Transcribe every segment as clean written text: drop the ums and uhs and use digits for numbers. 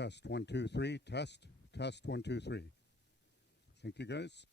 test 1 2 3 test 1 2 3. Thank you guys.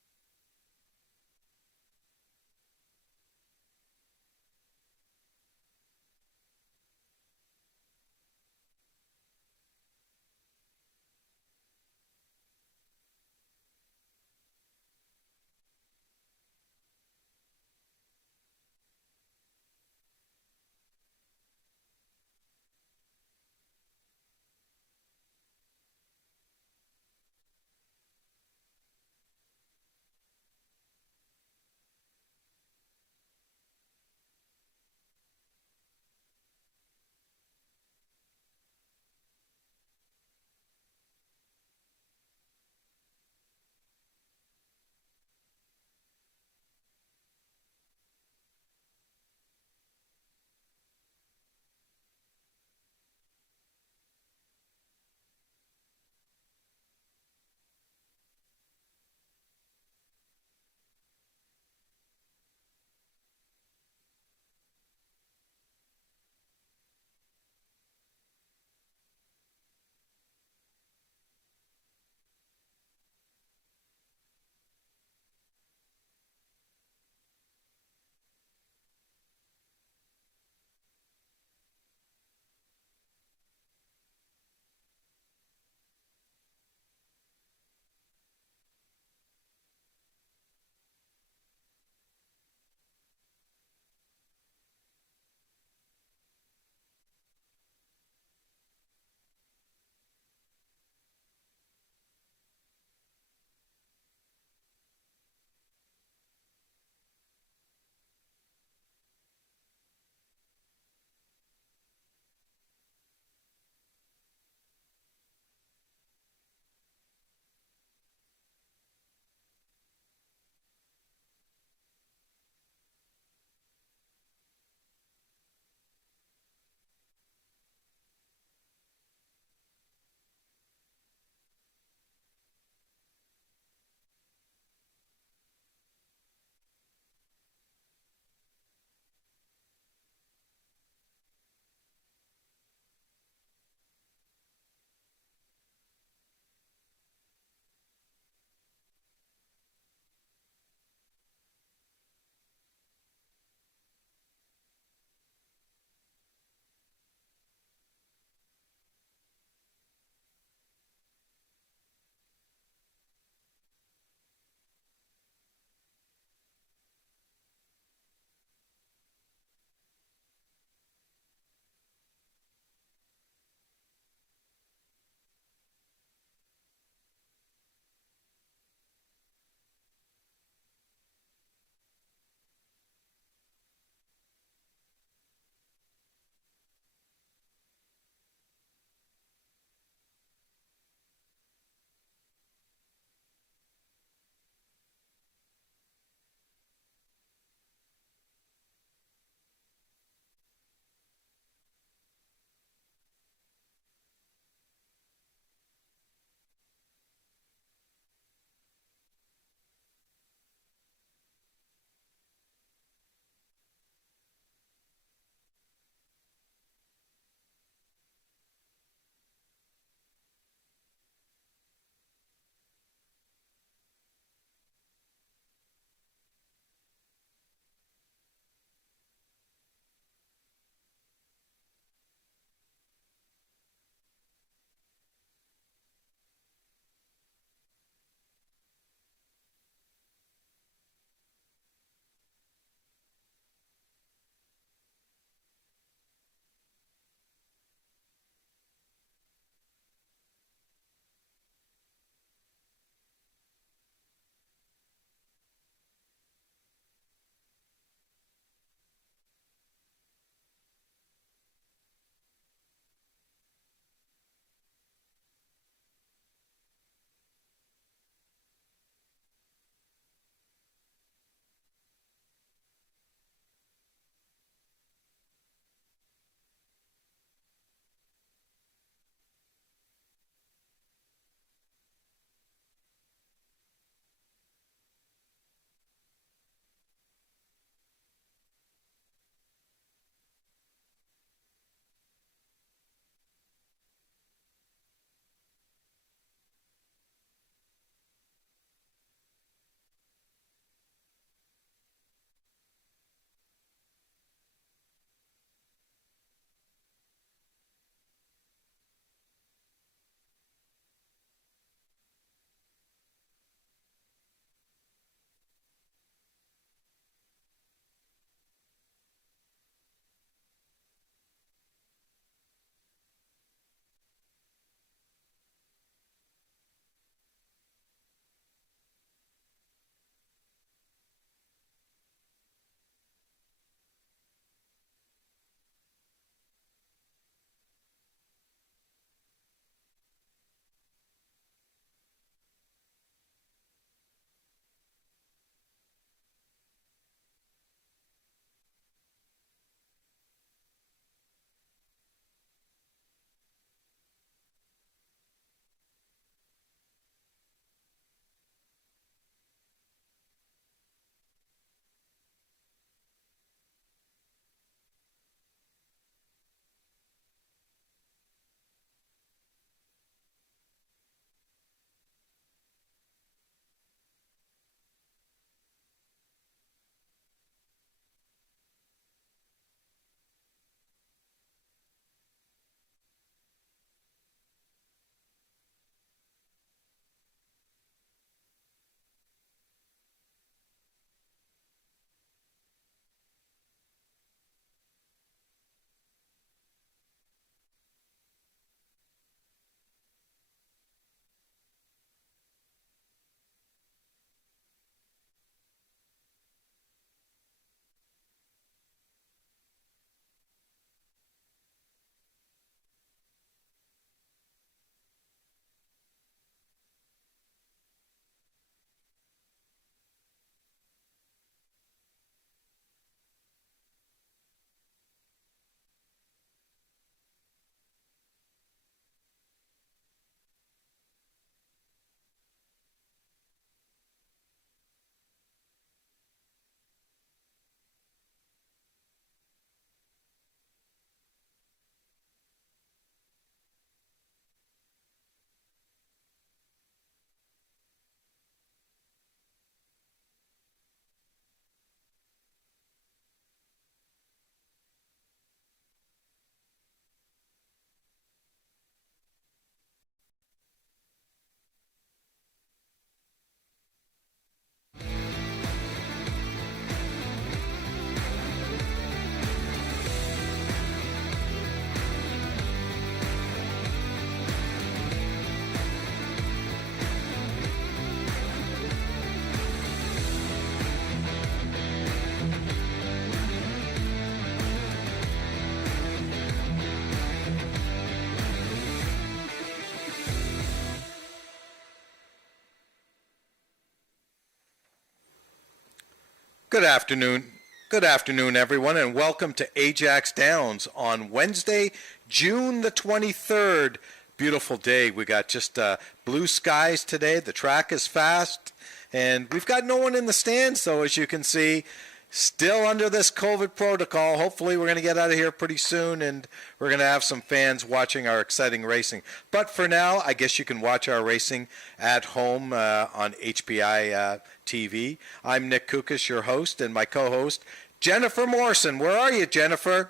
Good afternoon. Good afternoon, everyone, and welcome to Ajax Downs on Wednesday, June the 23rd. Beautiful day. We got just blue skies today. The track is fast, and we've got no one in the stands, though, as you can see. Still under this COVID protocol. Hopefully we're going to get out of here pretty soon, and we're going to have some fans watching our exciting racing. But for now, I guess you can watch our racing at home on HPI TV. I'm Nick Kukas, your host, and my co-host, Jennifer Morrison. Where are you, Jennifer?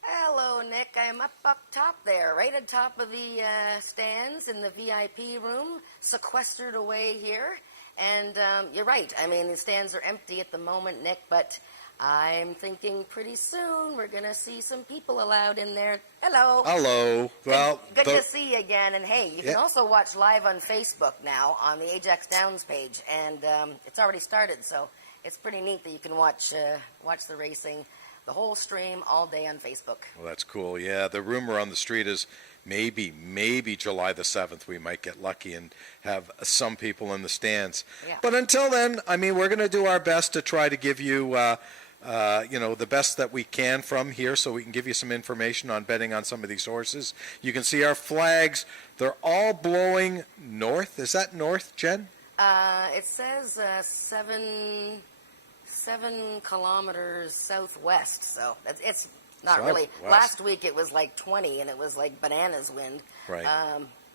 Hello, Nick. I'm up top there, right on top of the stands in the VIP room, sequestered away here. And you're right. I mean, the stands are empty at the moment, Nick, but I'm thinking pretty soon we're going to see some people allowed in there. Hello. Hello. Well, good to see you again. And hey, you can also watch live on Facebook now on the Ajax Downs page, and it's already started, so it's pretty neat that you can watch the racing, the whole stream, all day on Facebook. Well, that's cool. Yeah, the rumor on the street is maybe July the 7th we might get lucky and have some people in the stands. Yeah. But until then, I mean, we're going to do our best to try to give you, the best that we can from here so we can give you some information on betting on some of these horses. You can see our flags. They're all blowing north. Is that north, Jen? It says 7 kilometers southwest, so it's not really. Last week it was like 20, and it was like bananas wind. Right.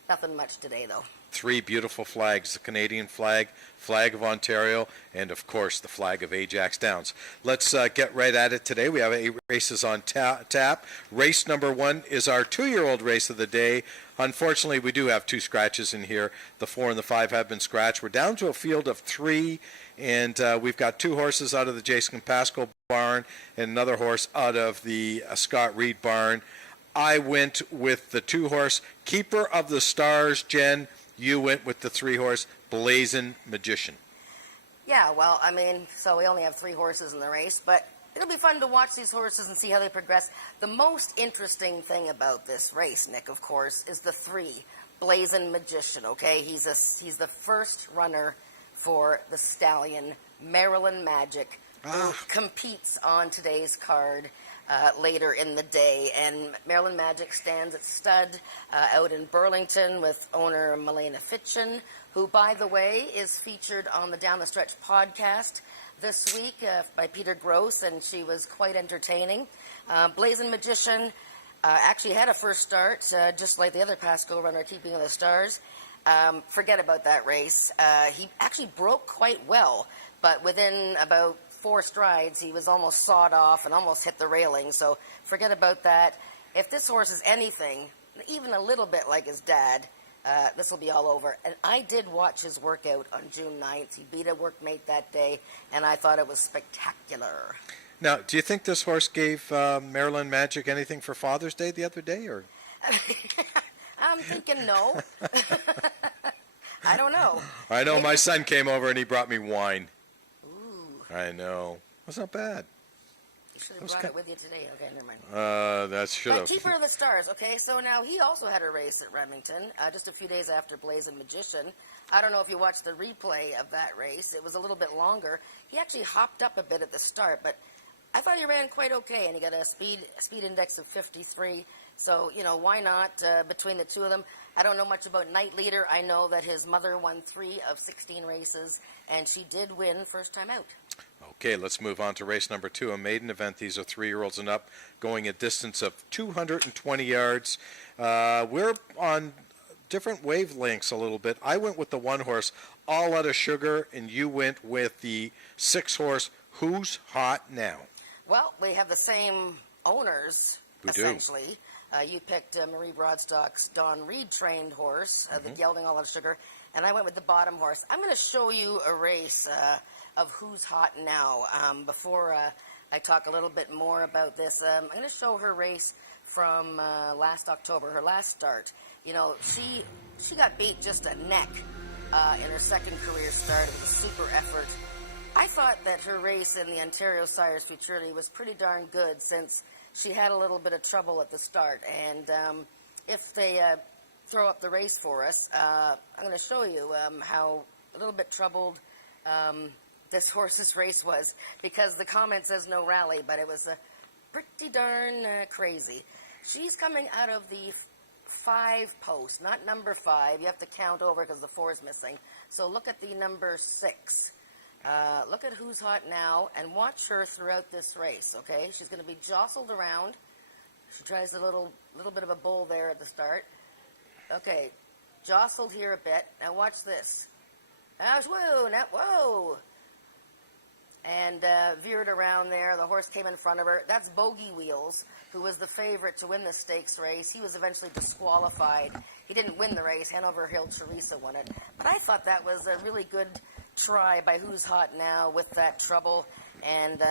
Nothing much today, though. Three beautiful flags, the Canadian flag, flag of Ontario, and, of course, the flag of Ajax Downs. Let's get right at it today. We have 8 races on tap. Race number 1 is our 2-year-old race of the day. Unfortunately, we do have 2 scratches in here. The 4 and the 5 have been scratched. We're down to a field of 3, and we've got 2 horses out of the Jason Pascoe barn and another horse out of the Scott Reed barn. I went with the 2-horse Keeper of the Stars. Jen, you went with the 3-horse Blazing Magician. Yeah, well, I mean, so we only have 3 horses in the race, but it'll be fun to watch these horses and see how they progress. The most interesting thing about this race, Nick, of course, is the 3, Blazing Magician, okay? He's the first runner for the stallion, Maryland Magic, who competes on today's card later in the day. And Maryland Magic stands at stud out in Burlington with owner Milena Fitchen, who, by the way, is featured on the Down the Stretch podcast this week by Peter Gross, and she was quite entertaining. Blazing Magician actually had a first start, just like the other Pascoe runner, Keeping of the Stars. Forget about that race. He actually broke quite well, but within about 4 strides, he was almost sawed off and almost hit the railing, so forget about that. If this horse is anything, even a little bit like his dad, this will be all over. And I did watch his workout on June 9th. He beat a workmate that day, and I thought it was spectacular. Now, do you think this horse gave Maryland Magic anything for Father's Day the other day, or? I'm thinking no. I don't know. I know. Maybe. My son came over and he brought me wine. I know. That's not bad. You should have brought it with you today. Okay, never mind. That should have. Keeper of the Stars. Okay, so now he also had a race at Remington just a few days after Blazing Magician. I don't know if you watched the replay of that race. It was a little bit longer. He actually hopped up a bit at the start, but I thought he ran quite okay, and he got a speed index of 53. So, why not between the 2 of them? I don't know much about Night Leader. I know that his mother won 3 of 16 races, and she did win first time out. Okay, let's move on to race number 2, a maiden event. These are 3-year-olds and up, going a distance of 220 yards. We're on different wavelengths a little bit. I went with the 1-horse, All Out of Sugar, and you went with the 6-horse, Who's Hot Now? Well, we have the same owners, essentially. You picked Marie Broadstock's Don Reed trained horse, the Gelding All Out of Sugar, and I went with the bottom horse. I'm going to show you a race of Who's Hot Now. Before I talk a little bit more about this, I'm going to show her race from last October, her last start. She got beat just a neck in her second career start. It was a super effort. I thought that her race in the Ontario Sires Futurity was pretty darn good since she had a little bit of trouble at the start. And if they throw up the race for us, I'm going to show you how a little bit troubled this horse's race was, because the comment says no rally, but it was pretty darn crazy. She's coming out of the 5 post, not number 5. You have to count over because the 4 is missing. So look at the number 6. Look at Who's Hot Now and watch her throughout this race, okay? She's going to be jostled around. She tries a little bit of a bull there at the start. Okay, jostled here a bit. Now watch this. Whoa. And veered around there. The horse came in front of her. That's Bogey Wheels, who was the favorite to win the stakes race. He was eventually disqualified. He didn't win the race. Hanover Hill Teresa won it. But I thought that was a really good try by Who's Hot Now with that trouble. And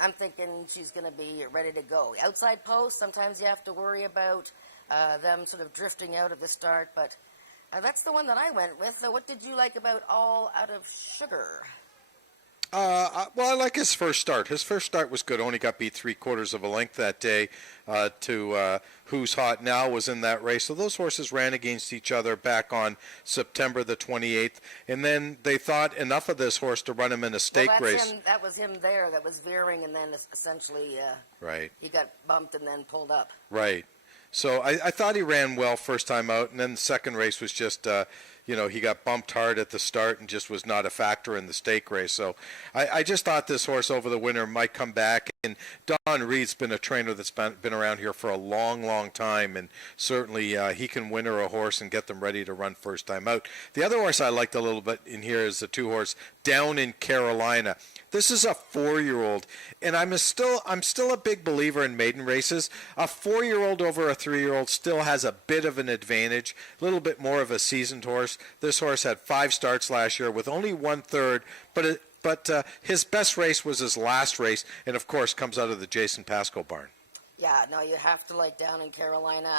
I'm thinking she's going to be ready to go. Outside post, sometimes you have to worry about them sort of drifting out at the start. But that's the one that I went with. So what did you like about All Out of Sugar? Well, I like his first start. His first start was good. Only got beat 3/4 of a length that day to Who's Hot Now was in that race. So those horses ran against each other back on September the 28th. And then they thought enough of this horse to run him in a stake race. That was him there that was veering, and then essentially right. He got bumped and then pulled up. Right. So I thought he ran well first time out, and then the second race was just, he got bumped hard at the start and just was not a factor in the stake race. So I just thought this horse over the winter might come back. And Don Reed's been a trainer that's been around here for a long, long time, and certainly he can winter a horse and get them ready to run first time out. The other horse I liked a little bit in here is the 2-horse Down in Carolina. This is a 4-year-old, and I'm still a big believer in maiden races. A 4-year-old over a 3-year-old still has a bit of an advantage, a little bit more of a seasoned horse. This horse had 5 starts last year with only 1/3, but his best race was his last race, and of course comes out of the Jason Pascoe barn. Yeah, no, you have to like Down in Carolina.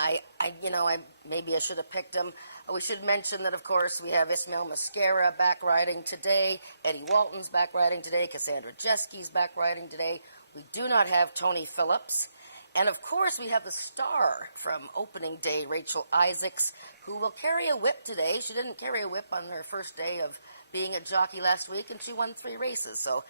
Maybe I should have picked him. We should mention that, of course, we have Ismail Mascara back riding today. Eddie Walton's back riding today. Cassandra Jeski's back riding today. We do not have Tony Phillips. And, of course, we have the star from opening day, Rachel Isaacs, who will carry a whip today. She didn't carry a whip on her first day of being a jockey last week, and she won 3 races. So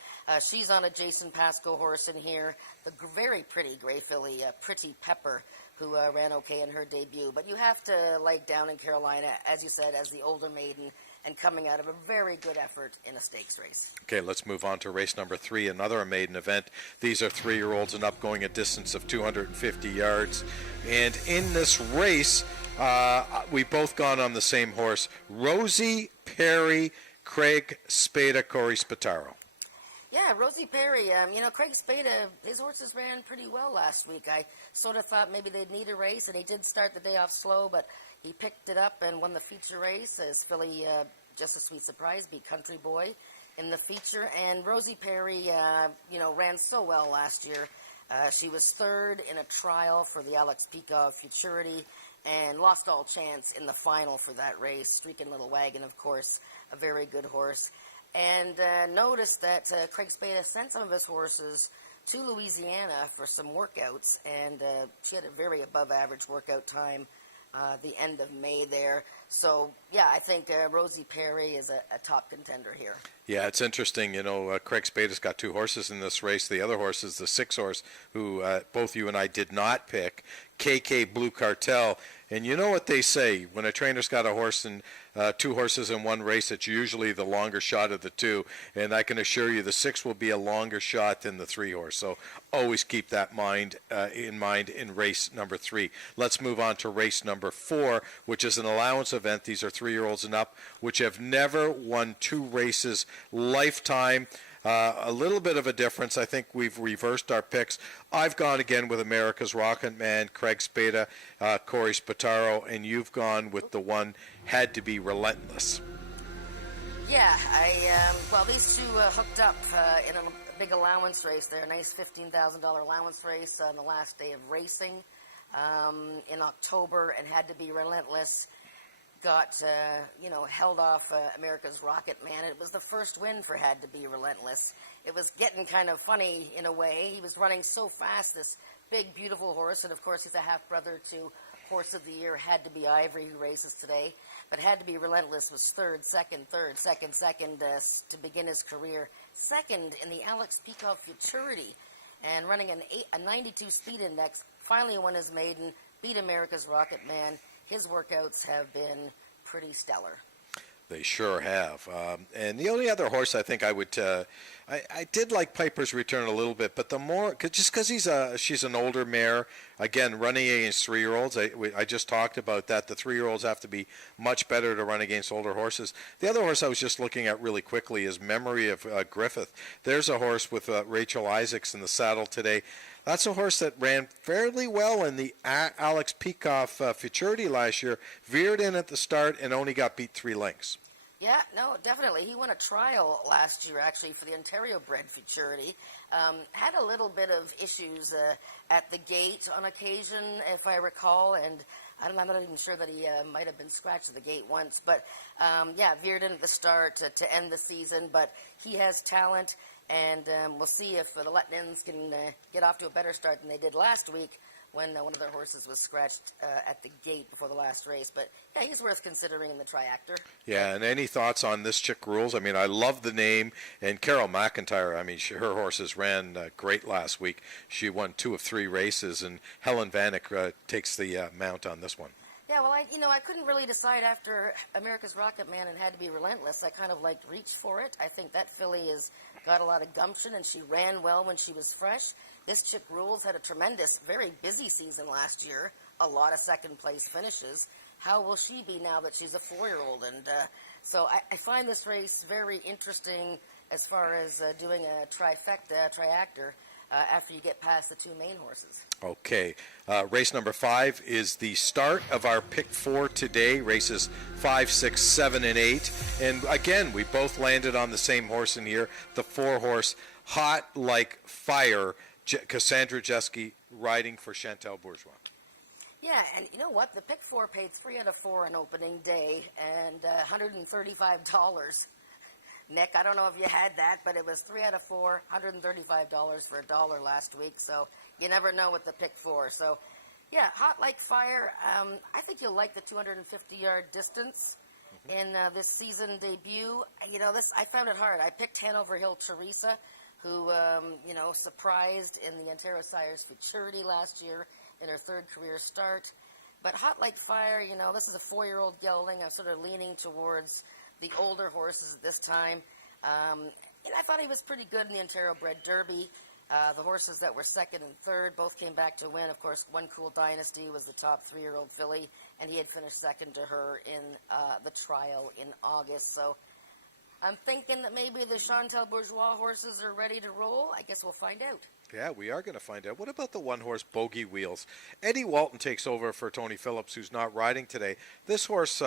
she's on a Jason Pascoe horse in here. The very pretty gray filly, Pretty Pepper, who ran okay in her debut. But you have to like Down in Carolina, as you said, as the older maiden and coming out of a very good effort in a stakes race. Okay, let's move on to race number 3, another maiden event. These are 3-year-olds and up, going a distance of 250 yards. And in this race, we've both gone on the same horse, Rosie Perry, Craig Spada, Corey Spataro. Yeah, Rosie Perry, Craig Spada, his horses ran pretty well last week. I sort of thought maybe they'd need a race, and he did start the day off slow, but he picked it up and won the feature race. His filly, Just a Sweet Surprise, beat Country Boy in the feature. And Rosie Perry, ran so well last year. She was 3rd in a trial for the Alex Peikoff Futurity and lost all chance in the final for that race. Streaking Little Wagon, of course, a very good horse. And noticed that Craig Spada sent some of his horses to Louisiana for some workouts, and she had a very above-average workout time the end of May there. So, yeah, I think Rosie Perry is a top contender here. Yeah, it's interesting. Craig Spada's got 2 horses in this race. The other horse is the 6 horse, who both you and I did not pick, KK Blue Cartel. And you know what they say, when a trainer's got a horse and 2 horses in one race, it's usually the longer shot of the 2. And I can assure you the 6 will be a longer shot than the 3 horse. So always keep that in mind in race number 3. Let's move on to race number 4, which is an allowance event. These are 3-year-olds and up, which have never won 2 races lifetime. A little bit of a difference. I think we've reversed our picks. I've gone again with America's Rocket Man, Craig Spada, Corey Spataro, and you've gone with the one Had to Be Relentless. Yeah, these 2 hooked up in a big allowance race there. A nice $15,000 allowance race on the last day of racing in October, and Had to Be Relentless. Got, held off America's Rocket Man. It was the first win for Had to Be Relentless. It was getting kind of funny in a way. He was running so fast, this big, beautiful horse, and of course he's a half-brother to horse of the year had to be Ivory, who races today, but Had to Be Relentless was second, to begin his career. Second in the Alex Peacock Futurity, and running a 92 speed index. Finally won his maiden, beat America's Rocket Man. His workouts have been pretty stellar. They sure have. And the only other horse I think I would, I did like Piper's Return a little bit, but the more, just because she's an older mare, again, running against 3-year-olds, I just talked about that. The 3-year-olds have to be much better to run against older horses. The other horse I was just looking at really quickly is Memory of Griffith. There's a horse with Rachel Isaacs in the saddle today. That's a horse that ran fairly well in the Alex Peacock Futurity last year, veered in at the start, and only got beat 3 lengths. Yeah, no, definitely. He won a trial last year, actually, for the Ontario bred Futurity. Had a little bit of issues at the gate on occasion, if I recall, and I'm not even sure that he might have been scratched at the gate once. But, veered in at the start to end the season. But he has talent. And we'll see if the Letnins can get off to a better start than they did last week when one of their horses was scratched at the gate before the last race. But, yeah, he's worth considering in the triactor. Yeah, and any thoughts on this chick Rules? I mean, I love the name. And Carol McIntyre, I mean, her horses ran great last week. She won 2 of 3 races, and Helen Vanek takes the mount on this one. Yeah, well, I couldn't really decide after America's Rocket Man and Had to Be Relentless. I kind of reached for it. I think that filly has got a lot of gumption, and she ran well when she was fresh. This chick Rules had a tremendous, very busy season last year. A lot of second-place finishes. How will she be now that she's a 4-year-old? And so I find this race very interesting as far as doing a triactor, after you get past the 2 main horses. Okay. Race number 5 is the start of our pick 4 today, races 5, 6, 7, and 8. And again, we both landed on the same horse in here, the 4-horse, Hot Like Fire, Cassandra Jeske riding for Chantal Bourgeois. Yeah, and you know what? The pick 4 paid 3 out of 4 on opening day and $135. Nick, I don't know if you had that, but it was 3 out of 4, $135 for $1 last week. So you never know with the pick 4. So, yeah, Hot Like Fire. I think you'll like the 250-yard distance in this season debut. I found it hard. I picked Hanover Hill Teresa, who surprised in the Ontario Sires Futurity last year in her 3rd career start. But Hot Like Fire, this is a 4-year-old gelding. I'm sort of leaning towards the older horses at this time. And I thought he was pretty good in the Ontario Bred Derby. The horses that were 2nd and 3rd both came back to win. Of course, One Cool Dynasty was the top 3-year-old filly, and he had finished 2nd to her in the trial in August. So I'm thinking that maybe the Chantal Bourgeois horses are ready to roll. I guess we'll find out. Yeah, we are going to find out. What about the 1-horse Bogey Wheels? Eddie Walton takes over for Tony Phillips, who's not riding today. This horse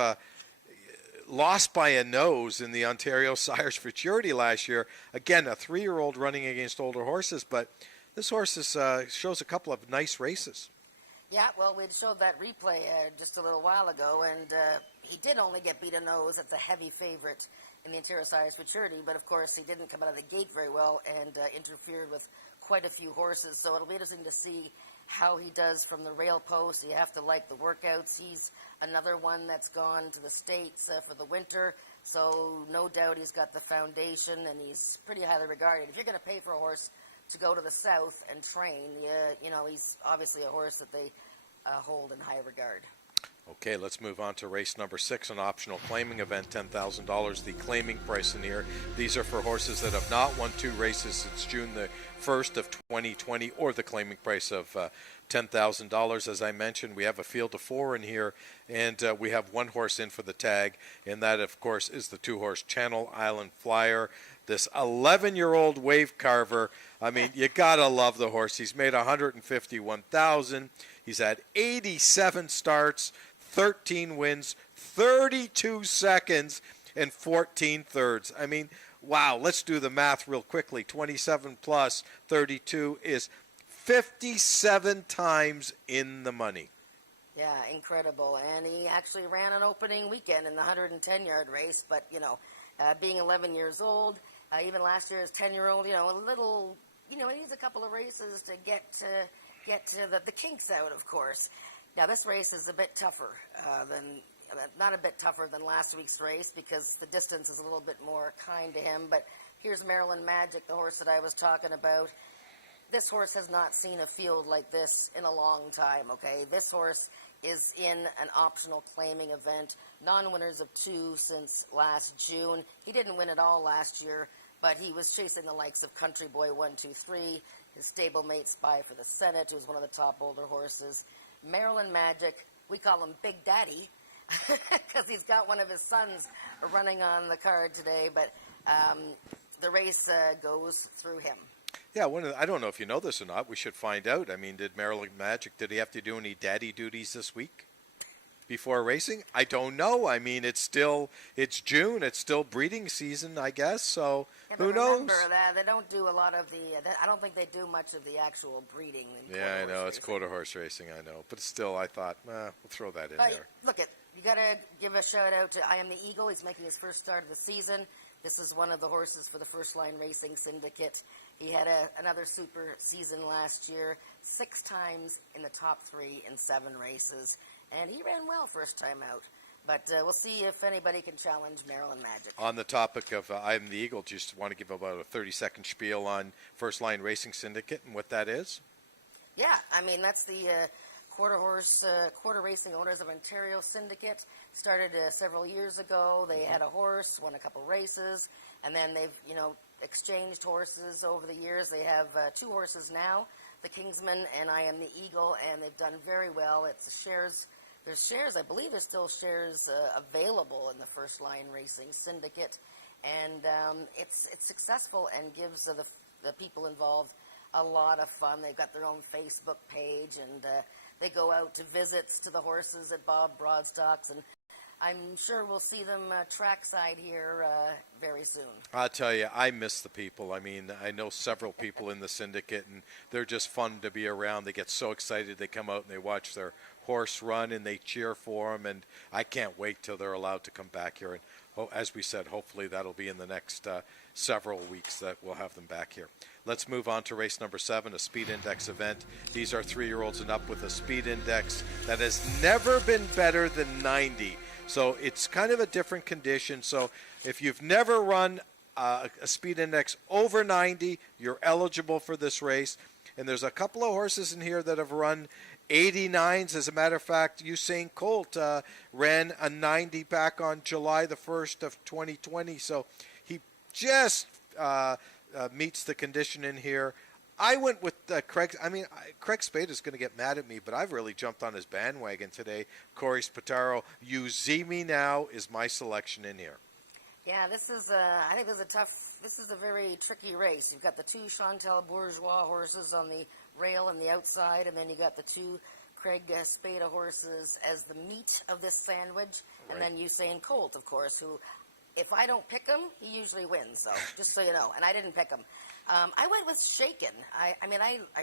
lost by a nose in the Ontario Sires Futurity last year. Again, a 3-year-old running against older horses, but this horse shows a couple of nice races. Yeah, well, we showed that replay just a little while ago, and he did only get beat a nose. It's a heavy favorite in the Ontario Sires Futurity, but of course he didn't come out of the gate very well and interfered with quite a few horses. So it'll be interesting to see how he does from the rail post. You have to like the workouts. He's another one that's gone to the States for the winter, so no doubt he's got the foundation, and he's pretty highly regarded. If you're going to pay for a horse to go to the South and train, he's obviously a horse that they hold in high regard. Okay, let's move on to race number 6, an optional claiming event, $10,000. The claiming price in here, these are for horses that have not won 2 races since June the 1st of 2020, or the claiming price of $10,000. As I mentioned, we have a field of 4 in here, and we have 1 horse in for the tag, and that, of course, is the 2-horse Channel Island Flyer. This 11-year-old wave carver, I mean, you gotta love the horse. He's made $151,000. He's had 87 starts, 13 wins, 32 seconds, and 14 thirds. I mean, wow, let's do the math real quickly. 27 plus 32 is 57 times in the money. Yeah, incredible. And he actually ran an opening weekend in the 110-yard race, but, being 11 years old, even last year as 10-year-old, a little, he needs a couple of races to get to the kinks out, of course. Yeah, this race is a bit tougher not a bit tougher than last week's race because the distance is a little bit more kind to him. But here's Maryland Magic, the horse that I was talking about. This horse has not seen a field like this in a long time, okay? This horse is in an optional claiming event, non-winners of 2 since last June. He didn't win at all last year, but he was chasing the likes of Country Boy 123, his stablemate Spy for the Senate, who's one of the top older horses. Maryland Magic, we call him Big Daddy, because he's got one of his sons running on the card today, but the race goes through him. Yeah, I don't know if you know this or not. We should find out. I mean, did Maryland Magic, did he have to do any daddy duties this week before racing? I don't know. I mean, it's June. It's still breeding season, I guess. So who knows? Remember that they don't do a lot of I don't think they do much of the actual breeding. Yeah, I know. It's quarter horse racing, I know. But still, I thought, we'll throw that in there. Look, you got to give a shout out to I Am the Eagle. He's making his first start of the season. This is one of the horses for the First Line Racing Syndicate. He had another super season last year, 6 times in the top 3 in 7 races, and he ran well first time out. But we'll see if anybody can challenge Maryland Magic. On the topic of I Am the Eagle, just want to give about a 30-second spiel on First Line Racing Syndicate and what that is. Yeah, I mean, that's the Quarter Racing Owners of Ontario Syndicate. Started several years ago. They had a horse, won a couple races, and then they've, exchanged horses over the years. They have 2 horses now, the Kingsman and I Am the Eagle, and they've done very well. It's shares. There's shares, I believe there's still shares available in the First Line Racing Syndicate, and it's successful and gives the people involved a lot of fun. They've got their own Facebook page, and they go out to visits to the horses at Bob Broadstock's, and I'm sure we'll see them trackside here very soon. I'll tell you, I miss the people. I mean, I know several people in the syndicate, and they're just fun to be around. They get so excited. They come out and they watch their horse run, and they cheer for them, and I can't wait till they're allowed to come back here. And as we said, hopefully that'll be in the next several weeks that we'll have them back here. Let's move on to race number 7, a speed index event. These are 3-year-olds and up with a speed index that has never been better than 90. So it's kind of a different condition. So if you've never run a speed index over 90, you're eligible for this race. And there's a couple of horses in here that have run 89s. As a matter of fact, Usain Colt ran a 90 back on July the 1st of 2020. So he just meets the condition in here. I went with Craig. I mean, Craig Spade is going to get mad at me, but I've really jumped on his bandwagon today. Corey Spataro, You See Me Now is my selection in here. Yeah, this is I think this is a very tricky race. You've got the 2 Chantal Bourgeois horses on the rail and the outside, and then you got the 2 Craig Spada horses as the meat of this sandwich, and then Usain Colt, of course, who, if I don't pick him, he usually wins, so just so you know, and I didn't pick him. I went with Shaken. I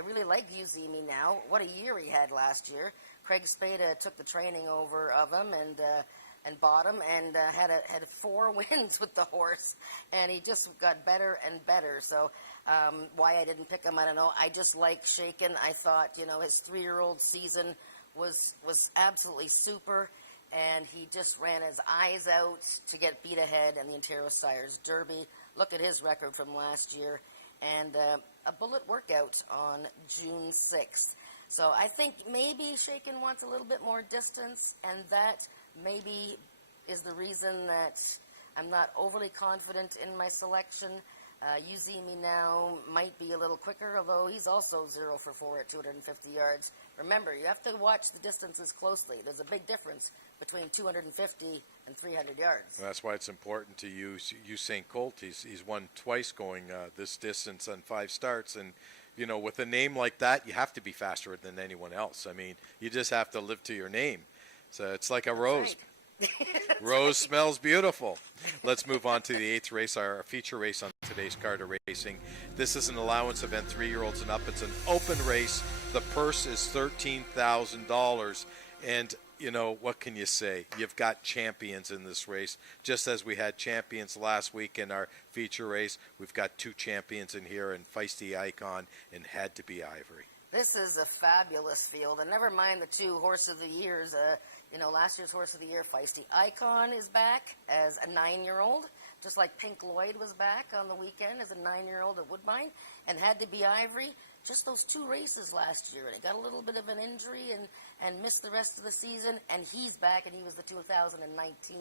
really like You See Me Now. What a year he had last year. Craig Spada took the training over of him and bought him and had 4 wins with the horse, and he just got better and better. So why I didn't pick him, I don't know. I just like Shaken. I thought, his 3-year-old season was absolutely super, and he just ran his eyes out to get beat ahead in the Ontario Sires Derby. Look at his record from last year. And a bullet workout on June 6th. So I think maybe Shaken wants a little bit more distance, and that maybe is the reason that I'm not overly confident in my selection. You See Me Now might be a little quicker, although he's also 0 for 4 at 250 yards. Remember, you have to watch the distances closely. There's a big difference between 250 and 300 yards. That's why it's important to use Usain Colt. He's won twice going this distance on 5 starts, and with a name like that, you have to be faster than anyone else. I mean, you just have to live to your name. So it's like a rose. Right. Rose smells beautiful. Let's move on to the 8th race, our feature race on today's card of racing. This is an allowance event, 3-year-olds and up. It's an open race. The purse is $13,000. And, what can you say? You've got champions in this race. Just as we had champions last week in our feature race, we've got 2 champions in here, and Feisty Icon and Had to Be Ivory. This is a fabulous field, and never mind the two Horse of the Years. Last year's Horse of the Year, Feisty Icon, is back as a 9-year-old, just like Pink Lloyd was back on the weekend as a 9-year-old at Woodbine, and Had to Be Ivory. Just those 2 races last year, and he got a little bit of an injury and missed the rest of the season, and he's back, and he was the 2019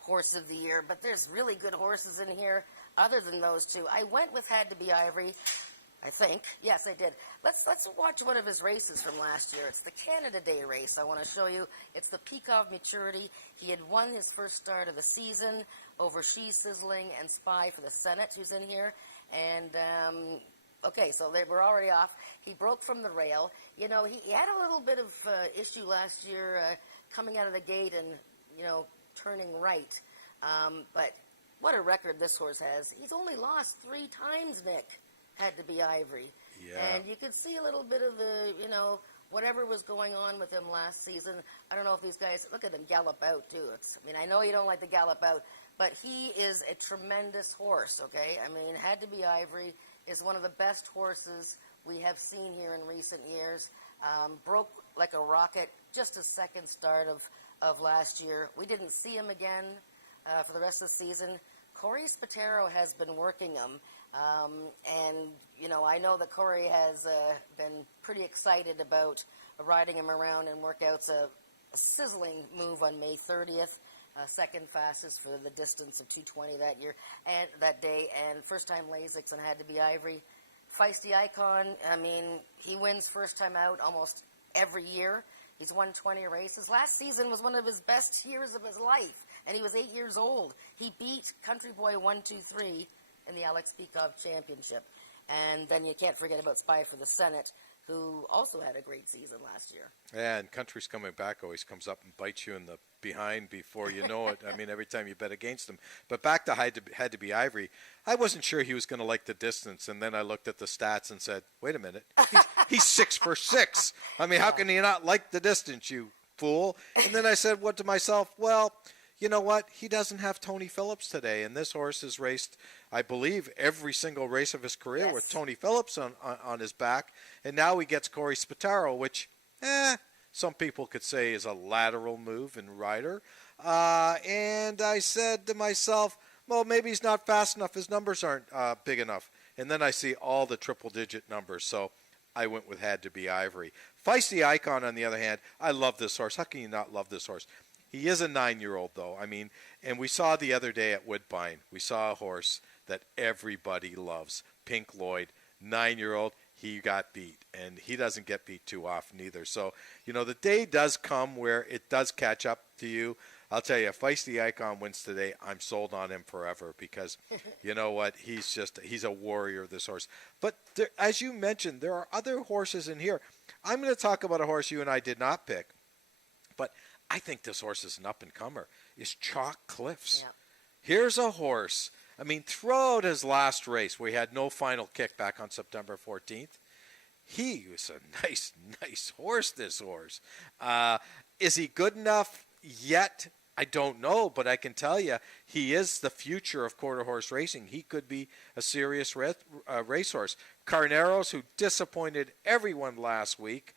Horse of the Year. But there's really good horses in here other than those 2. I went with Had to Be Ivory, I think. Yes, I did. Let's watch one of his races from last year. It's the Canada Day race I want to show you. It's the Peak of Maturity. He had won his first start of the season over She's Sizzling and Spy for the Senate, who's in here. And, okay, so they were already off. He broke from the rail. He had a little bit of issue last year coming out of the gate and, turning right. But what a record this horse has. He's only lost 3 times, Nick. Had to Be Ivory. Yeah. And you could see a little bit of the, whatever was going on with him last season. I don't know if these guys, look at him gallop out, too. I know you don't like the gallop out, but he is a tremendous horse, okay? Had to Be Ivory is one of the best horses we have seen here in recent years. Broke like a rocket, just a second start of last year. We didn't see him again for the rest of the season. Corey Spataro has been working him. I know that Corey has been pretty excited about riding him around in workouts. A sizzling move on May 30th, second fastest for the distance of 220 that year and that day, and first time Lasix and Had to Be Ivory. Feisty Icon, he wins first time out almost every year. He's won 20 races. Last season was one of his best years of his life, and he was 8 years old. He beat Country Boy 123 in the Alex Peikov Championship. And then you can't forget about Spy for the Senate, who also had a great season last year. Yeah, and Country's Coming Back always comes up and bites you in the behind before you know it. Every time you bet against him. But back to Had to Be Ivory, I wasn't sure he was going to like the distance, and then I looked at the stats and said, wait a minute, he's 6 for 6. How can he not like the distance, you fool? And then I said, what to myself? Well, you know what? He doesn't have Tony Phillips today, and this horse has raced, I believe, every single race of his career Yes. with Tony Phillips on his back, and now he gets Corey Spataro, which, some people could say is a lateral move in rider. And I said to myself, well, maybe he's not fast enough. His numbers aren't big enough. And then I see all the triple-digit numbers, so I went with Had to Be Ivory. Feisty Icon, on the other hand, I love this horse. How can you not love this horse? He is a 9-year-old, though. And we saw the other day at Woodbine, we saw a horse that everybody loves, Pink Lloyd, 9-year-old. He got beat, and he doesn't get beat too often either. So, the day does come where it does catch up to you. I'll tell you, if Feisty Icon wins today, I'm sold on him forever because, you know what, he's a warrior, this horse. But there, as you mentioned, there are other horses in here. I'm going to talk about a horse you and I did not pick, but I think this horse is an up-and-comer, is Chalk Cliffs. Yeah. Here's a horse. Throughout his last race, where he had no final kick back on September 14th, he was a nice horse, this horse. Is he good enough yet? I don't know, but I can tell you he is the future of quarter horse racing. He could be a serious racehorse. Carneros, who disappointed everyone last week,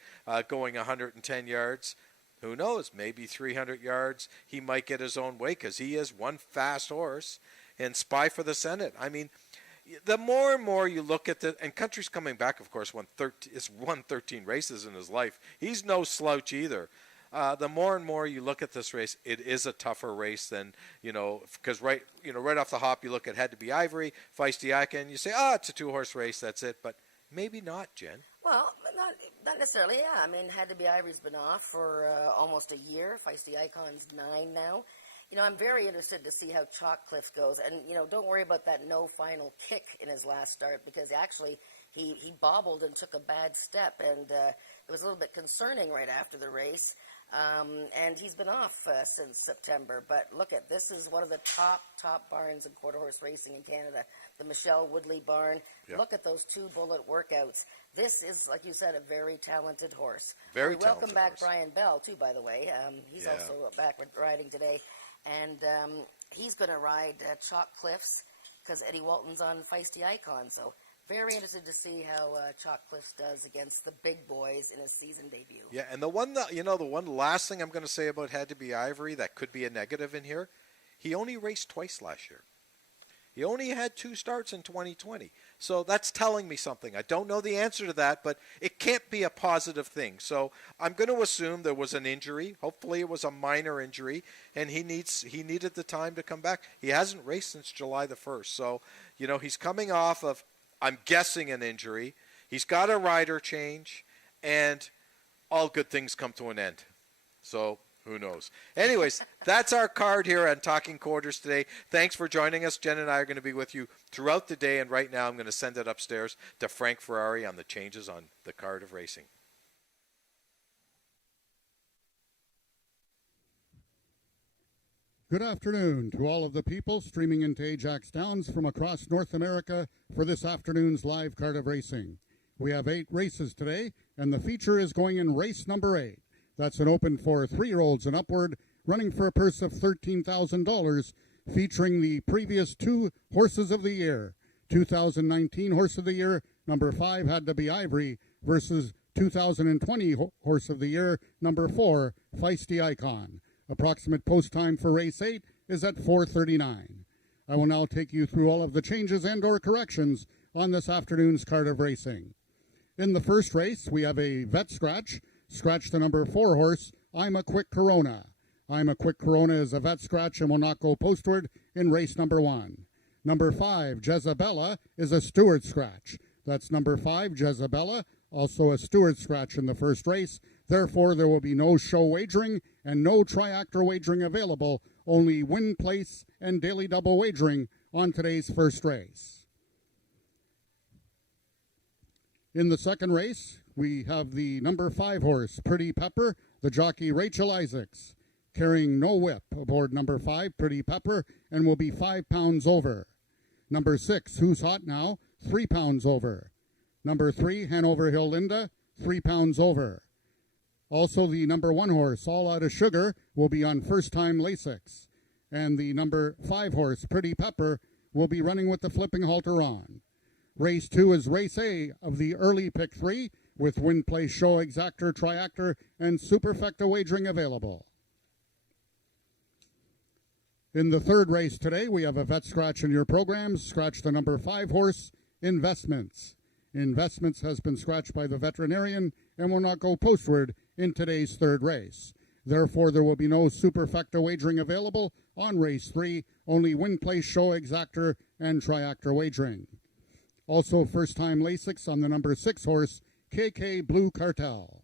going 110 yards. Who knows? Maybe 300 yards. He might get his own way because he is one fast horse. And Spy for the Senate. The more and more you look at and Country's Coming Back, of course, won 13 races in his life. He's no slouch either. The more and more you look at this race, it is a tougher race than, because right off the hop, you look at Had to Be Ivory, Feisty Icon, you say, it's a 2-horse race, that's it. But maybe not, Jen. Well, not necessarily, yeah. Had to Be Ivory's been off for almost a year. Feisty Icon's 9 now. I'm very interested to see how Chalk Cliffs goes. And, don't worry about that no final kick in his last start because actually he bobbled and took a bad step. And it was a little bit concerning right after the race. And he's been off since September. But look at this is one of the top barns in quarter horse racing in Canada, the Michelle Woodley barn. Yeah. Look at those 2 bullet workouts. This is, like you said, a very talented horse. Very talented welcome back horse. Brian Bell, too, by the way. He's also back riding today. And he's going to ride Chalk Cliffs because Eddie Walton's on Feisty Icon. So Very interested to see how Chalk Cliffs does against the big boys in his season debut. Yeah, and the one last thing I'm going to say about Had to Be Ivory that could be a negative in here, he only raced twice last year. He only had 2 starts in 2020. So that's telling me something. I don't know the answer to that, but it can't be a positive thing. So I'm going to assume there was an injury. Hopefully it was a minor injury, and he needed the time to come back. He hasn't raced since July the 1st. So, he's coming off of, I'm guessing, an injury. He's got a rider change, and all good things come to an end. So who knows? Anyways, that's our card here on Talking Quarters today. Thanks for joining us. Jen and I are going to be with you throughout the day, and right now I'm going to send it upstairs to Frank Ferrari on the changes on the card of racing. Good afternoon to all of the people streaming into Ajax Downs from across North America for this afternoon's live card of racing. We have 8 races today, and the feature is going in race number 8. That's an open for 3-year-olds and upward, running for a purse of $13,000, featuring the previous 2 horses of the year. 2019 Horse of the Year, number 5, Had to Be Ivory, versus 2020 Horse of the Year, number 4, Feisty Icon. Approximate post time for race 8 is at 4:39. I will now take you through all of the changes and or corrections on this afternoon's card of racing. In the first race, we have a vet scratch. Scratch the number 4 horse, I'm a Quick Corona. I'm a Quick Corona is a vet scratch and will not go postward in race number 1. Number 5, Jezabella, is a steward scratch. That's number 5, Jezabella, also a steward scratch in the first race. Therefore, there will be no show wagering and no triactor wagering available, only win, place, and daily double wagering on today's first race. In the second race, we have the number 5 horse, Pretty Pepper, the jockey Rachel Isaacs, carrying no whip aboard number 5, Pretty Pepper, and will be 5 pounds over. Number 6, Who's Hot Now, 3 pounds over. Number 3, Hanover Hill Linda, 3 pounds over. Also, the number 1 horse, All Out of Sugar, will be on first-time Lasix. And the number 5 horse, Pretty Pepper, will be running with the flipping halter on. Race 2 is Race A of the early pick 3, with win, place, show, exactor, triactor, and superfecta wagering available. In the third race today, we have a vet scratch in your programs. Scratch the number 5 horse, Investments. Investments has been scratched by the veterinarian and will not go postward in today's third race. Therefore, there will be no superfecta wagering available on race 3, only win, place, show, exactor, and triactor wagering. Also, first-time Lasix on the number 6 horse, KK Blue Cartel.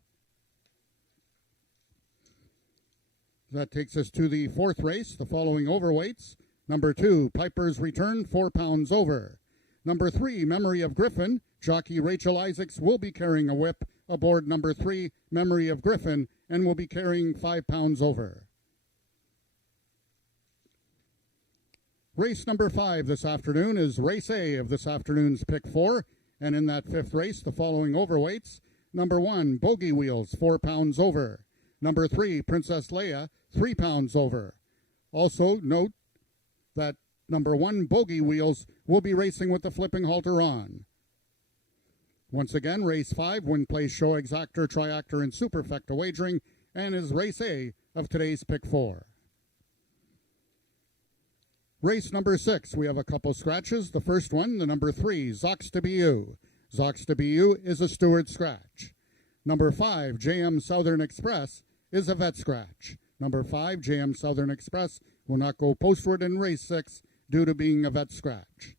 That takes us to the fourth race, the following overweights. Number 2, Piper's Return, 4 pounds over. Number 3, Memory of Griffin, jockey Rachel Isaacs will be carrying a whip aboard number 3, Memory of Griffin, and will be carrying 5 pounds over. Race number 5 this afternoon is Race A of this afternoon's Pick 4, and in that fifth race, the following overweights. Number 1, Bogey Wheels, 4 pounds over. Number 3, Princess Leia, 3 pounds over. Also, note that number 1, Bogey Wheels, will be racing with the flipping halter on. Once again, race 5, win, place, show, exactor, triactor, and superfecta wagering, and is race A of today's Pick 4. Race number 6, we have a couple scratches. The first one, the number 3, Zox to Be You. Zox to Be You is a steward scratch. Number 5, JM Southern Express, is a vet scratch. Number 5, JM Southern Express, will not go postward in race 6 due to being a vet scratch.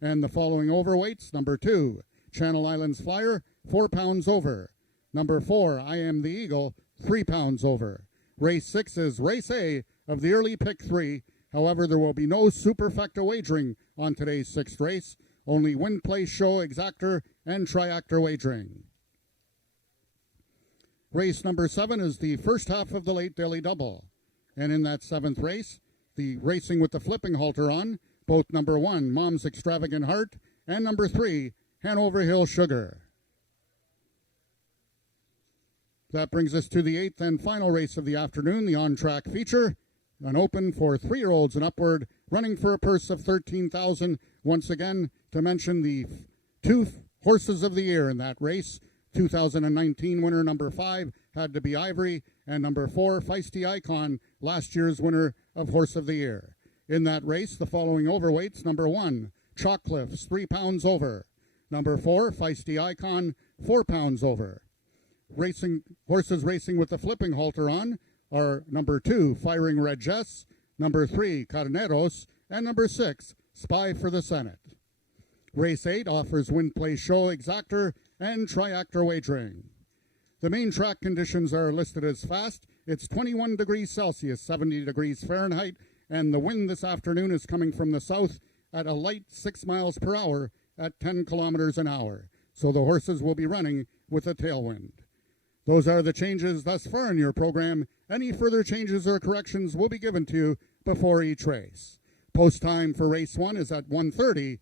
And the following overweights, number 2, Channel Islands Flyer, 4 pounds over. Number 4, I Am the Eagle, 3 pounds over. Race 6 is Race A of the early Pick 3. However, there will be no superfecta wagering on today's sixth race, only win, place, show, exactor, and triactor wagering. Race number 7 is the first half of the late daily double. And in that seventh race, the racing with the flipping halter on, both number 1, Mom's Extravagant Heart, and number 3, Hanover Hill Sugar. That brings us to the 8th and final race of the afternoon, the on-track feature. An open for 3-year-olds and upward, running for a purse of $13,000. Once again, to mention the Two horses of the year in that race. 2019 winner number 5 had to be Ivory, and number 4, Feisty Icon, last year's winner of Horse of the Year. In that race, the following overweights: number 1, Chalk Cliffs, 3 pounds over. Number 4, Feisty Icon, 4 pounds over. Horses racing with the flipping halter on are number 2, Firing Red Jess, number 3, Carneros, and number 6, Spy for the Senate. Race 8 offers Wind Play Show, Exactor, and Triactor wagering. The main track conditions are listed as fast. It's 21 degrees Celsius, 70 degrees Fahrenheit, and the wind this afternoon is coming from the south at a light 6 miles per hour at 10 kilometers an hour. So the horses will be running with a tailwind. Those are the changes thus far in your program. Any further changes or corrections will be given to you before each race. Post time for race 1 is at 1:30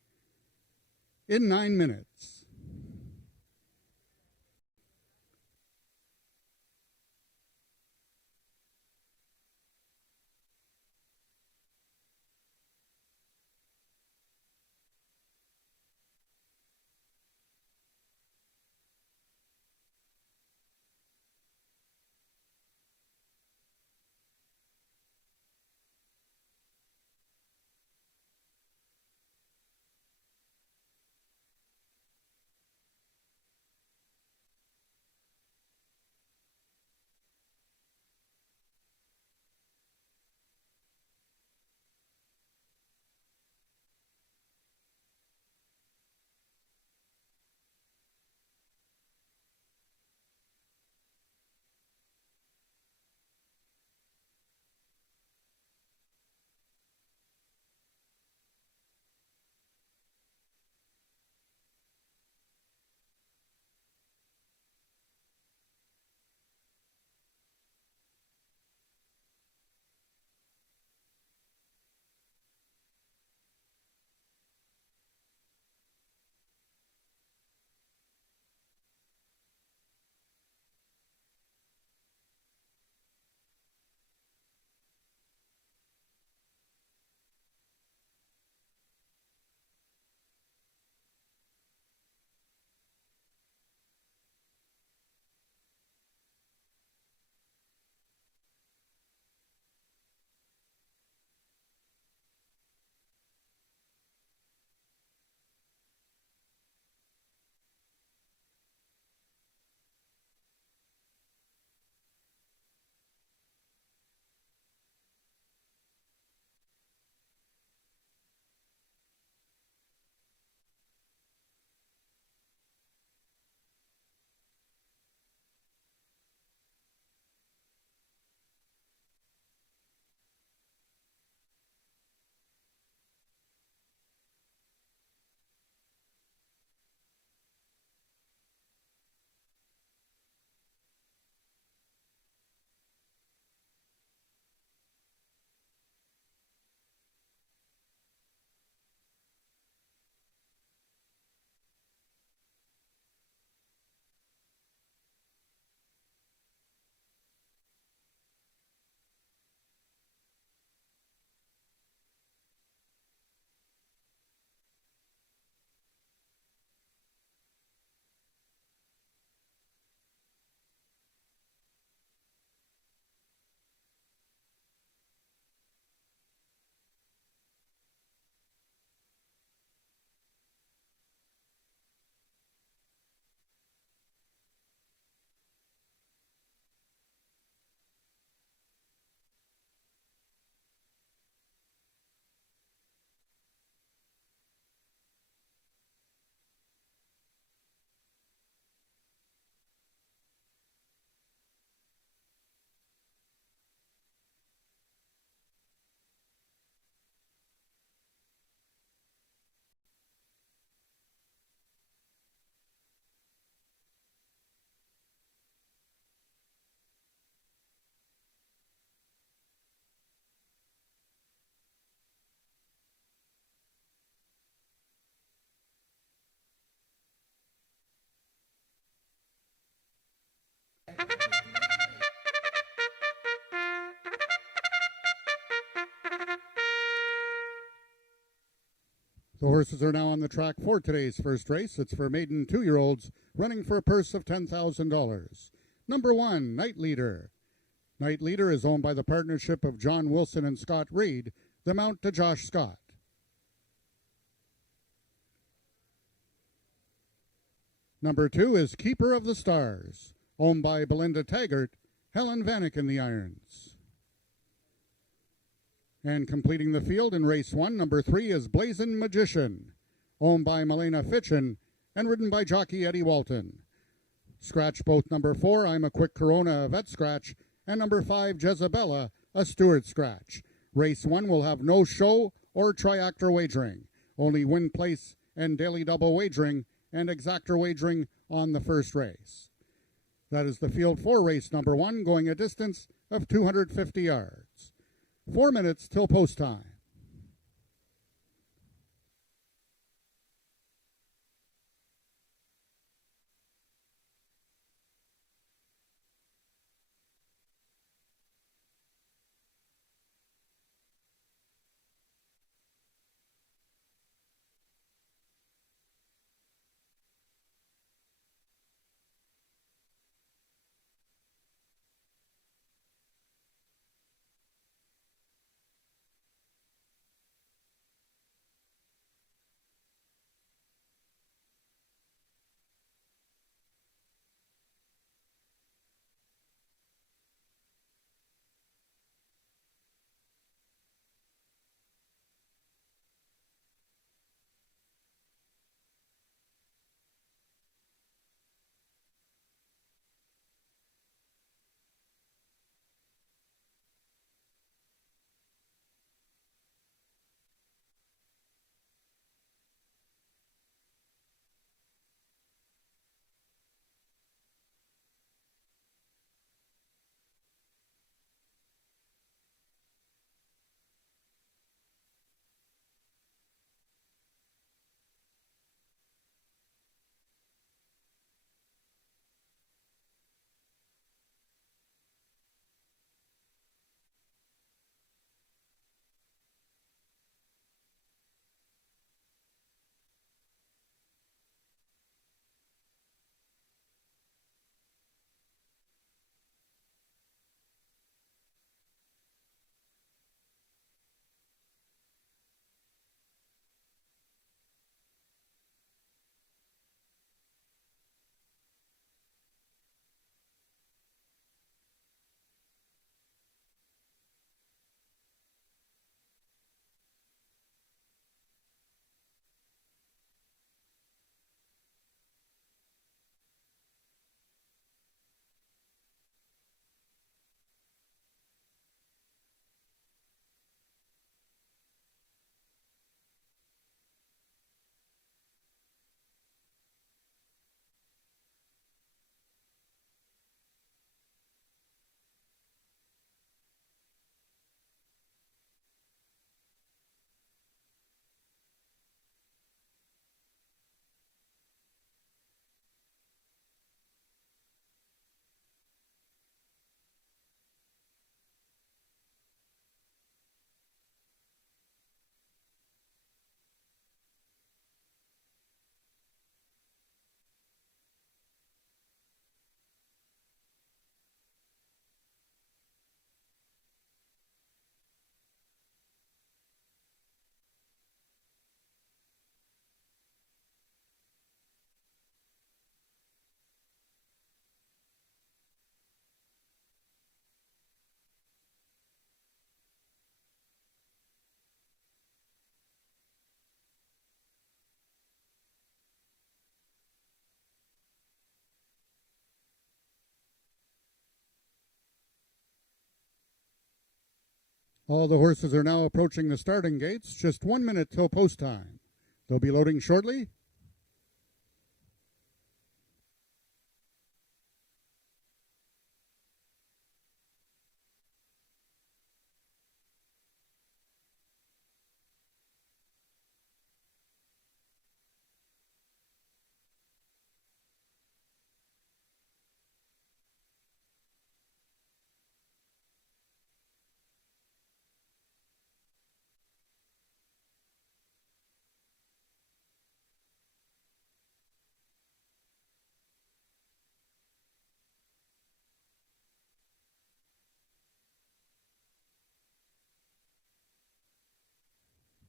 in 9 minutes. The horses are now on the track for today's first race. It's for maiden 2-year-olds running for a purse of $10,000. Number 1, Night Leader. Night Leader is owned by the partnership of John Wilson and Scott Reed, the mount to Josh Scott. Number 2 is Keeper of the Stars, owned by Belinda Taggart, Helen Vanek in the irons. And completing the field in race 1, number 3 is Blazin' Magician, owned by Milena Fitchin and ridden by jockey Eddie Walton. Scratch both number 4, I'm a Quick Corona, a vet scratch, and number 5, Jezebella, a steward scratch. Race 1 will have no show or triactor wagering, only win, place, and daily double wagering and exactor wagering on the first race. That is the field for race number 1, going a distance of 250 yards. 4 minutes till post time. All the horses are now approaching the starting gates, just 1 minute till post time. They'll be loading shortly.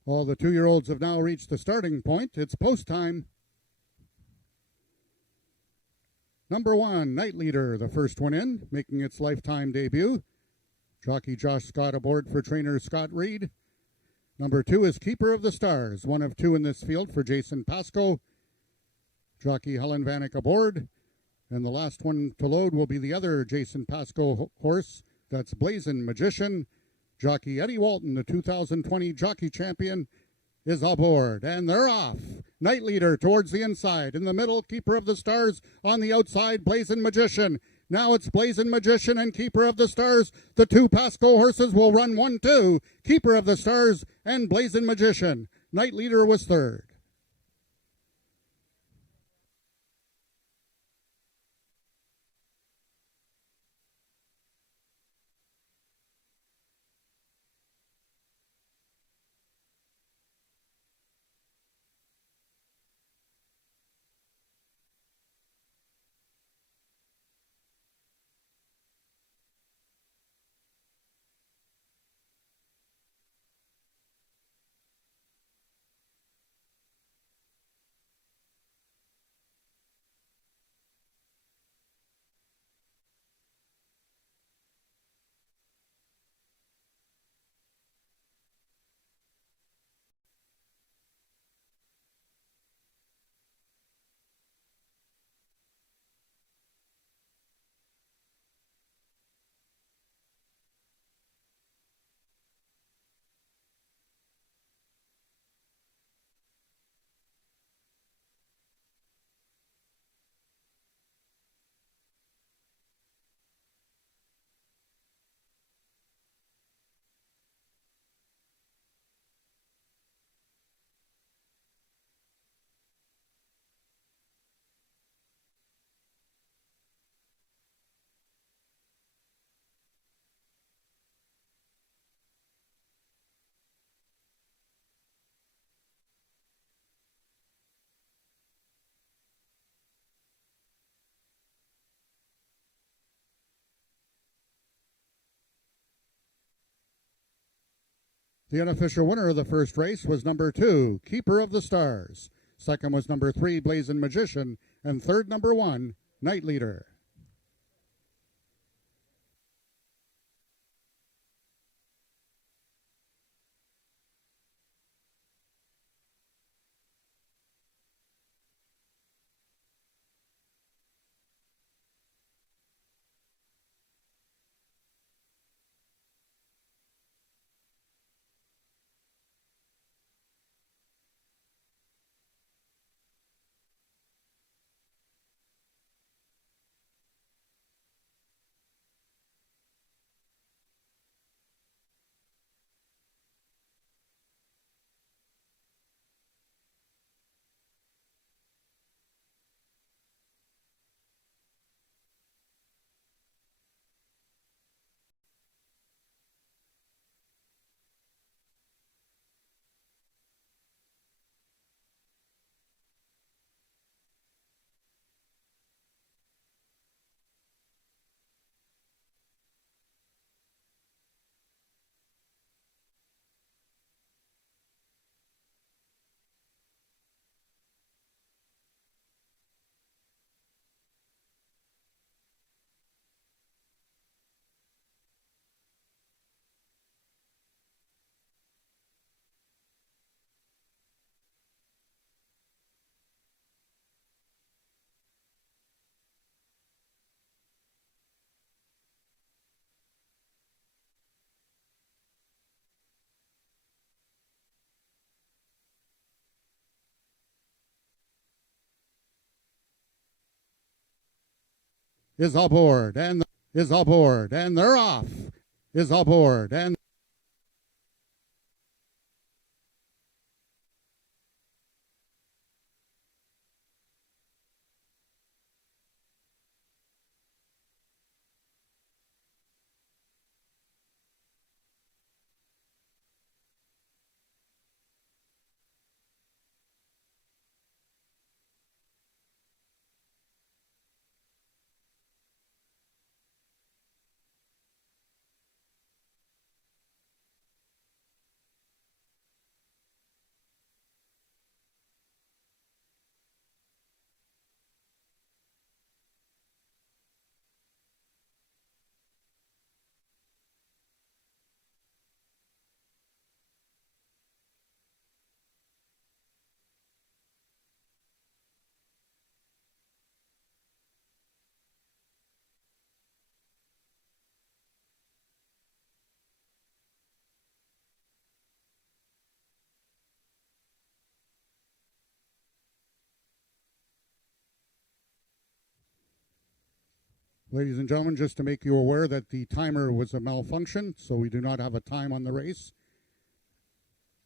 All the 2-year-olds have now reached the starting point. It's post time. Number 1, Night Leader, the first one in, making its lifetime debut. Jockey Josh Scott aboard for trainer Scott Reed. Number 2 is Keeper of the Stars, one of 2 in this field for Jason Pascoe. Jockey Helen Vanek aboard. And the last one to load will be the other Jason Pascoe horse. That's Blazing Magician. Jockey Eddie Walton, the 2020 jockey champion, is aboard. And they're off. Night Leader towards the inside. In the middle, Keeper of the Stars. On the outside, Blazing Magician. Now it's Blazing Magician and Keeper of the Stars. The 2 Pascoe horses will run 1-2. Keeper of the Stars and Blazing Magician. Night Leader was third. The unofficial winner of the first race was number 2, Keeper of the Stars. Second was number 3, Blazing Magician. And third, number 1, Night Leader. Is aboard and they're off. Is aboard and Ladies and gentlemen, just to make you aware that the timer was a malfunction, so we do not have a time on the race.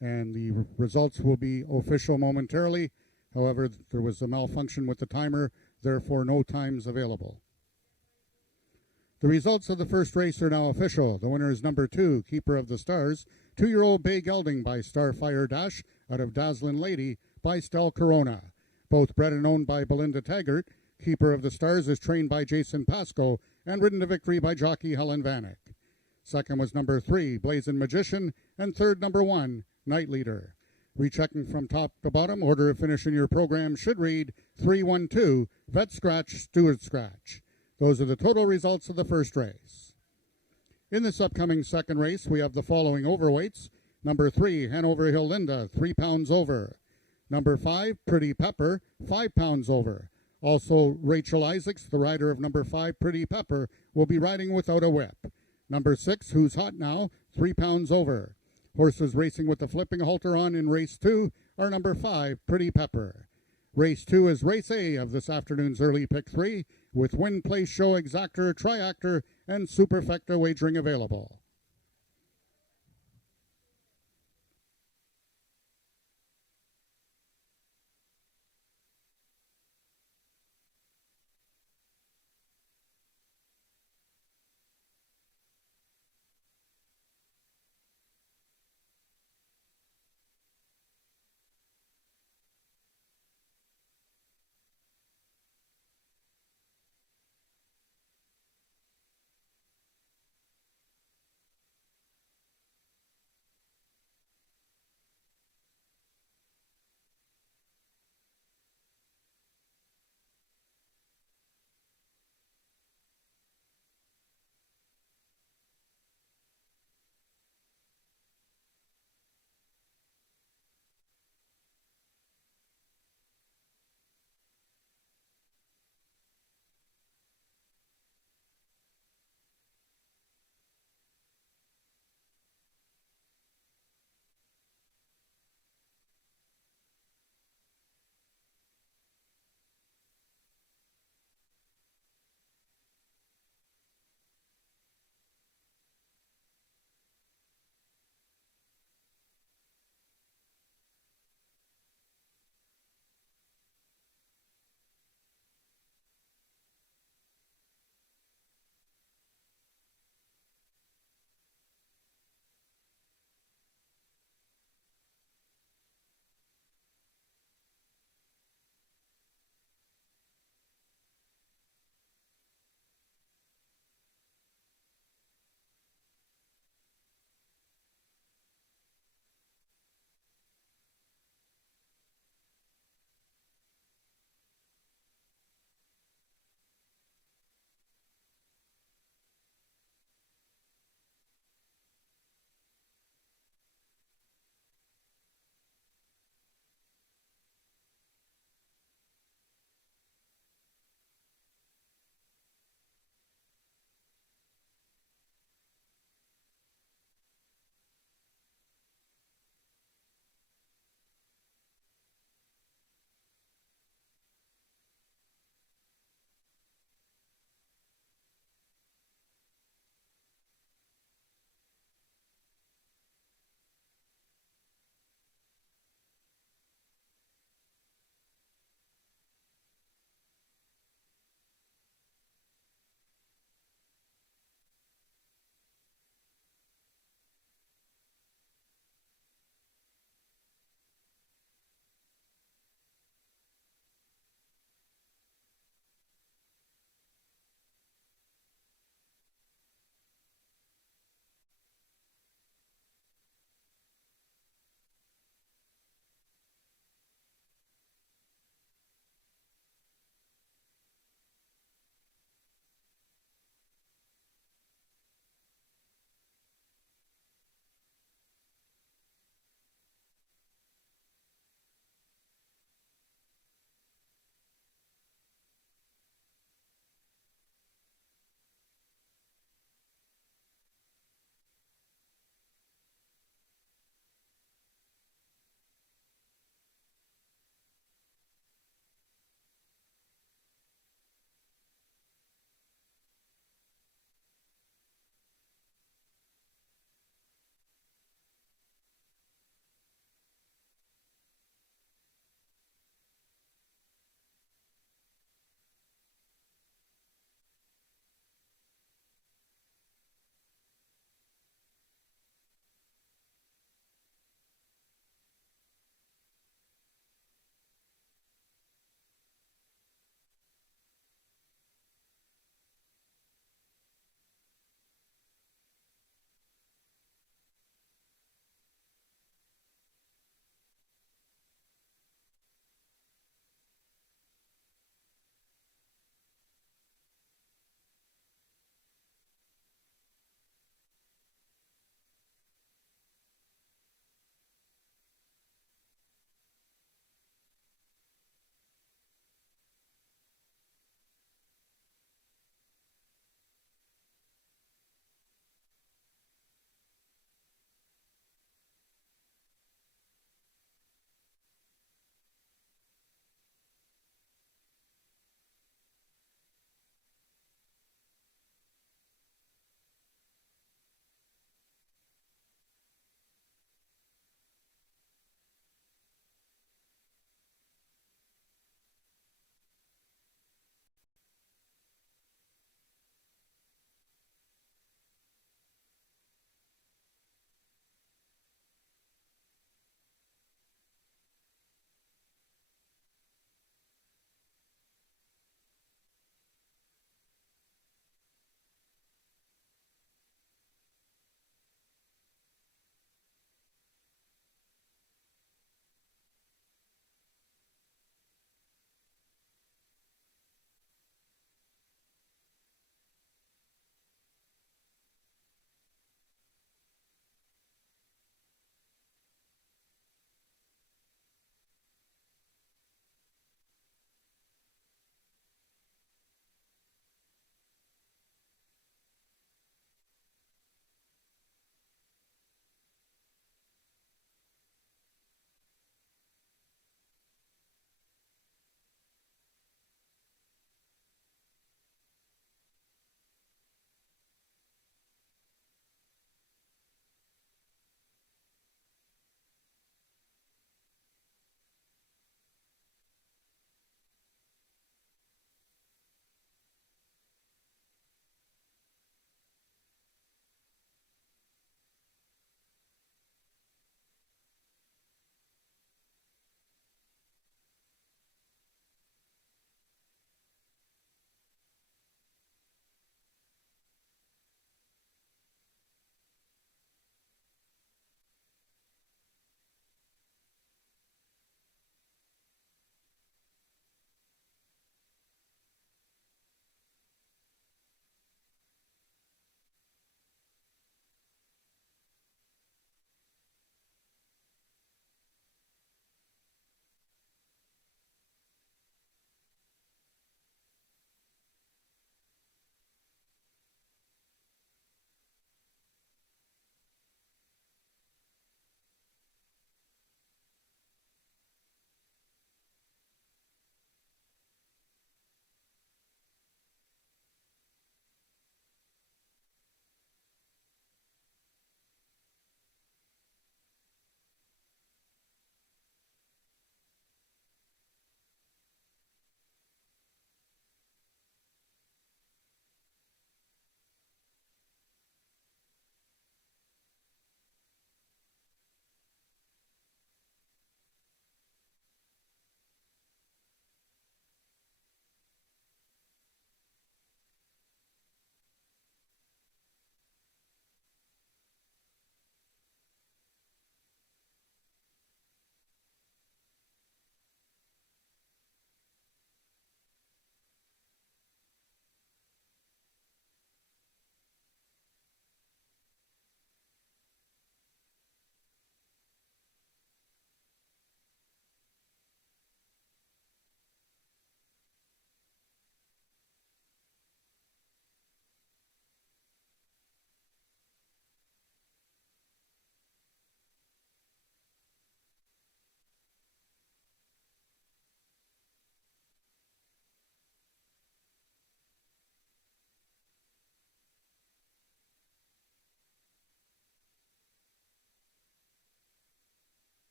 And the results will be official momentarily. However, there was a malfunction with the timer, therefore no times available. The results of the first race are now official. The winner is number 2, Keeper of the Stars, 2-year-old Bay Gelding by Starfire Dash out of Dazzlin' Lady by Stel Corona. Both bred and owned by Belinda Taggart, Keeper of the Stars is trained by Jason Pascoe and ridden to victory by jockey Helen Vanek. Second was number 3, Blazing Magician, and third, number 1, Night Leader. Rechecking from top to bottom, order of finish in your program should read 3-1-2, Vet Scratch, Stewart Scratch. Those are the total results of the first race. In this upcoming second race, we have the following overweights. Number 3, Hanover Hill Linda, 3 pounds over. Number 5, Pretty Pepper, 5 pounds over. Also, Rachel Isaacs, the rider of number 5, Pretty Pepper, will be riding without a whip. Number 6, Who's Hot Now, 3 pounds over. Horses racing with the flipping halter on in race 2 are number 5, Pretty Pepper. Race 2 is race A of this afternoon's early pick 3, with Win Place Show Exactor, Triactor, and Superfecta wagering available.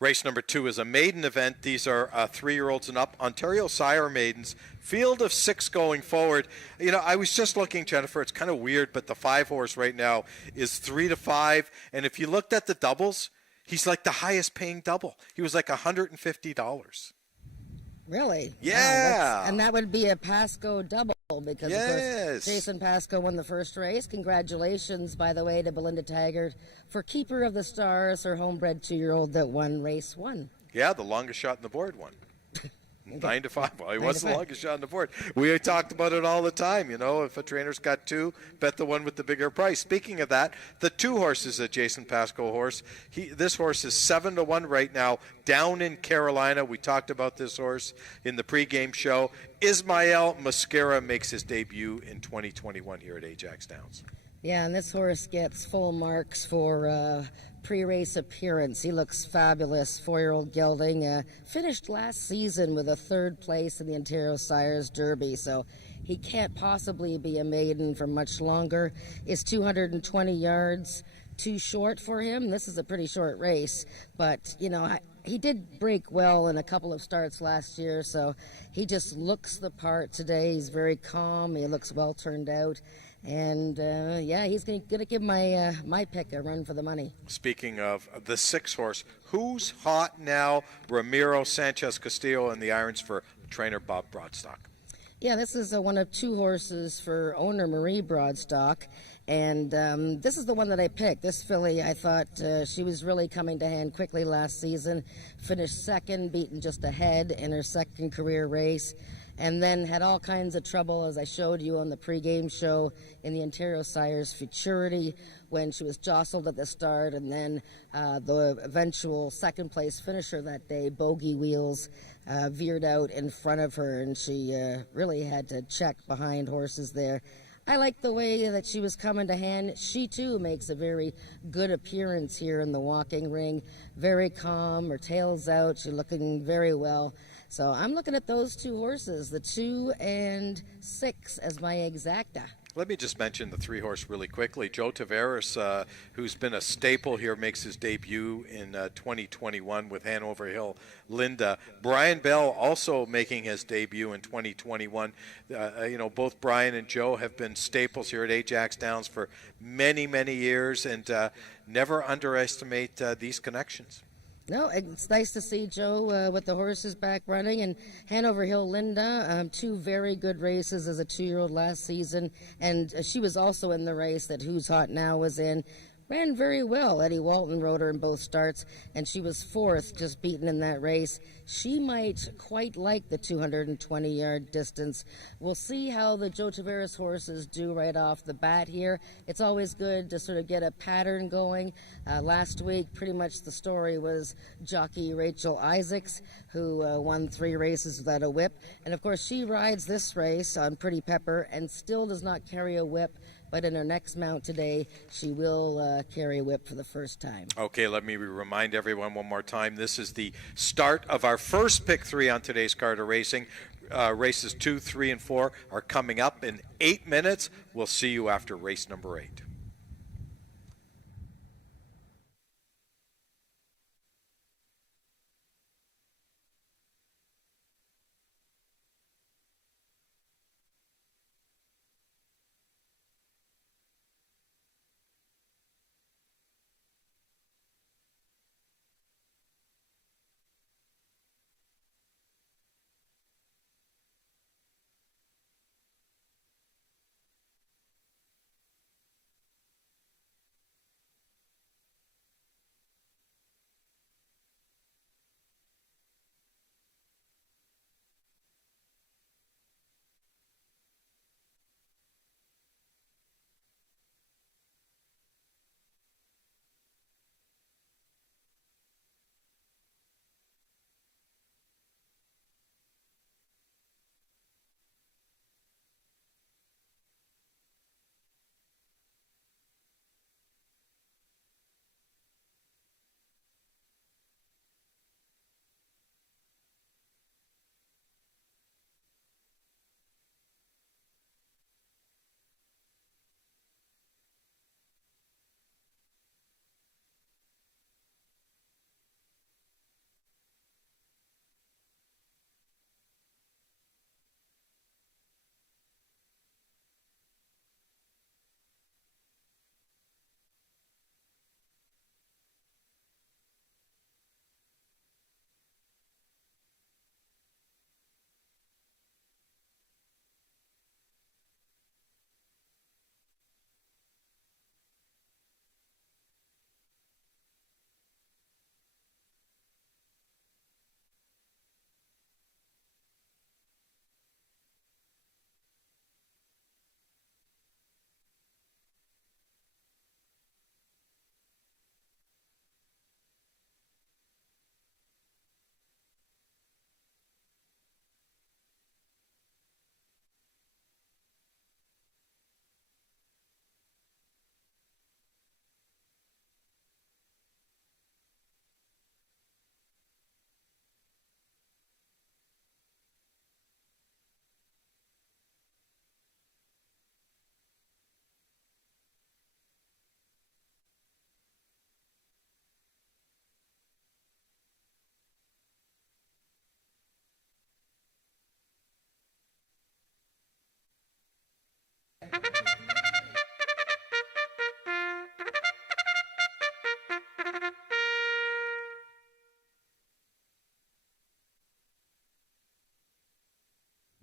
Race number 2 is a maiden event. These are 3-year-olds and up. Ontario Sire Maidens. Field of 6 going forward. You know, I was just looking, Jennifer. It's kind of weird, but the 5-horse right now is 3-5. And if you looked at the doubles, he's like the highest paying double. He was like $150. Really? Yeah. Wow, and that would be a Pasco double because, of Yes. course, Jason Pasco won the first race. Congratulations, by the way, to Belinda Taggart for Keeper of the Stars, her homebred 2-year-old that won race 1. Yeah, the longest shot in the board one. 9-5. Well, he was the 9-5. longest shot on the board. We talked about it all the time. You know, if a trainer's got 2, bet the one with the bigger price. Speaking of that, the 2 horses, a Jason Pasco horse. This horse is 7-1 right now, down in Carolina. We talked about this horse in the pregame show. Ismael Mascara makes his debut in 2021 here at Ajax Downs. Yeah, and this horse gets full marks for pre-race appearance. He looks fabulous. 4-year-old gelding finished last season with a 3rd place in the Ontario Sires Derby, so he can't possibly be a maiden for much longer. Is 220 yards too short for him? This is a pretty short race, but, you know, he did break well in a couple of starts last year, so he just looks the part today. He's very calm. He looks well turned out. And, yeah, he's going to give my pick a run for the money. Speaking of the 6-horse, who's hot now? Ramiro Sanchez Castillo and the irons for trainer Bob Broadstock. Yeah, this is one of 2 horses for owner Marie Broadstock. And this is the one that I picked. This filly, I thought she was really coming to hand quickly last season. Finished 2nd, beaten just ahead in her 2nd career race. And then had all kinds of trouble, as I showed you on the pregame show, in the Ontario Sires Futurity when she was jostled at the start, and then the eventual 2nd place finisher that day, Bogey Wheels, veered out in front of her, and she really had to check behind horses there. I like the way that she was coming to hand. She, too, makes a very good appearance here in the walking ring. Very calm, her tail's out, she's looking very well. So I'm looking at those 2 horses, the 2 and 6 as my exacta. Let me just mention the 3-horse really quickly. Joe Tavares, who's been a staple here, makes his debut in 2021 with Hanover Hill Linda. Brian Bell also making his debut in 2021. You know, both Brian and Joe have been staples here at Ajax Downs for many, many years, and never underestimate these connections. No, it's nice to see Joe with the horses back running, and Hanover Hill Linda, 2 very good races as a 2-year-old last season, and she was also in the race that Who's Hot Now was in. Ran very well. Eddie Walton rode her in both starts, and she was 4th, just beaten in that race. She might quite like the 220-yard distance. We'll see how the Joe Tavares horses do right off the bat here. It's always good to sort of get a pattern going. Last week, pretty much the story was jockey Rachel Isaacs, who won 3 races without a whip. And, of course, she rides this race on Pretty Pepper and still does not carry a whip. But in her next mount today, she will carry a whip for the first time. Okay, let me remind everyone one more time. This is the start of our first Pick 3 on today's card of racing. Races 2, 3, and 4 are coming up in 8 minutes. We'll see you after race number 8.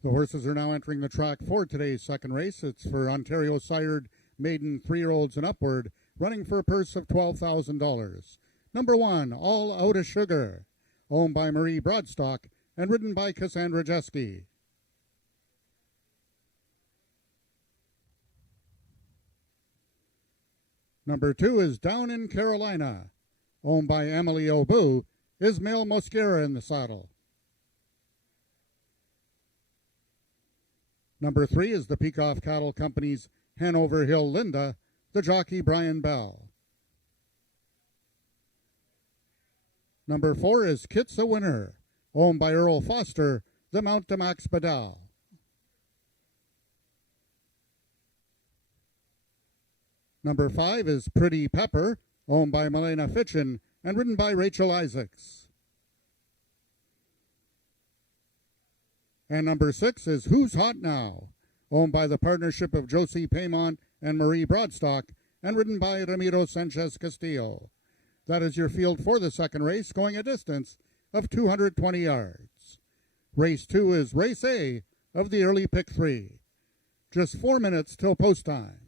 The horses are now entering the track for today's second race. It's for Ontario sired maiden 3-year-olds and upward, running for a purse of $12,000. Number 1, All Out of Sugar, owned by Marie Broadstock and ridden by Cassandra Jeske. Number 2 is Down in Carolina, owned by Emily Obu, Ismail Mosquera in the saddle. Number 3 is the Peacock Cattle Company's Hanover Hill Linda, the jockey Brian Bell. Number 4 is Kit's a Winner, owned by Earl Foster, the Mount de Max Badal. Number 5 is Pretty Pepper, owned by Milena Fitchin and ridden by Rachel Isaacs. And number 6 is Who's Hot Now, owned by the partnership of Josie Paymont and Marie Broadstock and ridden by Ramiro Sanchez Castillo. That is your field for the second race, going a distance of 220 yards. Race 2 is Race A of the early pick 3. Just 4 minutes till post time.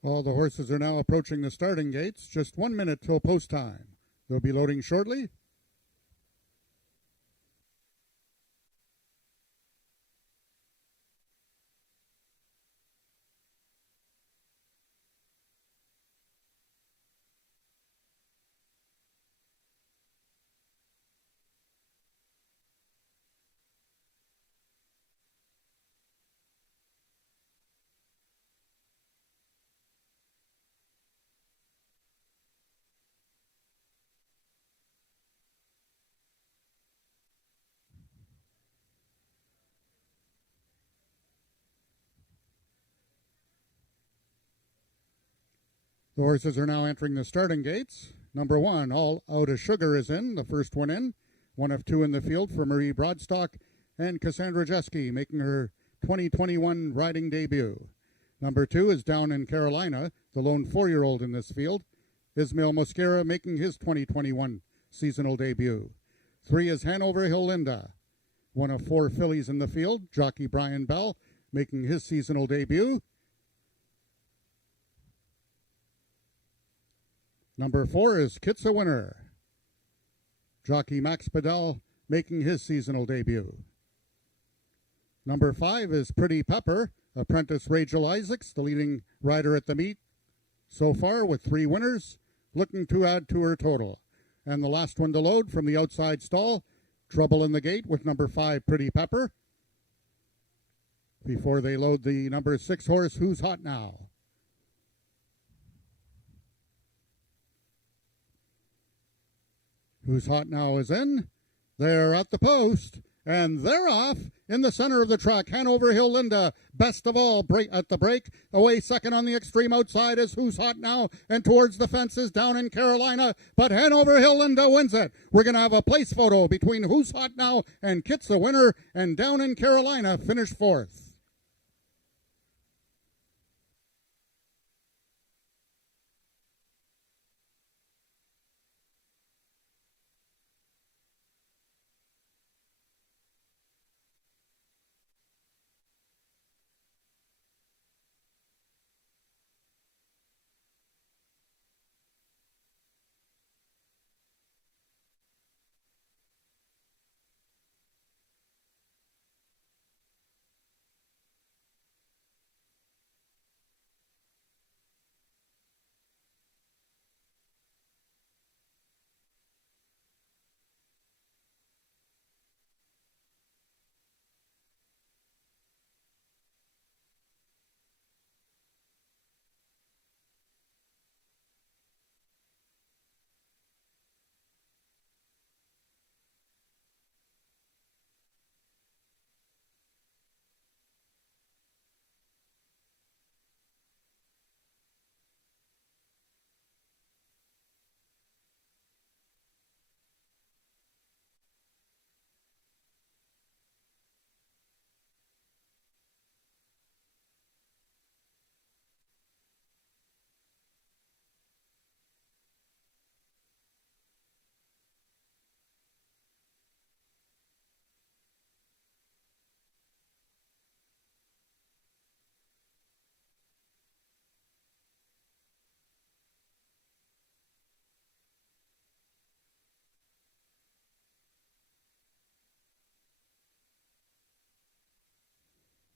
All the horses are now approaching the starting gates. Just 1 minute till post time. They'll be loading shortly. The horses are now entering the starting gates. Number 1, All Out of Sugar is in, the first one in. 1 of 2 in the field for Marie Broadstock and Cassandra Jeske, making her 2021 riding debut. Number 2 is Down in Carolina, the lone 4-year-old in this field. Ismail Mosquera making his 2021 seasonal debut. 3 is Hanover Hill Linda. 1 of 4 fillies in the field, jockey Brian Bell making his seasonal debut. Number 4 is Kitsa Winner. Jockey Max Bedell making his seasonal debut. Number 5 is Pretty Pepper, apprentice Rachel Isaacs, the leading rider at the meet so far with 3 winners, looking to add to her total. And the last one to load from the outside stall, Trouble in the Gate with number 5, Pretty Pepper, before they load the number 6 horse, Who's Hot Now. Who's Hot Now is in. They're at the post, and they're off in the center of the track. Hanover Hill Linda, best of all, at the break. Away second on the extreme outside is Who's Hot Now, and towards the fences Down in Carolina, but Hanover Hill Linda wins it. We're going to have a place photo between Who's Hot Now and Kitsa Winner, and Down in Carolina finished 4th.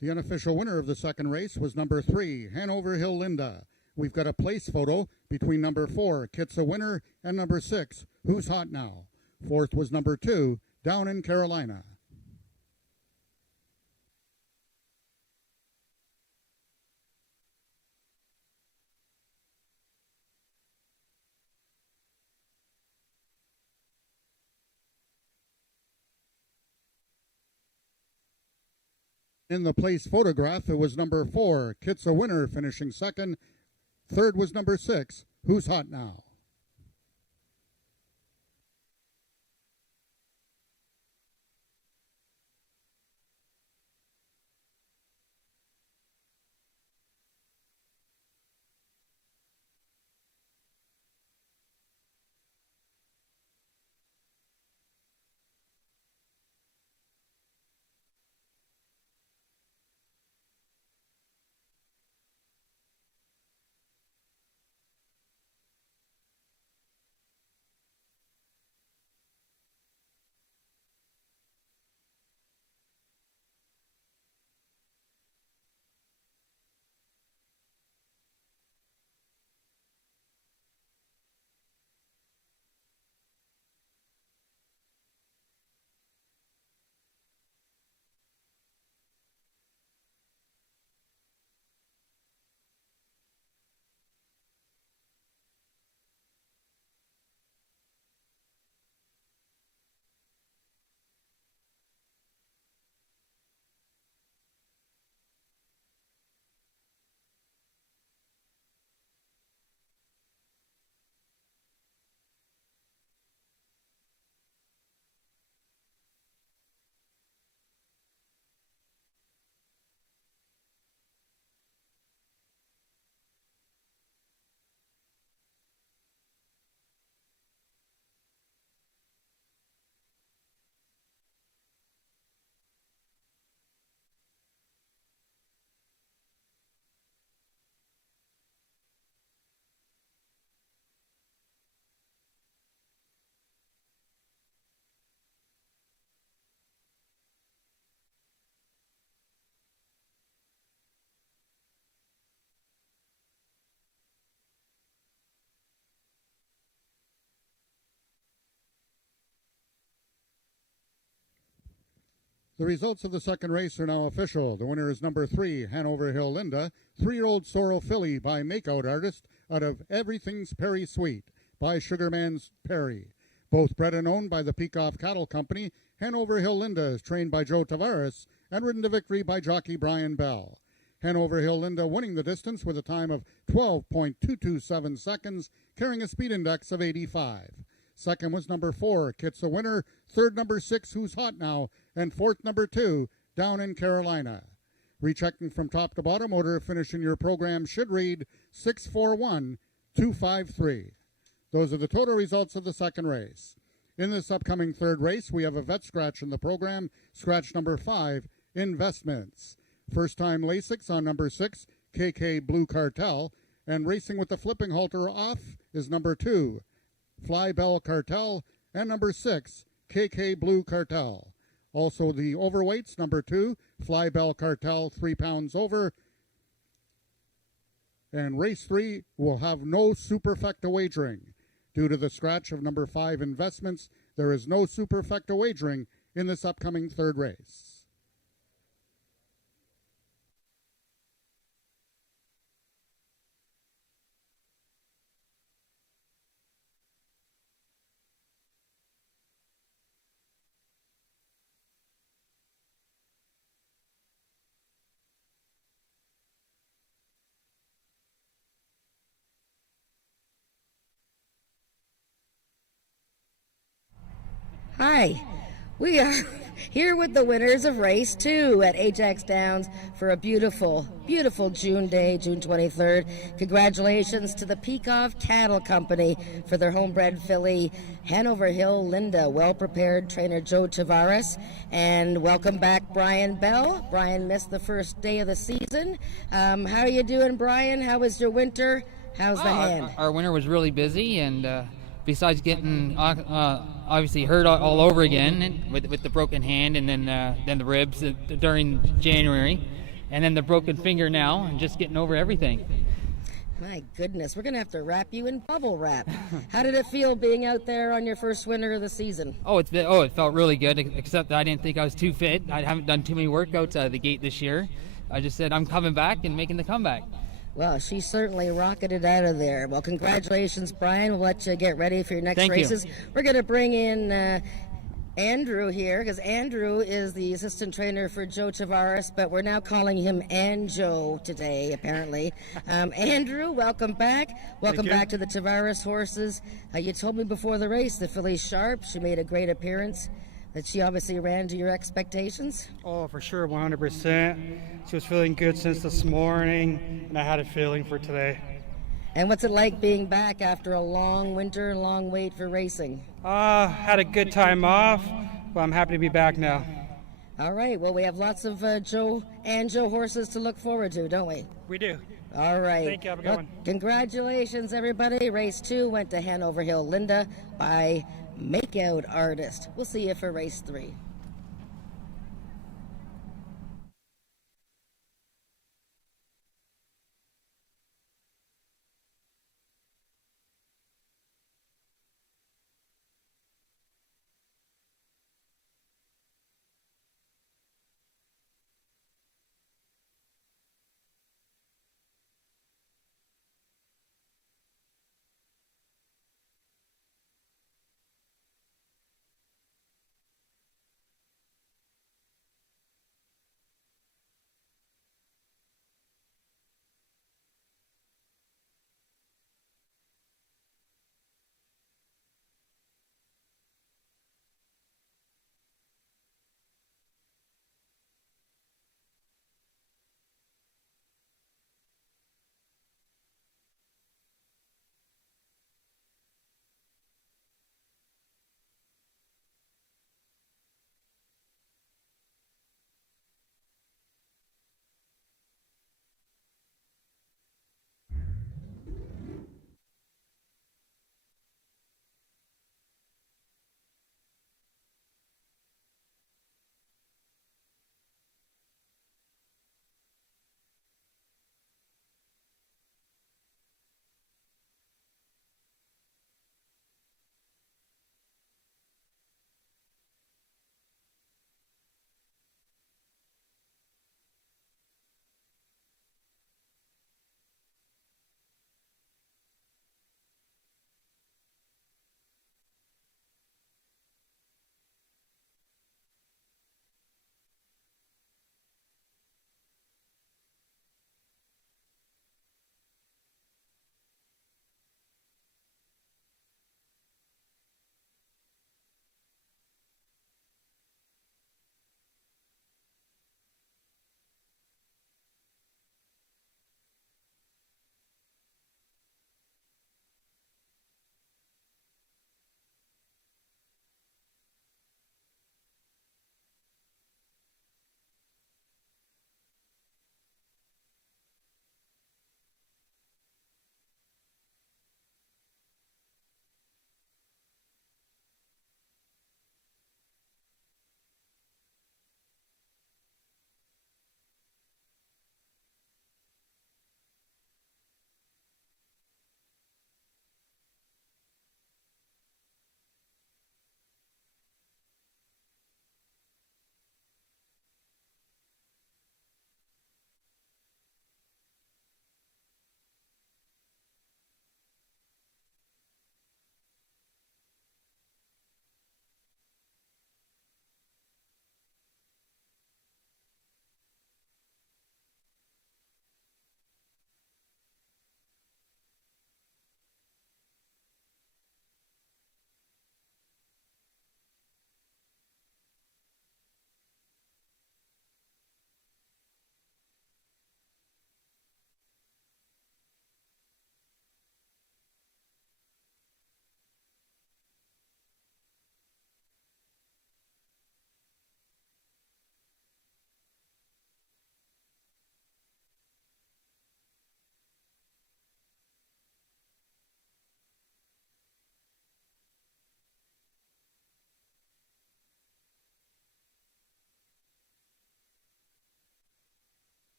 The unofficial winner of the second race was number 3, Hanover Hill Linda. We've got a place photo between number 4, Kitsa Winner, and number 6, Who's Hot Now. 4th was number 2, Down in Carolina. In the place photograph, it was number 4, Kitsa Winner, finishing 2nd. 3rd was number 6, Who's Hot Now. The results of the second race are now official. The winner is number 3, Hanover Hill Linda, 3-year-old Sorrel filly by Makeout Artist out of Everything's Perry Sweet by Sugarman's Perry. Both bred and owned by the Peacock Cattle Company, Hanover Hill Linda is trained by Joe Tavares and ridden to victory by jockey Brian Bell. Hanover Hill Linda winning the distance with a time of 12.227 seconds, carrying a speed index of 85. Second was number 4, Kit's the Winner. Third, number 6, Who's Hot Now. And fourth, number 2, Down in Carolina. Rechecking from top to bottom, order of finish in your program should read 641-253. Those are the total results of the second race. In this upcoming third race, we have a vet scratch in the program, scratch number 5, Investments. First time Lasix on number 6, KK Blue Cartel, and racing with the flipping halter off is number 2, Fly Bell Cartel, and number 6, KK Blue Cartel. Also the overweights, number 2, Fly Bell Cartel, 3 pounds over. And race 3 will have no superfecta wagering. Due to the scratch of number 5, Investments, there is no superfecta wagering in this upcoming third race. Hi, we are here with the winners of race 2 at Ajax Downs for a beautiful, beautiful June day, June 23rd. Congratulations to the Peacock Cattle Company for their homebred filly, Hanover Hill Linda. Well-prepared trainer Joe Tavares. And welcome back, Brian Bell. Brian missed the first day of the season. How are you doing, Brian? How was your winter? How's the hand? Our winter was really busy, and besides getting obviously hurt all over again with the broken hand and then the ribs during January, and then the broken finger now, and just getting over everything. My goodness, we're going to have to wrap you in bubble wrap. How did it feel being out there on your first winter of the season? It felt really good, except that I didn't think I was too fit. I haven't done too many workouts out of the gate this year. I just said I'm coming back and making the comeback. Well, she certainly rocketed out of there. Well, congratulations, Brian. We'll let you get ready for your next races. We're going to bring in Andrew here, because Andrew is the assistant trainer for Joe Tavares, but we're now calling him Anjo today, apparently. Andrew, welcome back. Welcome back to the Tavares horses. You told me before the race the filly's sharp. She made a great appearance. That she obviously ran to your expectations? Oh, for sure, 100%. She was feeling good since this morning, and I had a feeling for today. And what's it like being back after a long winter, long wait for racing? Had a good time off, but I'm happy to be back now. All right, well, we have lots of Joe horses to look forward to, don't we? We do. All right. Thank you. Have a good one. Congratulations, everybody. Race 2 went to Hanover Hill Linda by Makeout Artist. We'll see you for race 3.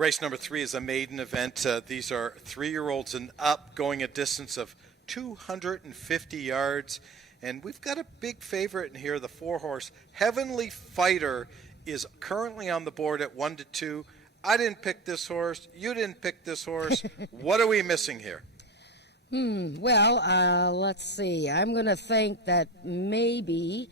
Race number 3 is a maiden event. These are 3-year-olds and up, going a distance of 250 yards. And we've got a big favorite in here, the 4-horse Heavenly Fighter is currently on the board at 1-2. I didn't pick this horse. You didn't pick this horse. What are we missing here? Well, let's see. I'm going to think that maybe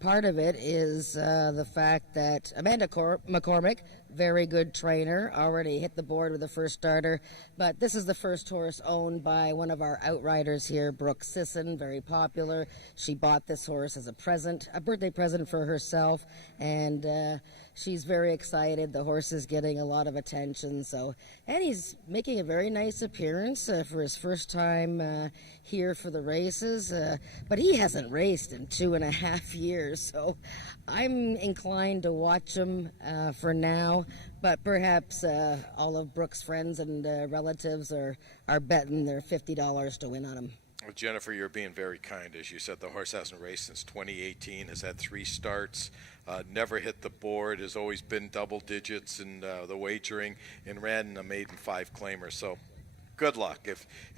part of it is the fact that Amanda McCormick, very good trainer, already hit the board with the first starter. But this is the first horse owned by one of our outriders here, Brooke Sisson, very popular. She bought this horse as a birthday present for herself, and she's very excited. The horse is getting a lot of attention. And he's making a very nice appearance for his first time here for the races. But he hasn't raced in 2.5 years, so I'm inclined to watch him for now. But perhaps all of Brooke's friends and relatives are betting their $50 to win on him. Well, Jennifer, you're being very kind. As you said, the horse hasn't raced since 2018, has had 3 starts, never hit the board, has always been double digits in the wagering, and ran a maiden 5-claimer. So good luck.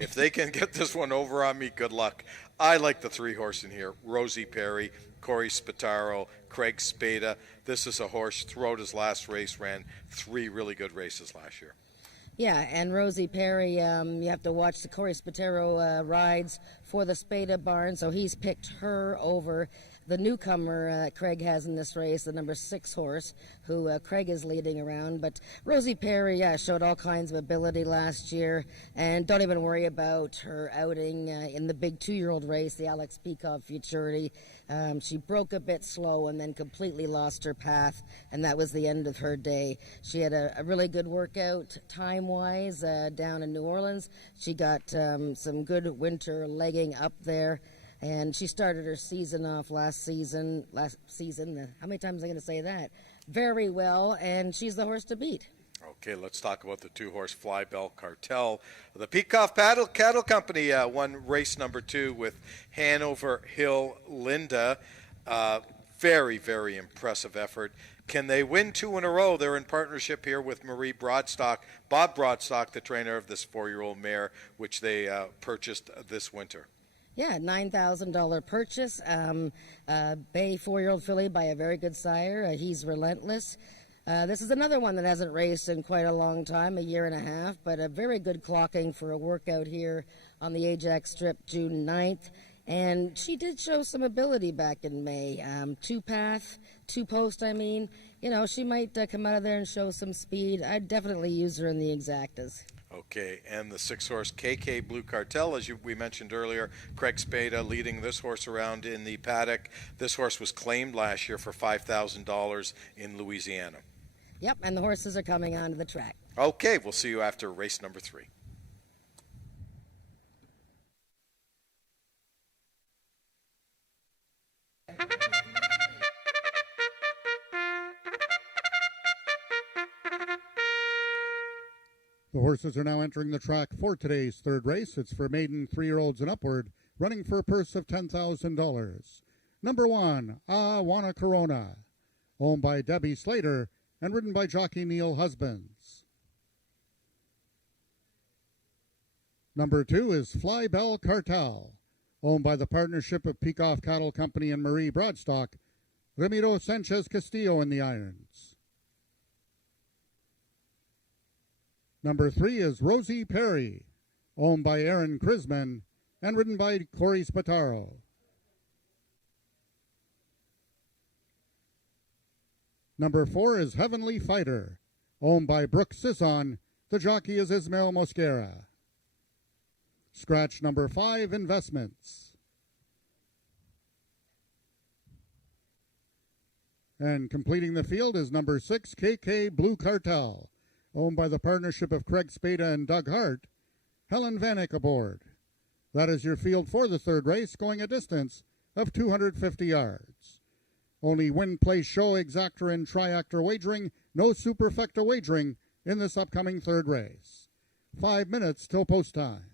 If they can get this one over on me, good luck. I like the 3-horse in here, Rosie Perry, Corey Spataro, Craig Spada. This is a horse throughout his last race, ran 3 really good races last year. Yeah, and Rosie Perry, you have to watch the Corey Spataro rides for the Spada barn, so he's picked her over the newcomer Craig has in this race, the number 6 horse, who Craig is leading around. But Rosie Perry, showed all kinds of ability last year, and don't even worry about her outing in the big 2-year-old race, the Alex Peacock Futurity. She broke a bit slow and then completely lost her path, and that was the end of her day. She had a really good workout time-wise down in New Orleans. She got some good winter legging up there, and she started her season off last season, how many times am I going to say that? Very well, and she's the horse to beat. Okay, let's talk about the 2-horse Fly Bell Cartel. The Peacock Cattle Company won race number 2 with Hanover Hill Linda. Very, very impressive effort. Can they win 2 in a row? They're in partnership here with Marie Broadstock, Bob Broadstock, the trainer of this 4-year-old mare, which they purchased this winter. Yeah, $9,000 purchase. Bay 4-year-old filly by a very good sire. He's relentless. This is another one that hasn't raced in quite a long time, 1.5 years, but a very good clocking for a workout here on the Ajax Strip June 9th. And she did show some ability back in May. 2-path, 2-post, You know, she might come out of there and show some speed. I'd definitely use her in the exactas. Okay, and the 6-horse KK Blue Cartel, as we mentioned earlier, Craig Spada leading this horse around in the paddock. This horse was claimed last year for $5,000 in Louisiana. Yep, and the horses are coming onto the track. Okay, we'll see you after race number 3. The horses are now entering the track for today's 3rd race. It's for maiden 3-year-olds and upward, running for a purse of $10,000. Number 1, Awana Corona, owned by Debbie Slater and ridden by jockey Neil Husbands. Number 2 is Fly Bell Cartel, owned by the partnership of Peacock Cattle Company and Marie Broadstock, Ramiro Sanchez Castillo in the irons. Number 3 is Rosie Perry, owned by Aaron Krisman and ridden by Corey Spataro. Number 4 is Heavenly Fighter, owned by Brooke Sisson. The jockey is Ismael Mosquera. Scratch number 5, Investments. And completing the field is number 6, KK Blue Cartel, owned by the partnership of Craig Spada and Doug Hart. Helen Vanek aboard. That is your field for the 3rd race, going a distance of 250 yards. Only win, play, show, exactor, and triactor wagering, no superfecta wagering in this upcoming 3rd race. 5 minutes till post time.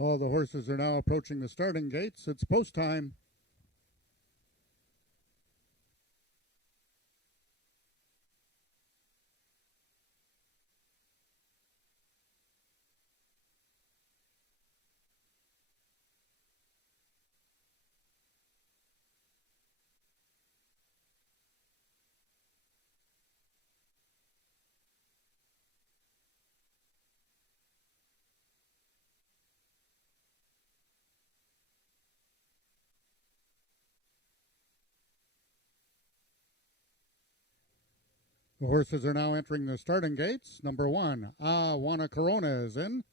All the horses are now approaching the starting gates. It's post time. The horses are now entering the starting gates. Number 1, Wanna Corona is in.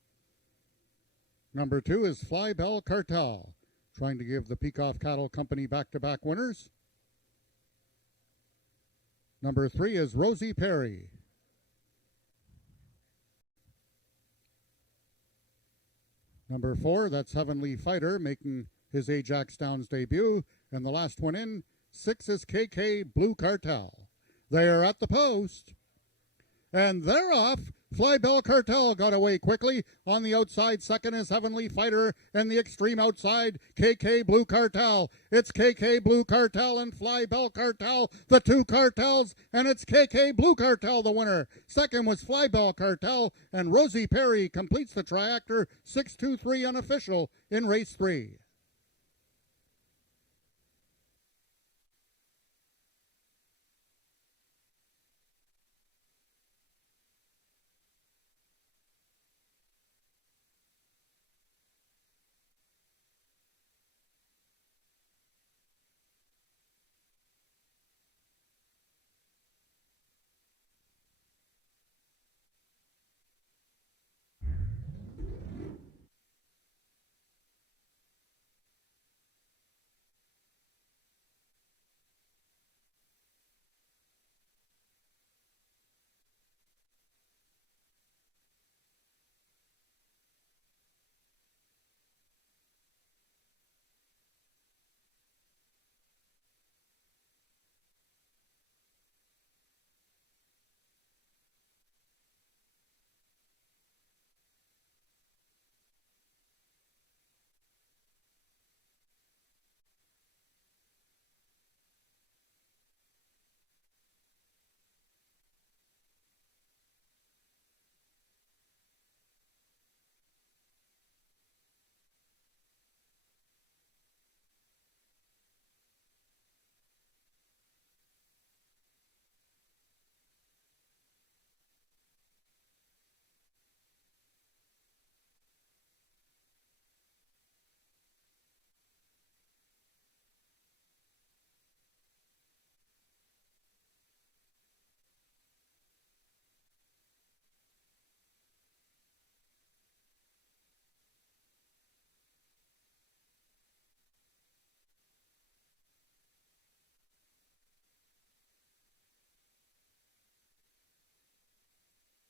Number 2 is Fly Bell Cartel, trying to give the Peacock Cattle Company back-to-back winners. Number 3 is Rosie Perry. Number 4, that's Heavenly Fighter, making his Ajax Downs debut. And the last one in, 6 is KK Blue Cartel. They are at the post. And they're off. Fly Bell Cartel got away quickly. On the outside, second is Heavenly Fighter. And the extreme outside, KK Blue Cartel. It's KK Blue Cartel and Fly Bell Cartel, the two cartels. And it's KK Blue Cartel, the winner. Second was Fly Bell Cartel. And Rosie Perry completes the triactor, 6-2-3 unofficial in race 3.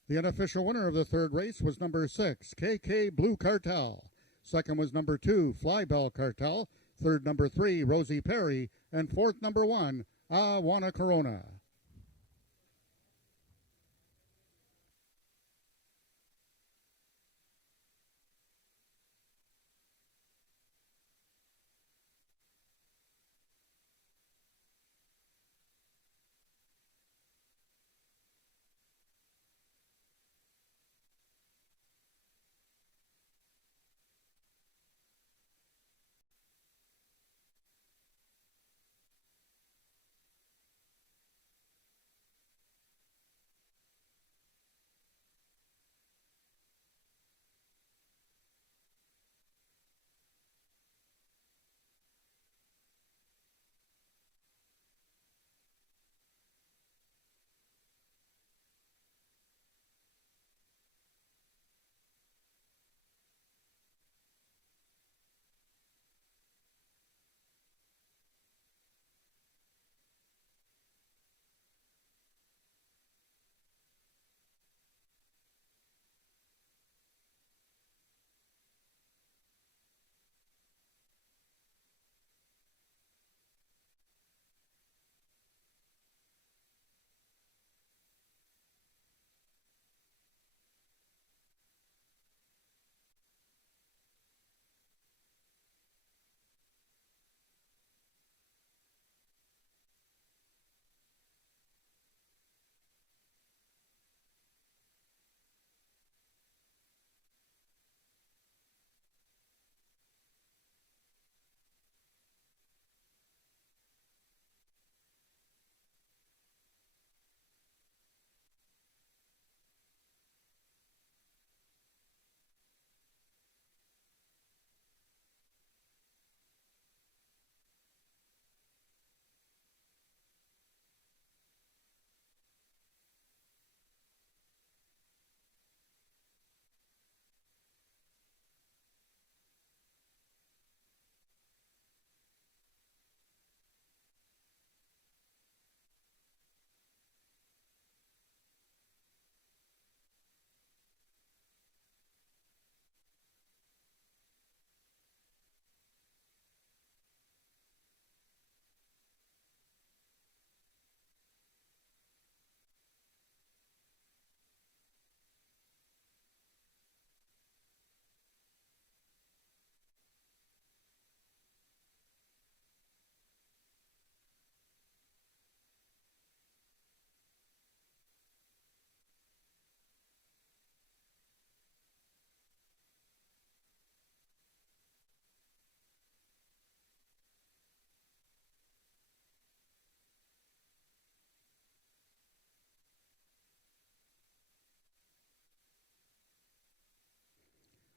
The unofficial winner of the third race was number 6, KK Blue Cartel. Second was number 2, Fly Bell Cartel. Third, number 3, Rosie Perry. And fourth, number 1, Wanna Corona.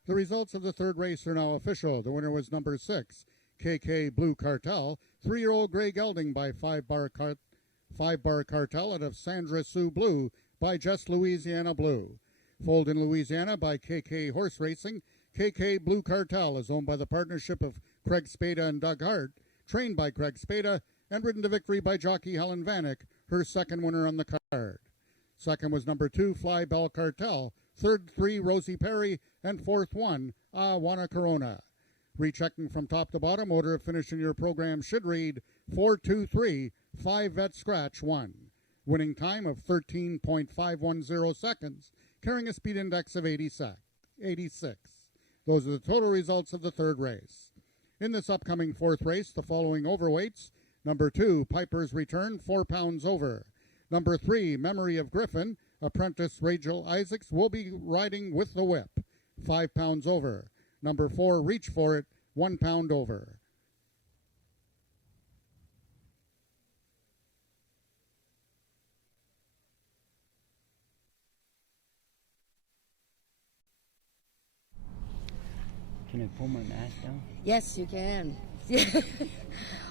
The results of the third race are now official. The winner was number 6, KK Blue Cartel, 3-year-old Gray Gelding by 5-bar Cartel out of Sandra Sue Blue by Just Louisiana Blue. Foaled in Louisiana by KK Horse Racing, KK Blue Cartel is owned by the partnership of Craig Spada and Doug Hart, trained by Craig Spada, and ridden to victory by jockey Helen Vanek, her second winner on the card. Second was number 2, Fly Bell Cartel, third 3, Rosie Perry, and fourth 1, Juana Corona. Rechecking from top to bottom, order of finish in your program should read 4-2-3, 5 vet scratch 1. Winning time of 13.510 seconds, carrying a speed index of 86. Those are the total results of the third race. In this upcoming fourth race, the following overweights: number 2, Piper's Return, 4 pounds over. Number 3, Memory of Griffin, apprentice Rachel Isaacs will be riding with the whip, 5 pounds over. Number 4, Reach for It, 1 pound over. Can I pull my mask down? Yes, you can.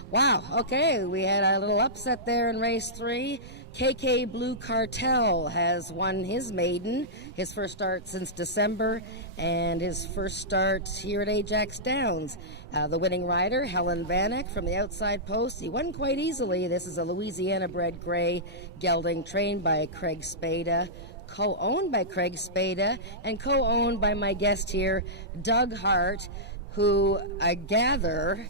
Wow, okay, we had a little upset there in race 3. KK Blue Cartel has won his maiden, his first start since December, and his first start here at Ajax Downs. The winning rider, Helen Vanek, from the outside post. He won quite easily. This is a Louisiana-bred gray gelding trained by Craig Spada, co-owned by Craig Spada, and co-owned by my guest here, Doug Hart, who I gather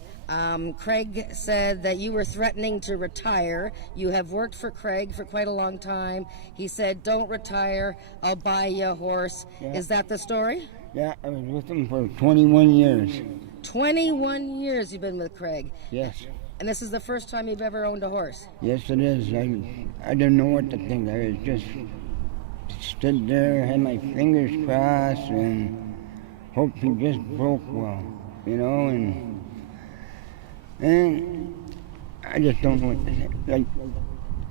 Craig said that you were threatening to retire. You have worked for Craig for quite a long time. He said, don't retire, I'll buy you a horse. Yeah. Is that the story? Yeah, I was with him for 21 years. 21 years you've been with Craig. Yes. And this is the first time you've ever owned a horse? Yes, it is. I didn't know what to think. I was just stood there, had my fingers crossed, and hoped he just broke well, you know, and I just don't know what to say. Like,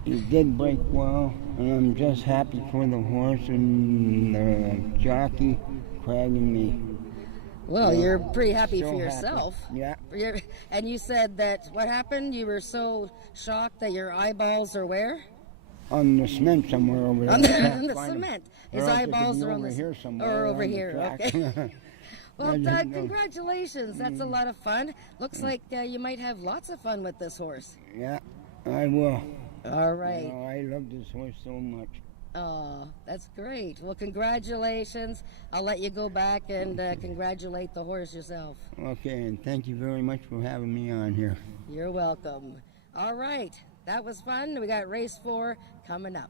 he did break well, and I'm just happy for the horse and the jockey, Craig and me. Well, Yeah. you're pretty happy So for happy. yourself. Yeah. And you said that what happened? You were so shocked that your eyeballs are where? On the cement somewhere over there. On I can't the find 'em. cement. Or His else they could eyeballs be are on over the here somewhere. or over on the here. track. Okay. Well, I Doug, didn't know. congratulations. That's a lot of fun. Looks like you might have lots of fun with this horse. Yeah, I will. All right. Oh, I love this horse so much. Oh, that's great. Well, congratulations. I'll let you go back and congratulate the horse yourself. Okay, and thank you very much for having me on here. You're welcome. All right. That was fun. We got race 4 coming up.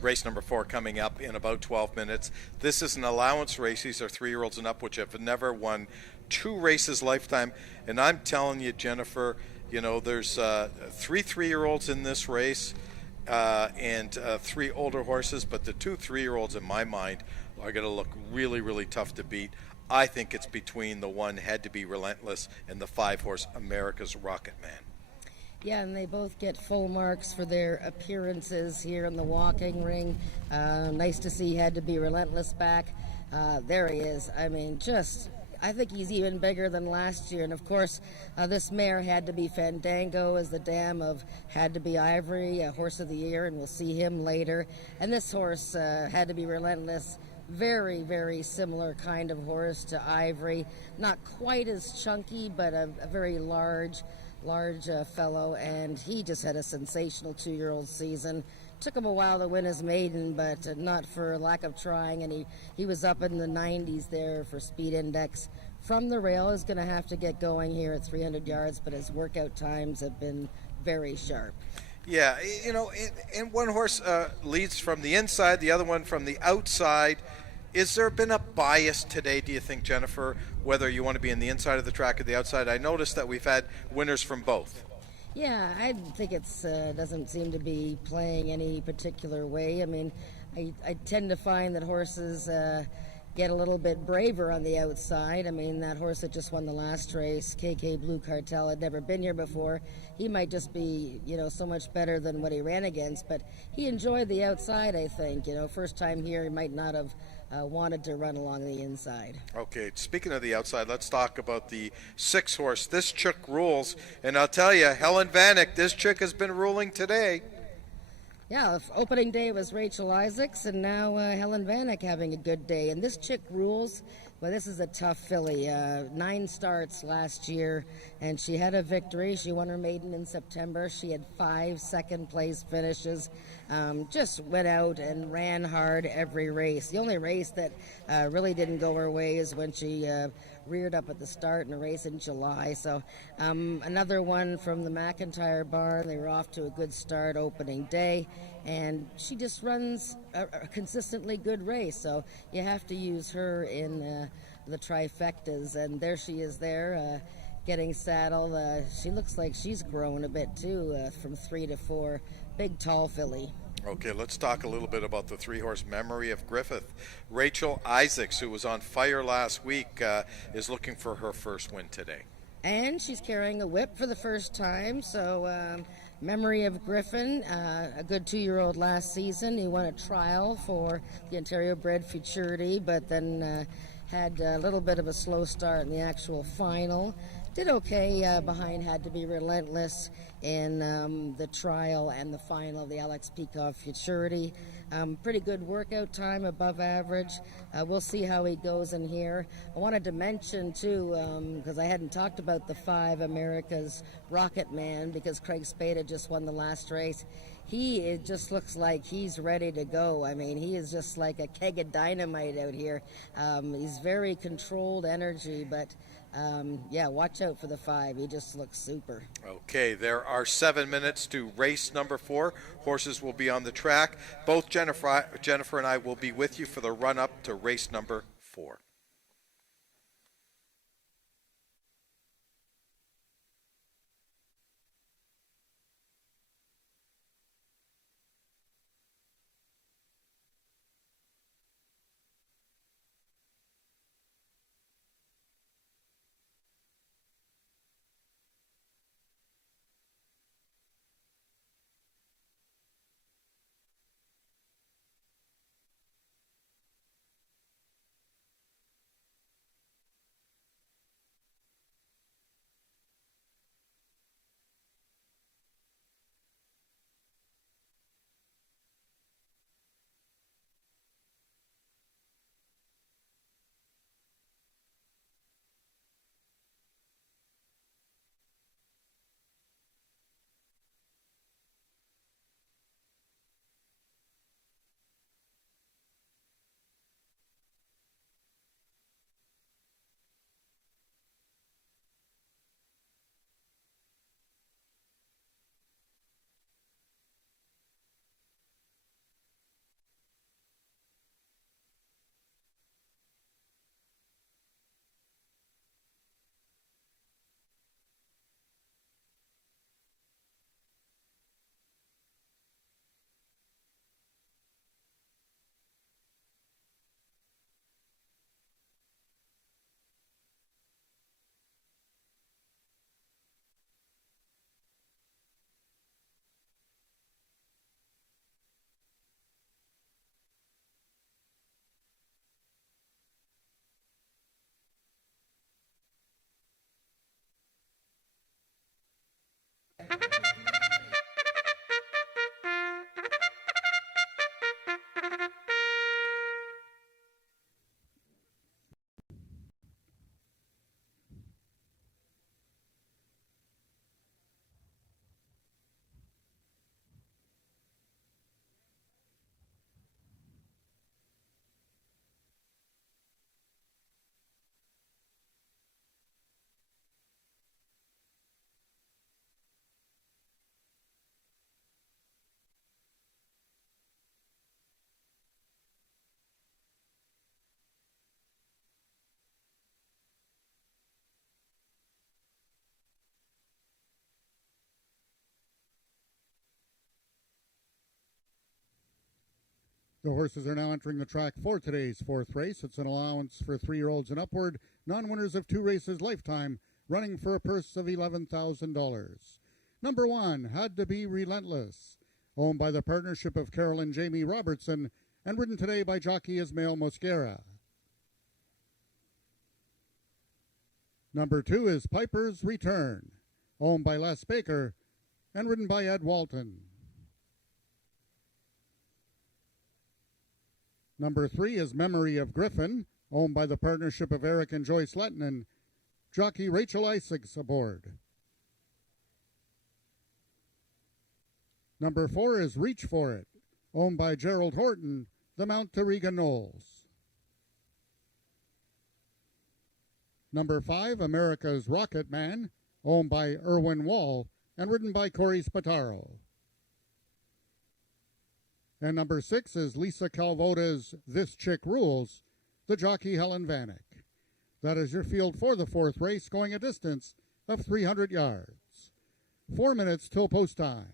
race number 4 coming up in about 12 minutes. This is an allowance race. These are 3-year-olds and up, which have never won 2 races lifetime. And I'm telling you, Jennifer, there's 3-3-year-olds in this race and 3 older horses, but the 2 3-year-olds in my mind are going to look really, really tough to beat. I think it's between the 1 Had to Be Relentless and the 5-horse America's Rocket Man. Yeah, and they both get full marks for their appearances here in the walking ring. Nice to see Had to Be Relentless back. There he is. I mean, I think he's even bigger than last year. And of course, this mare Had to Be Fandango is the dam of Had to Be Ivory, Horse of the Year, and we'll see him later. And this horse, Had to Be Relentless, very, very similar kind of horse to Ivory. Not quite as chunky, but a very large fellow, and he just had a sensational 2-year-old season. Took him a while to win his maiden, but not for lack of trying, and he was up in the 90s there for speed index. From the rail, is going to have to get going here at 300 yards, but his workout times have been very sharp. Yeah, and one horse leads from the inside, the other one from the outside. Is there been a bias today, do you think, Jennifer, whether you want to be in the inside of the track or the outside? I noticed that we've had winners from both. Yeah, I think it's doesn't seem to be playing any particular way. I mean, I tend to find that horses get a little bit braver on the outside. I mean, that horse that just won the last race, KK Blue Cartel, had never been here before. He might just be, so much better than what he ran against, but he enjoyed the outside, I think. First time here, he might not have wanted to run along the inside. Okay, speaking of the outside, let's talk about the 6-horse. This chick rules, and I'll tell you, Helen Vanek, this chick has been ruling today. Yeah, opening day was Rachel Isaacs, and now Helen Vanek having a good day. And this chick rules. Well, this is a tough filly. 9 starts last year, and she had a victory. She won her maiden in September. She had 5 second-place finishes. Just went out and ran hard every race. The only race that really didn't go her way is when she reared up at the start in a race in July. So another one from the McIntyre barn. They were off to a good start opening day, and she just runs a consistently good race. So you have to use her in the trifectas, and there she is there getting saddled. She looks like she's grown a bit too, from 3 to 4. Big, tall filly. Okay, let's talk a little bit about the 3-horse Memory of Griffith. Rachel Isaacs, who was on fire last week, is looking for her first win today. And she's carrying a whip for the first time, so Memory of Griffin, a good 2-year-old last season. He won a trial for the Ontario Bred Futurity, but then had a little bit of a slow start in the actual final. Did okay behind Had to Be Relentless in the trial and the final of the Alex Peikoff Futurity. Pretty good workout time, above average. We'll see how he goes in here. I wanted to mention, too, because I hadn't talked about the 5 America's Rocket Man, because Craig Spada just won the last race. It just looks like he's ready to go. I mean, he is just like a keg of dynamite out here. He's very controlled energy, but yeah, watch out for the 5. He just looks super. Okay, there are 7 minutes to race number 4. Horses will be on the track. Both Jennifer and I will be with you for the run-up to race number 4. The horses are now entering the track for today's fourth race. It's an allowance for 3-year-olds and upward, non-winners of 2 races lifetime, running for a purse of $11,000. Number 1, Had to Be Relentless, owned by the partnership of Carol and Jamie Robertson, and ridden today by jockey Ismael Mosquera. Number 2 is Piper's Return, owned by Les Baker, and ridden by Ed Walton. Number 3 is Memory of Griffin, owned by the partnership of Eric and Joyce Lettinen, jockey Rachel Isaacs aboard. Number 4 is Reach For It, owned by Gerald Horton, the Mount Tariga Knolls. Number 5, America's Rocket Man, owned by Irwin Wall, and ridden by Corey Spataro. And number 6 is Lisa Calvota's This Chick Rules, the jockey Helen Vanek. That is your field for the fourth race, going a distance of 300 yards. 4 minutes till post time.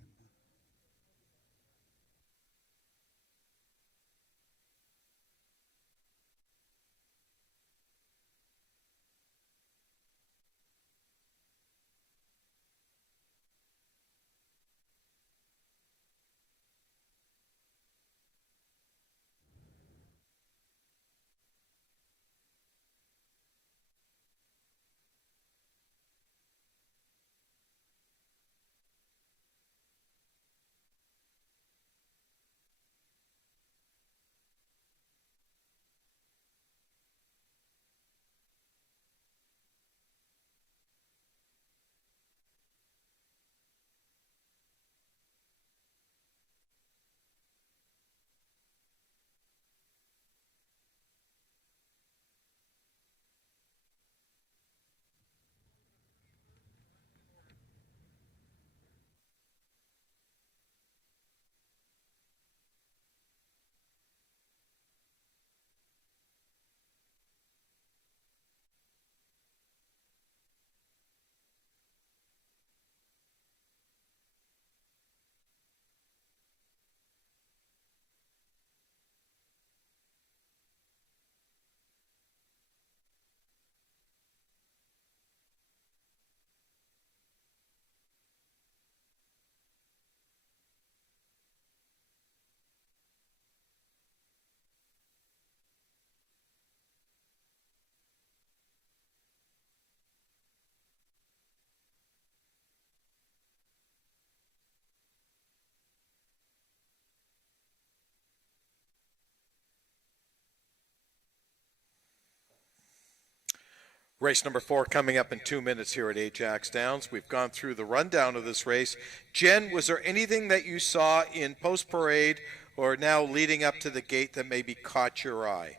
Race number 4 coming up in 2 minutes here at Ajax Downs. We've gone through the rundown of this race. Jen, was there anything that you saw in post-parade or now leading up to the gate that maybe caught your eye?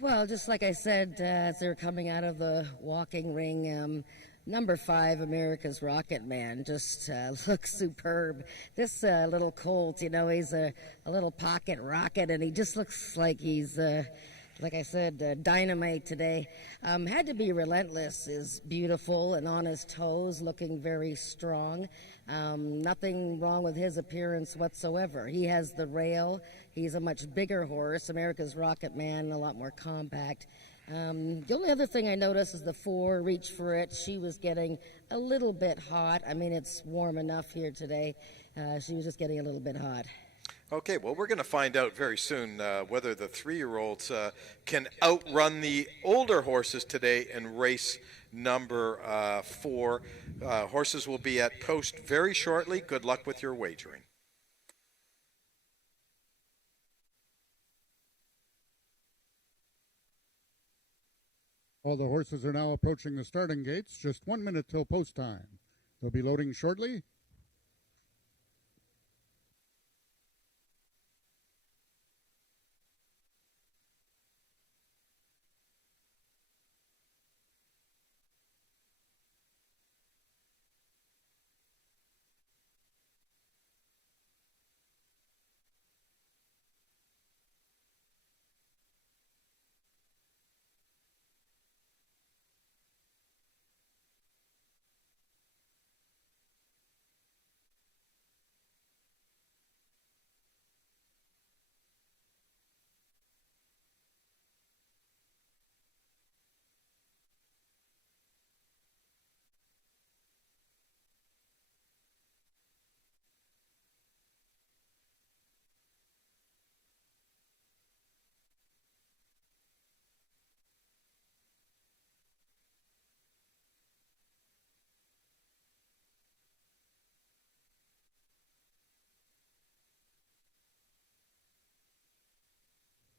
Well, just like I said, as they're coming out of the walking ring, number 5, America's Rocket Man, just looks superb. This little colt, you know, he's a little pocket rocket, and he just looks like he's, like I said, dynamite today. Had to Be Relentless is beautiful and on his toes, looking very strong. Nothing wrong with his appearance whatsoever. He has the rail. He's a much bigger horse. America's Rocket Man, a lot more compact. The only other thing I noticed is the 4, Reach For It. She was getting a little bit hot. I mean, it's warm enough here today. She was just getting a little bit hot. Okay, well, we're going to find out very soon whether the 3-year-olds can outrun the older horses today and race number 4. Horses will be at post very shortly. Good luck with your wagering. All the horses are now approaching the starting gates. Just 1 minute till post time. They'll be loading shortly.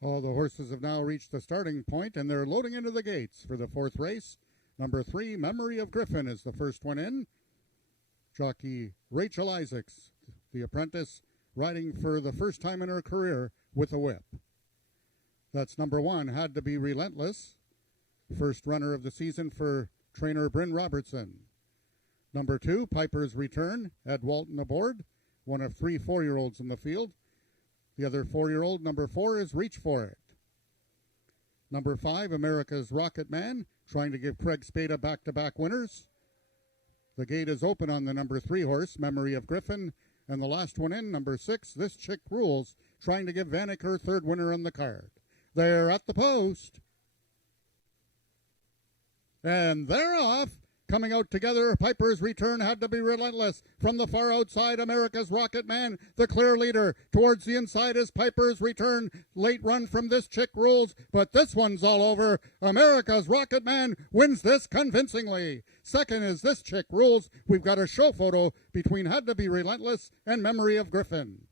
All the horses have now reached the starting point, and they're loading into the gates for the 4th race. Number 3, Memory of Griffin, is the first one in. Jockey Rachel Isaacs, the apprentice, riding for the first time in her career with a whip. That's number 1, Had to Be Relentless, first runner of the season for trainer Bryn Robertson. Number 2, Piper's Return, Ed Walton aboard, one of 3 4-year-olds in the field. The other 4-year-old, number 4, is Reach For It. Number 5, America's Rocket Man, trying to give Craig Spada back-to-back winners. The gate is open on the number 3 horse, Memory of Griffin, and the last one in, number 6, This Chick Rules, trying to give Vanek her 3rd winner on the card. They're at the post. And they're off. Coming out together, Piper's Return, Had to Be Relentless. From the far outside, America's Rocket Man, the clear leader. Towards the inside is Piper's Return. Late run from This Chick Rules, but this one's all over. America's Rocket Man wins this convincingly. Second is This Chick Rules. We've got a show photo between Had to Be Relentless and Memory of Griffin.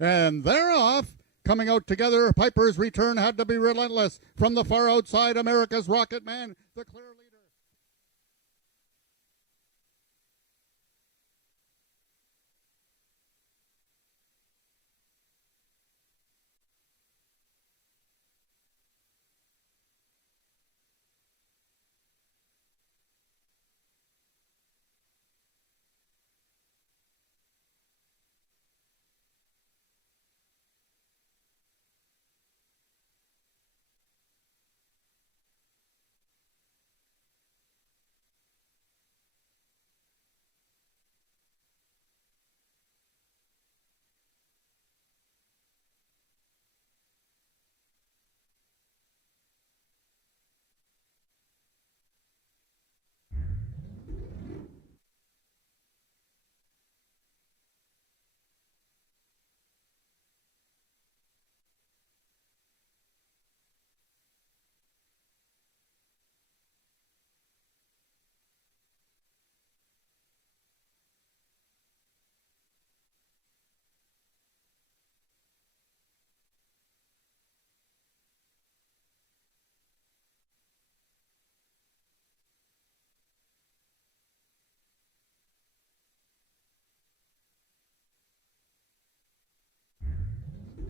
And they're off. Coming out together, Piper's Return, Had to Be Relentless. From the far outside, America's Rocket Man, the clear leader.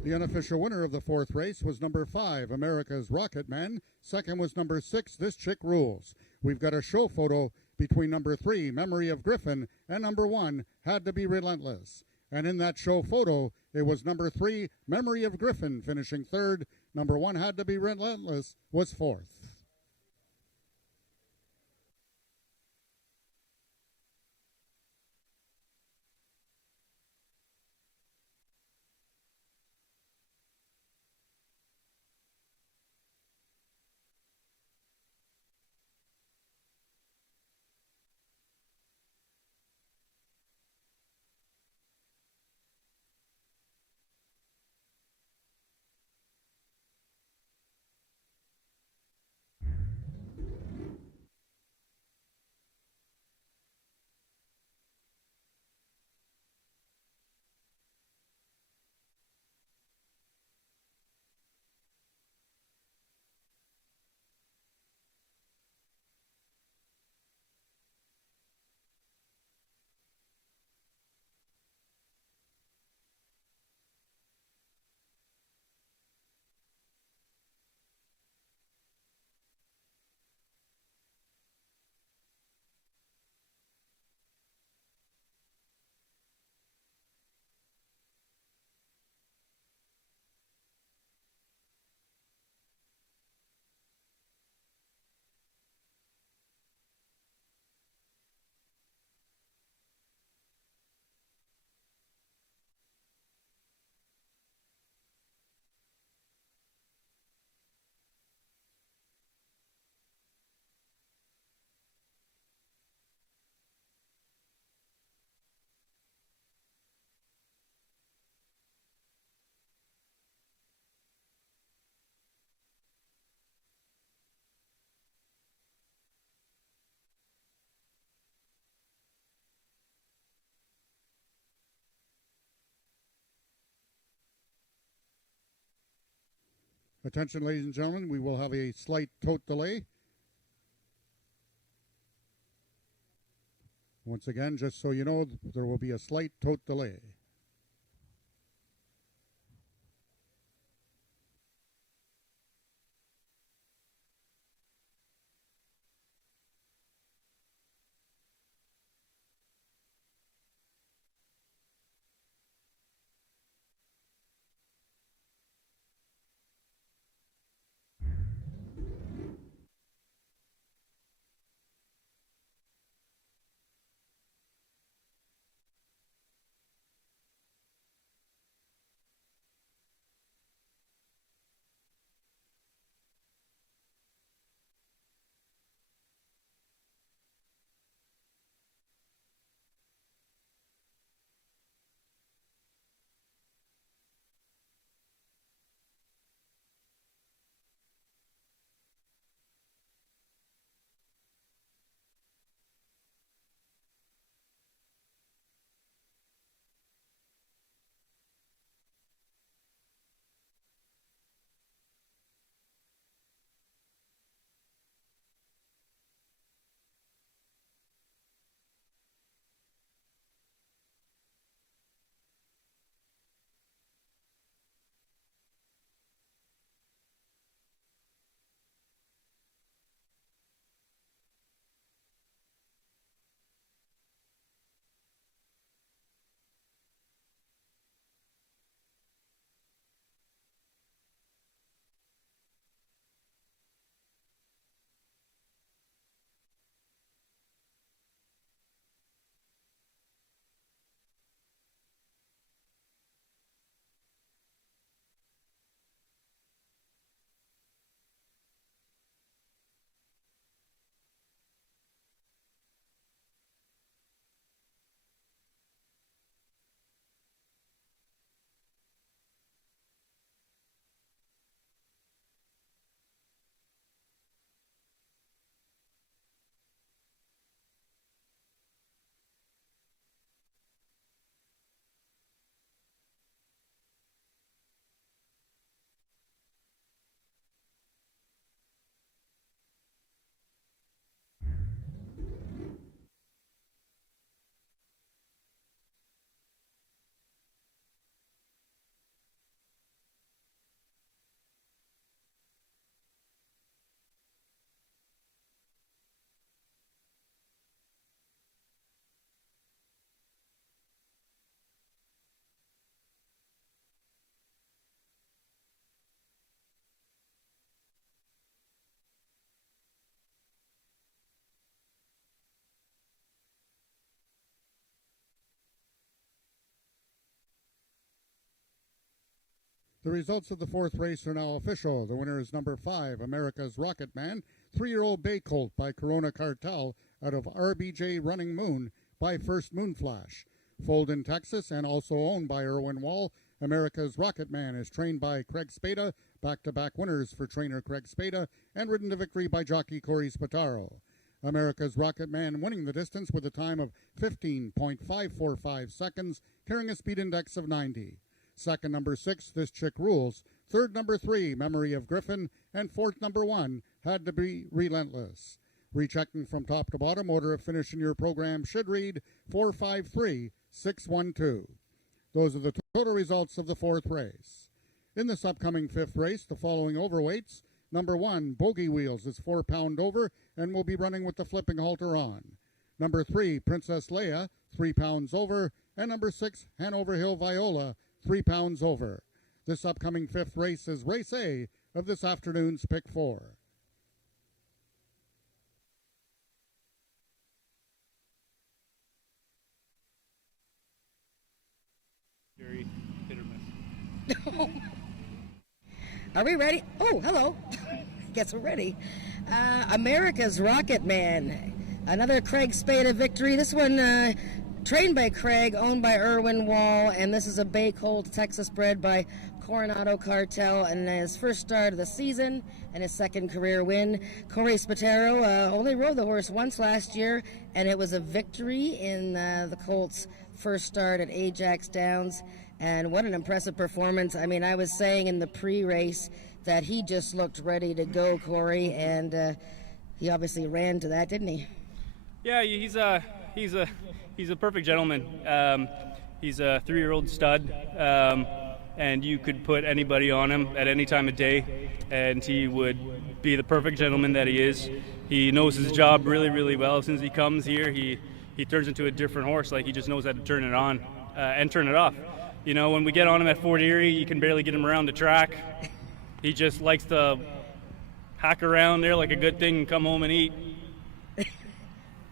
The unofficial winner of the 4th race was number 5, America's Rocket Man. Second was number 6, This Chick Rules. We've got a show photo between number 3, Memory of Griffin, and number 1, Had to Be Relentless. And in that show photo, it was number 3, Memory of Griffin, finishing 3rd. Number 1, Had to Be Relentless, was 4th. Attention, ladies and gentlemen, we will have a slight tote delay. Once again, just so you know, there will be a slight tote delay. The results of the fourth race are now official. The winner is number 5, America's Rocket Man, 3-year-old bay colt by Corona Cartel out of RBJ Running Moon by First Moonflash. Foaled in Texas and also owned by Irwin Wall, America's Rocket Man is trained by Craig Spada, back-to-back winners for trainer Craig Spada, and ridden to victory by jockey Corey Spataro. America's Rocket Man winning the distance with a time of 15.545 seconds, carrying a speed index of 90. Second, number 6, This Chick Rules. Third, number 3, Memory of Griffin. And fourth, number 1, Had to Be Relentless. Rechecking from top to bottom, order of finish in your program should read 453-612. Those are the total results of the fourth race. In this upcoming fifth race, the following overweights. Number 1, Bogey Wheels, is 4 pound over and will be running with the flipping halter on. Number 3, Princess Leia, 3 pounds over. And number 6, Hanover Hill Viola, 3 pounds over. This upcoming fifth race is race A of this afternoon's Pick 4. Very hit or miss. Are we ready? Oh, hello. Guess we're ready. America's Rocket Man. Another Craig Spada victory. This one trained by Craig, owned by Irwin Wall, and this is a bay colt, Texas bred by Coronado Cartel, and his first start of the season and his second career win. Corey Spataro only rode the horse once last year, and it was a victory in the colt's first start at Ajax Downs. And what an impressive performance. I mean, I was saying in the pre-race that he just looked ready to go, Corey, and he obviously ran to that, didn't he? Yeah, he's a perfect gentleman. He's a 3-year-old stud, and you could put anybody on him at any time of day, and he would be the perfect gentleman that he is. He knows his job really, really well. As soon as he comes here, he turns into a different horse. Like, he just knows how to turn it on and turn it off. You know, when we get on him at Fort Erie, you can barely get him around the track. He just likes to hack around there like a good thing and come home and eat.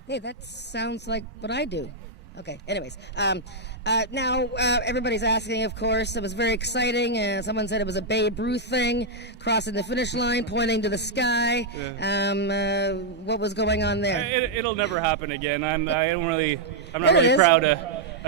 Hey, that sounds like what I do. Okay, anyways. Now, everybody's asking, of course. It was very exciting. Someone said it was a Babe Ruth thing, crossing the finish line, pointing to the sky. Yeah. What was going on there? It'll never happen again. I'm not really proud of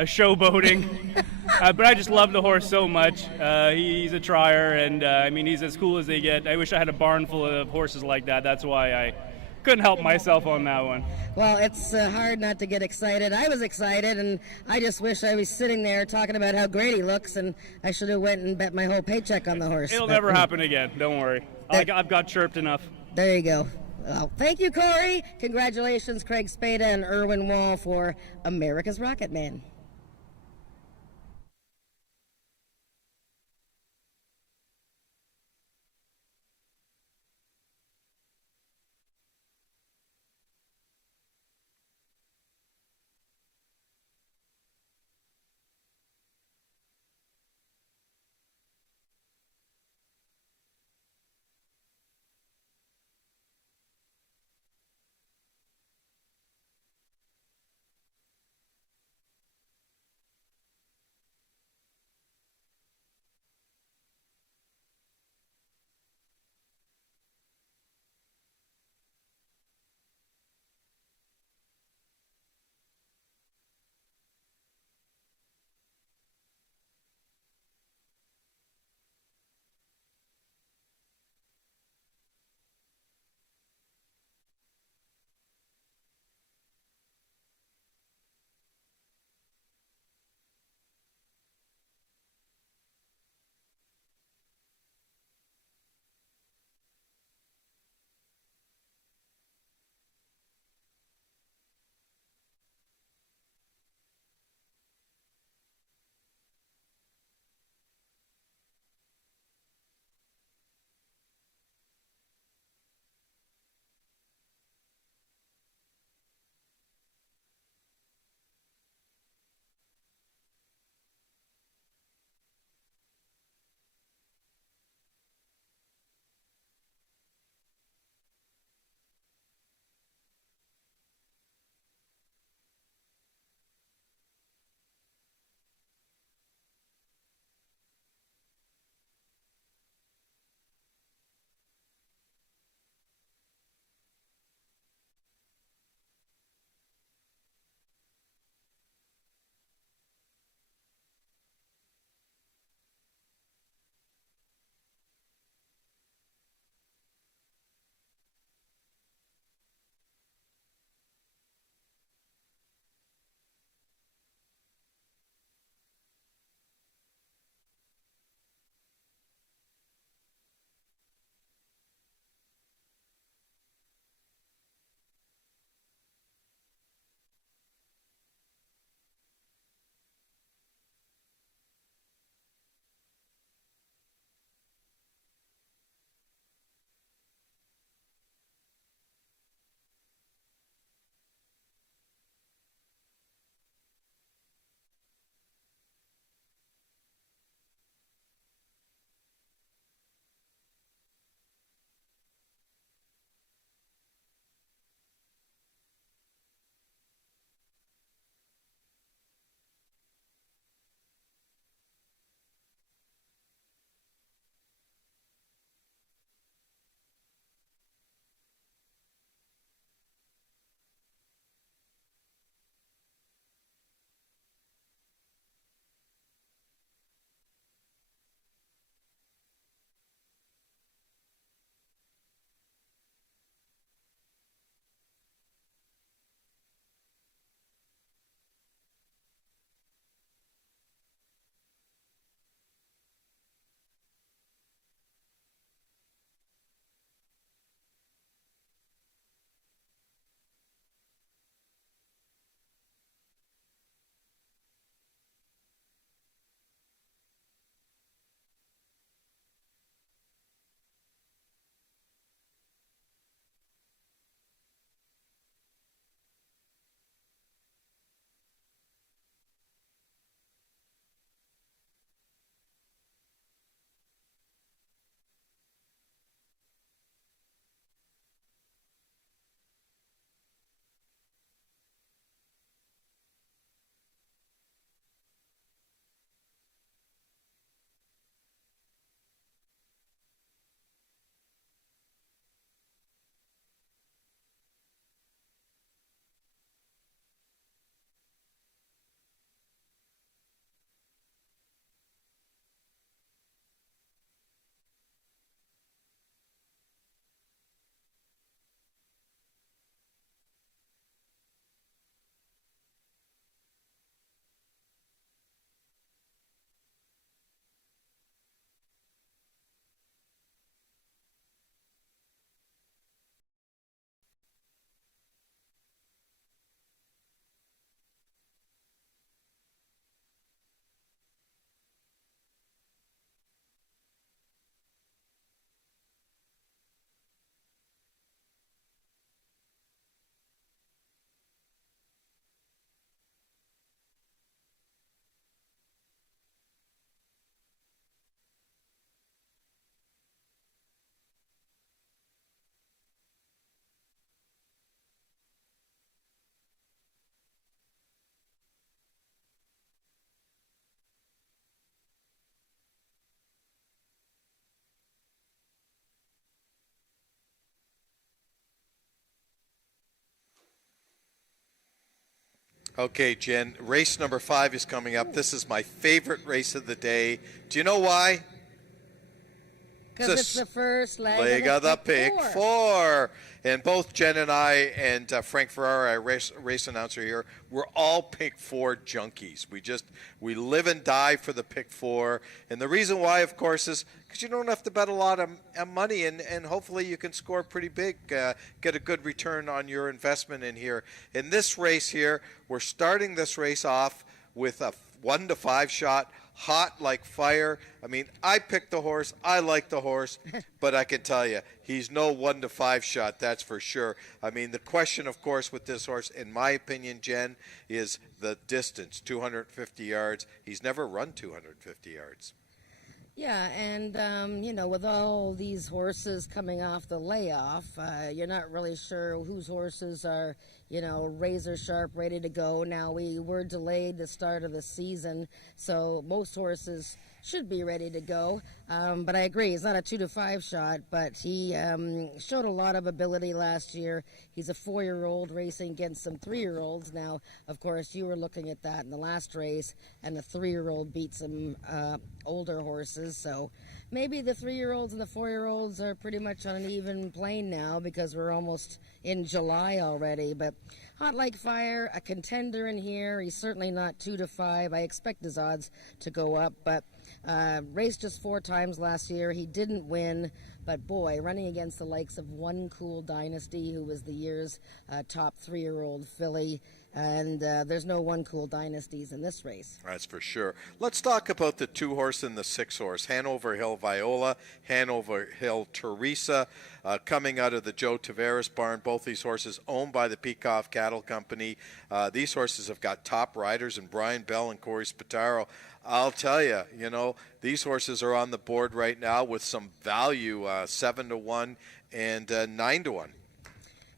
showboating. But I just love the horse so much. He's a trier, and I mean, he's as cool as they get. I wish I had a barn full of horses like that. That's why I couldn't help myself on that one. Well, it's hard not to get excited. I was excited, and I just wish I was sitting there talking about how great he looks, and I should have went and bet my whole paycheck on the horse. It'll never happen again. Don't worry. I've got chirped enough. There you go. Well, thank you, Corey. Congratulations, Craig Spada and Irwin Wall, for America's Rocket Man. Okay, Jen, race number 5 is coming up. This is my favorite race of the day. Do you know why? Because it's the first leg of the Pick Four. Four. And both Jen and I and Frank Ferrara, our race announcer here, we're all Pick Four junkies. We live and die for the Pick Four. And the reason why, of course, is because you don't have to bet a lot of money, and hopefully you can score pretty big, get a good return on your investment in here. In this race here, we're starting this race off with a 1 to 5 shot. Hot like fire. I mean, I picked the horse. I like the horse, but I can tell you, he's no 1 to 5 shot. That's for sure. I mean, the question, of course, with this horse, in my opinion, Jen, is the distance, 250 yards. He's never run 250 yards. Yeah, and, with all these horses coming off the layoff, you're not really sure whose horses are, razor sharp, ready to go. Now, we were delayed the start of the season, so most horses should be ready to go. But I agree, he's not a 2 to 5 shot, but he showed a lot of ability last year. He's a 4-year-old racing against some 3-year-olds. Now, of course, you were looking at that in the last race, and the 3-year-old beat some older horses. So maybe the 3-year-olds and the 4-year-olds are pretty much on an even plane now because we're almost in July already. But hot like fire, a contender in here. He's certainly not 2 to 5. I expect his odds to go up, but raced just 4 times last year. He didn't win, but boy, running against the likes of One Cool Dynasty, who was the year's top 3-year-old filly, and there's no One Cool Dynasties in this race. That's for sure. Let's talk about the 2-horse and the 6-horse. Hanover Hill Viola, Hanover Hill Teresa, coming out of the Joe Tavares barn. Both these horses owned by the Peacock Cattle Company. These horses have got top riders in Brian Bell and Corey Spataro. I'll tell you, these horses are on the board right now with some value, 7 to 1 and 9 to 1.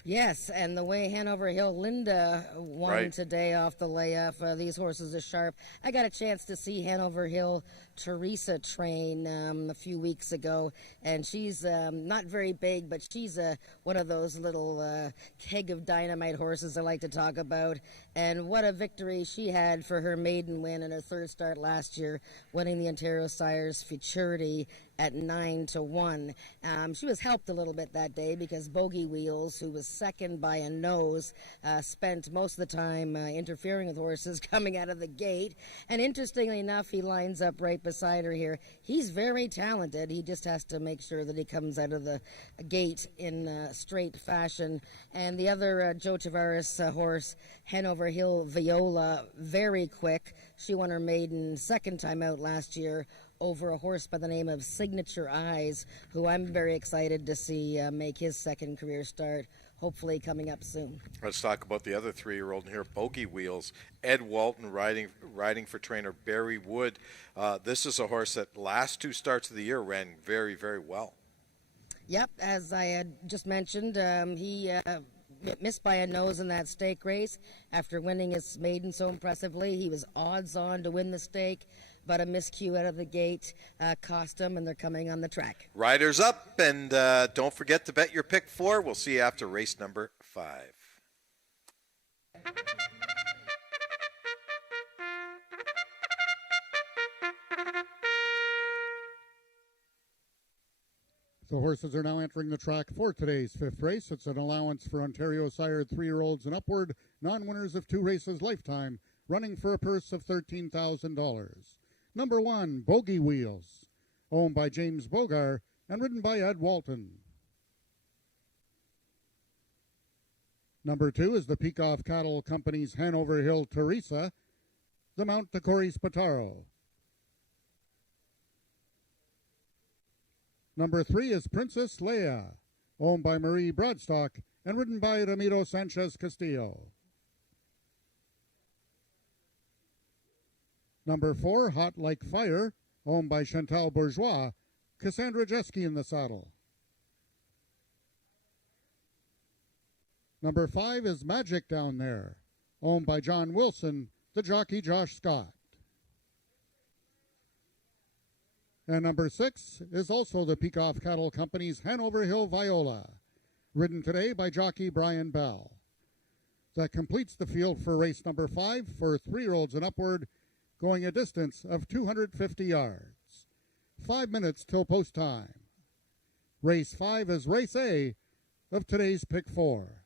Yes, and the way Hanover Hill Linda won today off the layoff, these horses are sharp. I got a chance to see Hanover Hill Teresa train a few weeks ago, and she's not very big, but she's one of those little keg of dynamite horses I like to talk about. And what a victory she had for her maiden win in her 3rd start last year, winning the Ontario Sires Futurity at 9 to 1. She was helped a little bit that day because Bogey Wheels, who was second by a nose, spent most of the time interfering with horses coming out of the gate. And interestingly enough, he lines up right beside her here. He's very talented. He just has to make sure that he comes out of the gate in straight fashion. And the other Joe Tavares horse, Hanover Hill Viola, very quick. She won her maiden 2nd time out last year over a horse by the name of Signature Eyes, who I'm very excited to see make his 2nd career start, hopefully coming up soon. Let's talk about the other 3-year-old in here, Bogey Wheels. Ed Walton riding for trainer Barry Wood. This is a horse that last 2 starts of the year ran very, very well. Yep, as I had just mentioned, he missed by a nose in that stake race after winning his maiden so impressively. He was odds on to win the stake, but a miscue out of the gate cost him, and they're coming on the track. Riders up, and don't forget to bet your Pick 4. We'll see you after race number 5. The horses are now entering the track for today's 5th race. It's an allowance for Ontario sired 3-year-olds and upward, non-winners of 2 races lifetime, running for a purse of $13,000. Number 1, Bogey Wheels, owned by James Bogar and ridden by Ed Walton. Number 2 is the Peacock Cattle Company's Hanover Hill Teresa, the mount to Corey Spataro. Number 3 is Princess Leia, owned by Marie Broadstock and ridden by Ramiro Sanchez Castillo. Number 4, Hot Like Fire, owned by Chantal Bourgeois, Cassandra Jeske in the saddle. Number 5 is Magic Down There, owned by John Wilson, the jockey Josh Scott. And number 6 is also the Peacock Cattle Company's Hanover Hill Viola, ridden today by jockey Brian Bell. That completes the field for race number 5 for 3-year-olds and upward, going a distance of 250 yards. 5 minutes till post time. Race 5 is race A of today's Pick 4.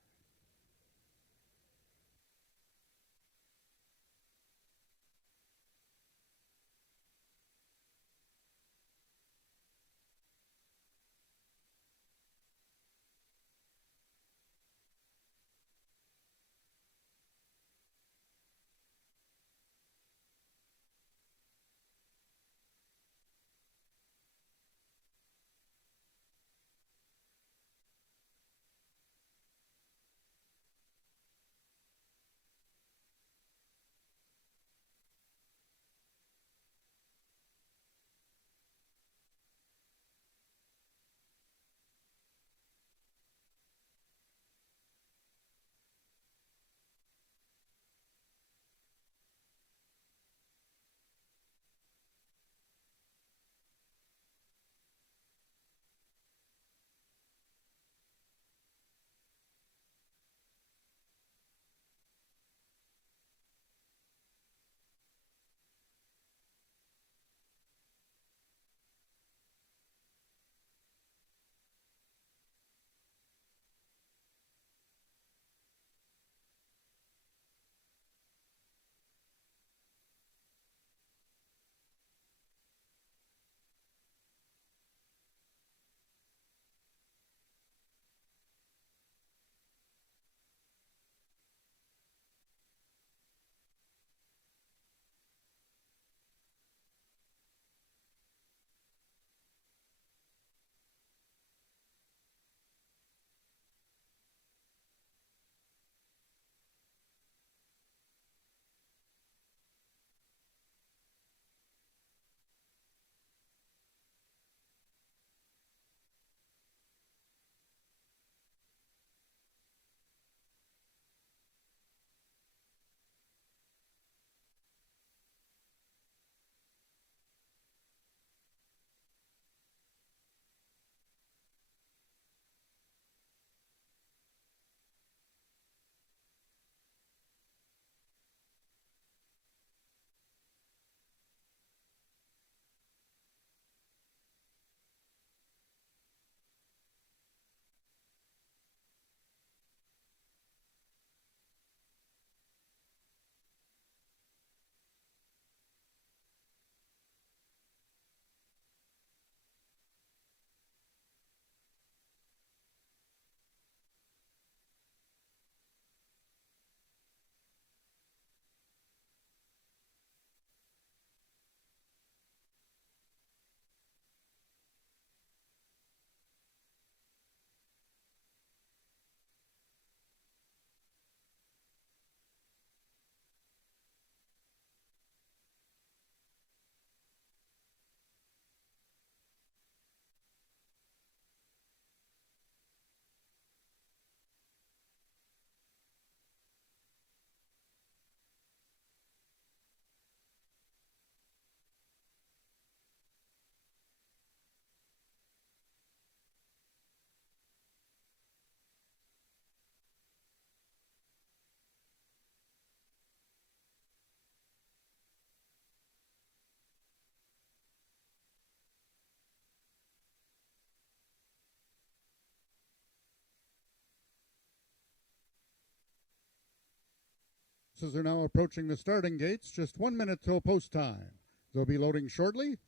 Horses are now approaching the starting gates, just 1 minute till post time. They'll be loading shortly.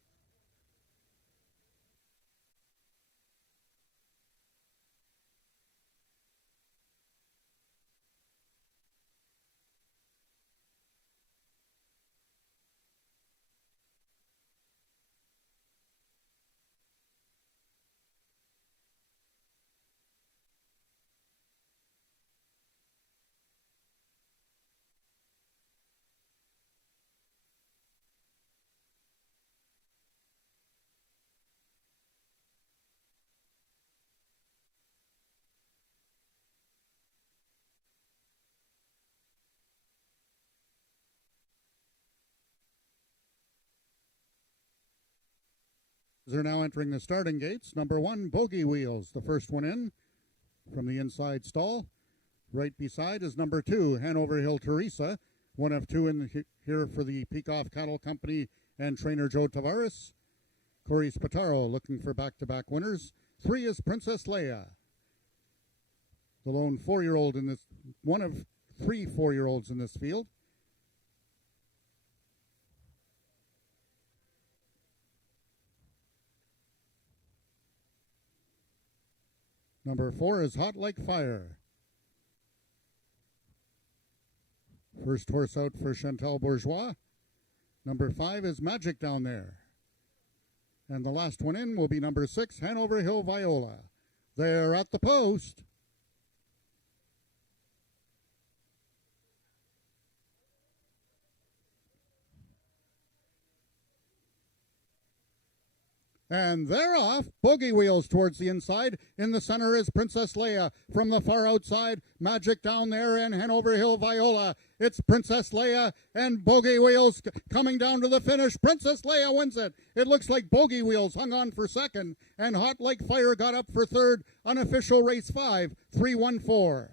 They're now entering the starting gates. Number 1, Bogey Wheels, the first one in from the inside stall. Right beside is number 2, Hanover Hill Teresa, one of 2 here for the Peacock Cattle Company and trainer Joe Tavares. Corey Spataro looking for back-to-back winners. 3 is Princess Leia, the lone 4-year-old in this, one of 3 4-year-olds in this field. Number 4 is Hot Like Fire. First horse out for Chantal Bourgeois. Number 5 is Magic Down There. And the last one in will be number 6, Hanover Hill Viola. They're at the post. And they're off. Bogey wheels towards the inside. In the center is Princess Leia. From the far outside, Magic Down There and Hanover Hill Viola. It's Princess Leia and Bogey Wheels coming down to the finish. Princess Leia wins it. It looks like Bogey Wheels hung on for second, and Hot Like Fire got up for third. Unofficial race 5, 3-1-4.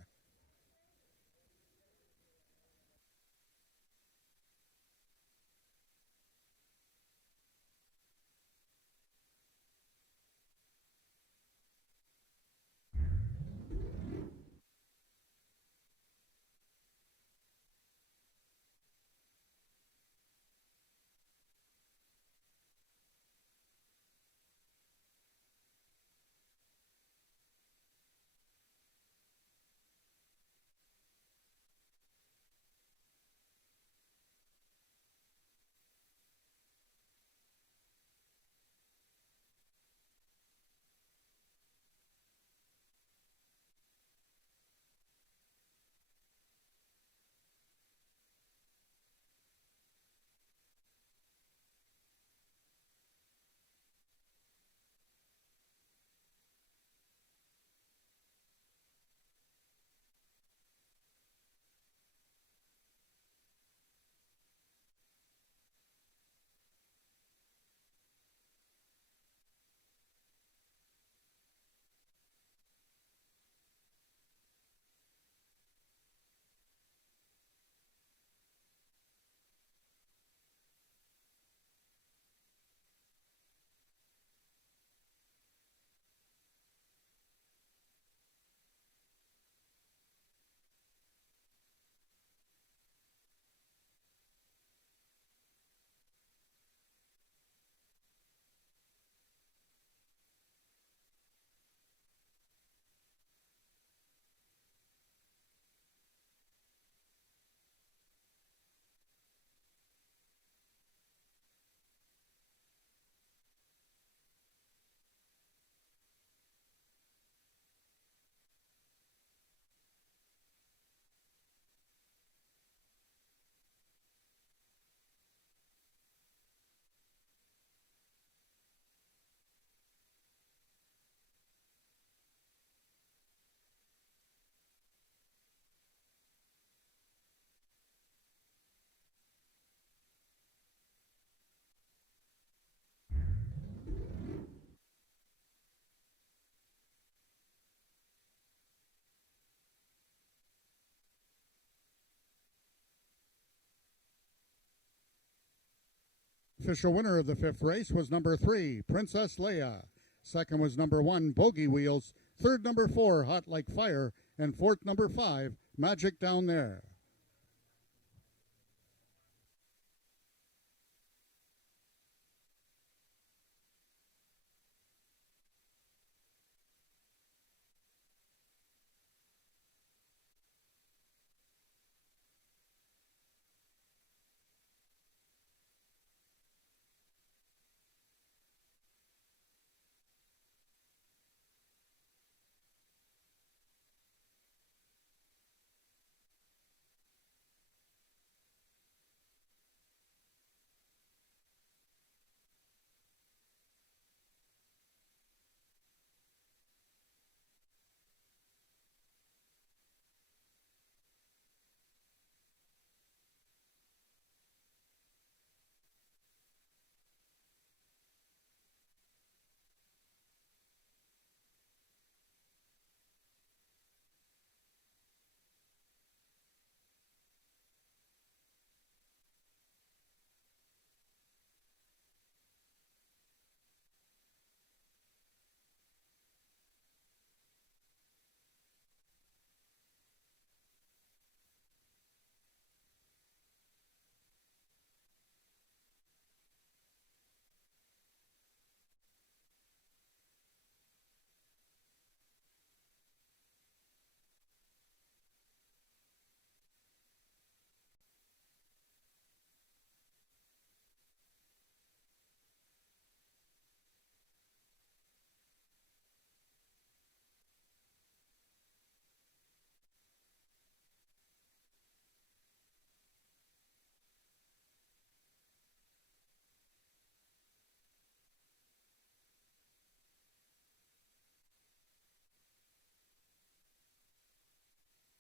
Official winner of the 5th race was number 3, Princess Leia. Second was number 1, Bogey Wheels. Third, number 4, Hot Like Fire. And fourth, number 5, Magic Down There.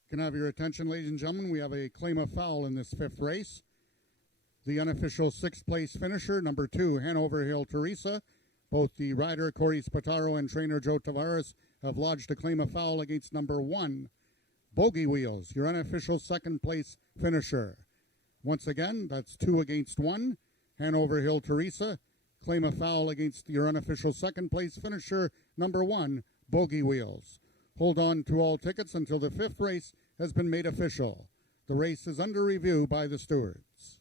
Can I have your attention, ladies and gentlemen? We have a claim of foul in this fifth race. The unofficial sixth place finisher, number 2, Hanover Hill Teresa. Both the rider, Corey Spataro, and trainer, Joe Tavares, have lodged a claim of foul against number 1, Bogey Wheels, your unofficial second place finisher. Once again, that's 2 against 1. Hanover Hill Teresa, claim of foul against your unofficial second place finisher, number 1, Bogey Wheels. Hold on to all tickets until the fifth race has been made official. The race is under review by the stewards.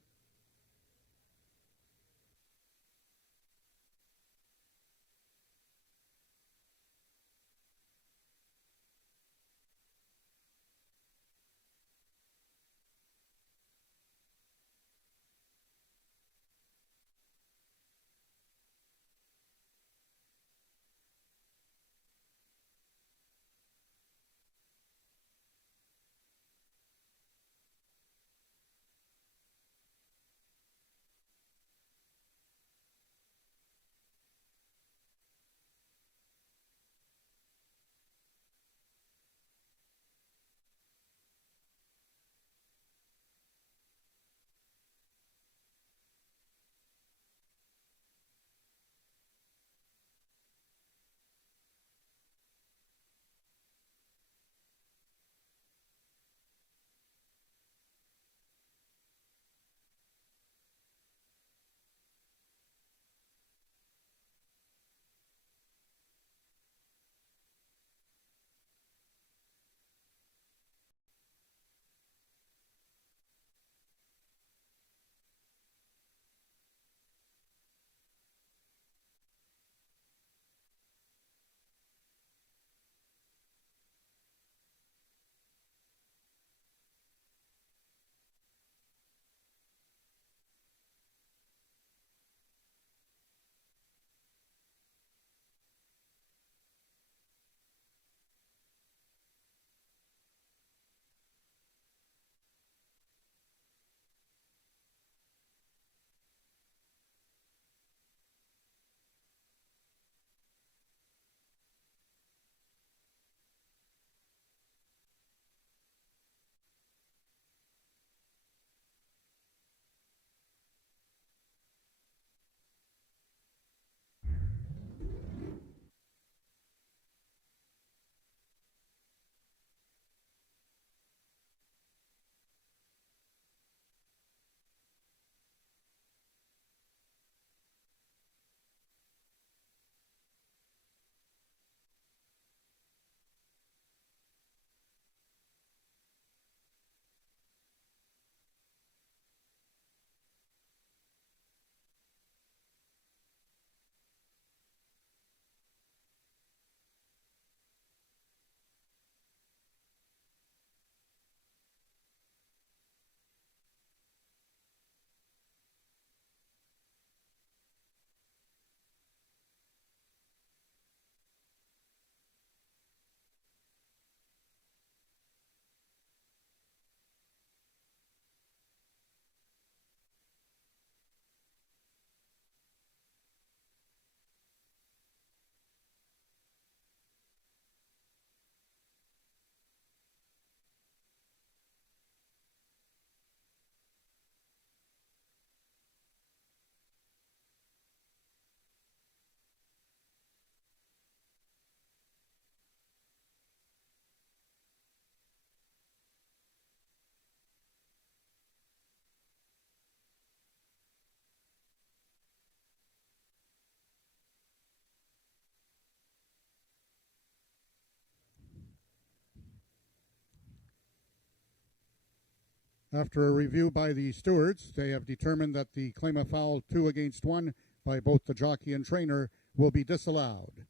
After a review by the stewards, they have determined that the claim of foul 2 against 1 by both the jockey and trainer will be disallowed.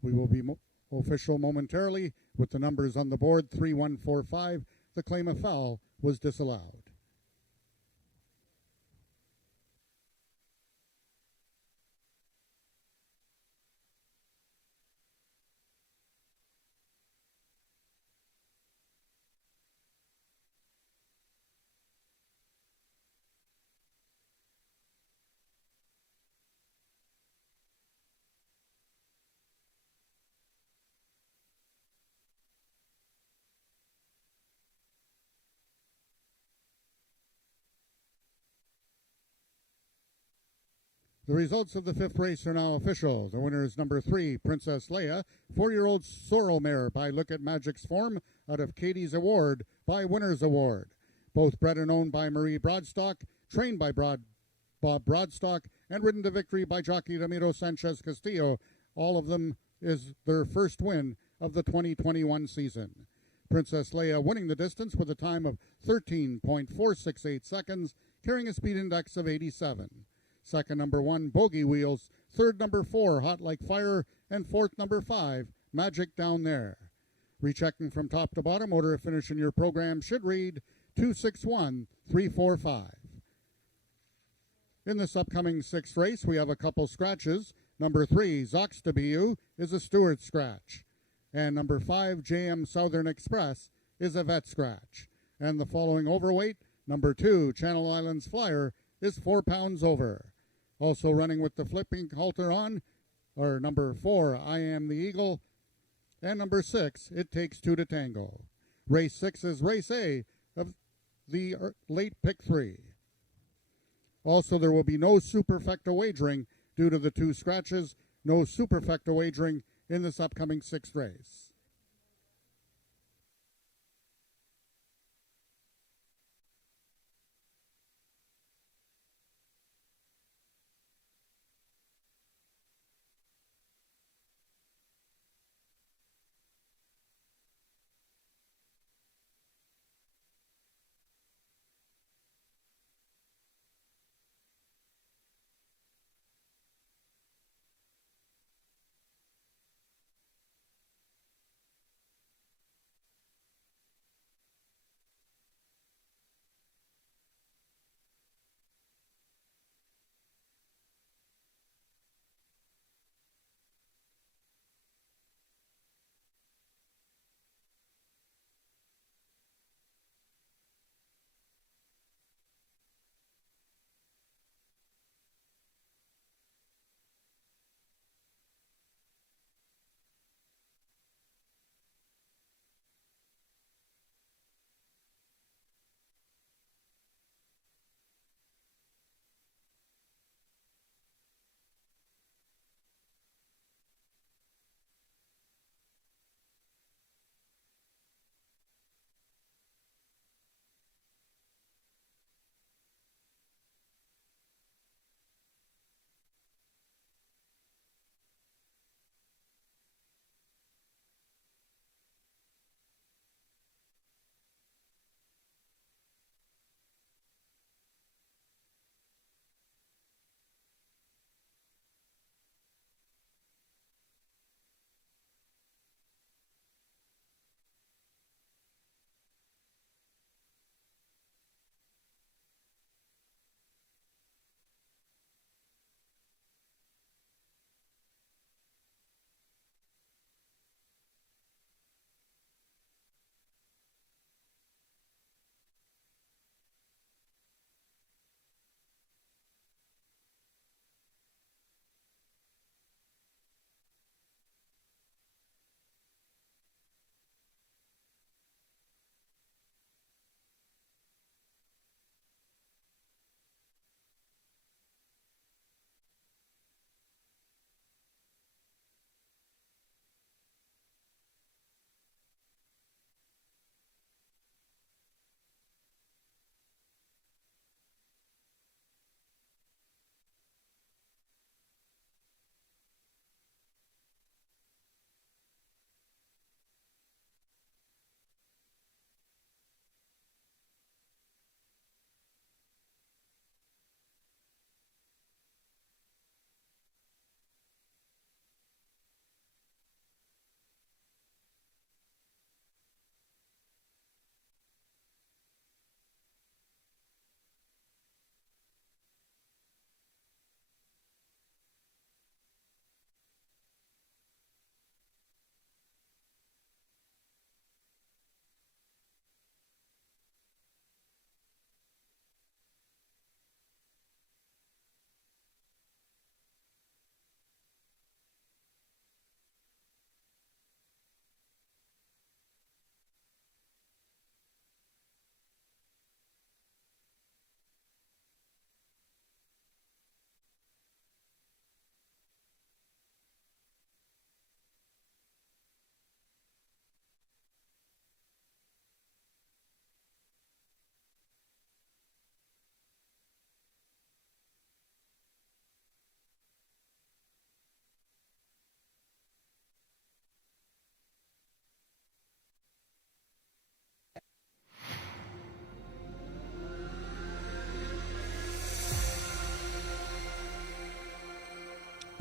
We will be official momentarily with the numbers on the board. 3145, the claim of foul was disallowed. The results of the fifth race are now official. The winner is number 3, Princess Leia, 4-year-old sorrel mare by Look at Magic's Form out of Katie's Award by Winner's Award. Both bred and owned by Marie Broadstock, trained by Bob Broadstock, and ridden to victory by jockey Ramiro Sanchez Castillo. All of them is their first win of the 2021 season. Princess Leia winning the distance with a time of 13.468 seconds, carrying a speed index of 87. Second, number 1, Bogey Wheels. Third, number 4, Hot Like Fire. And fourth, number 5, Magic Down There. Rechecking from top to bottom, order of finish in your program should read 261-345. In this upcoming sixth race, we have a couple scratches. Number 3, Zoxtabiu, is a Stewart scratch. And number 5, JM Southern Express, is a vet scratch. And the following overweight, number 2, Channel Islands Flyer, is 4 pounds over. Also running with the flipping halter on are number 4, I Am the Eagle, and number 6, It Takes Two to Tango. Race 6 is Race A of the late pick 3. Also, there will be no superfecta wagering due to the 2 scratches. No superfecta wagering in this upcoming sixth race.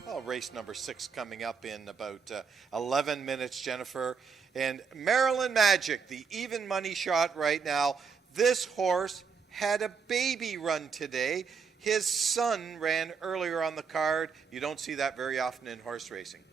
Well, race number 6 coming up in about 11 minutes, Jennifer. And Maryland Magic, the even money shot right now. This horse had a baby run today. His son ran earlier on the card. You don't see that very often in horse racing.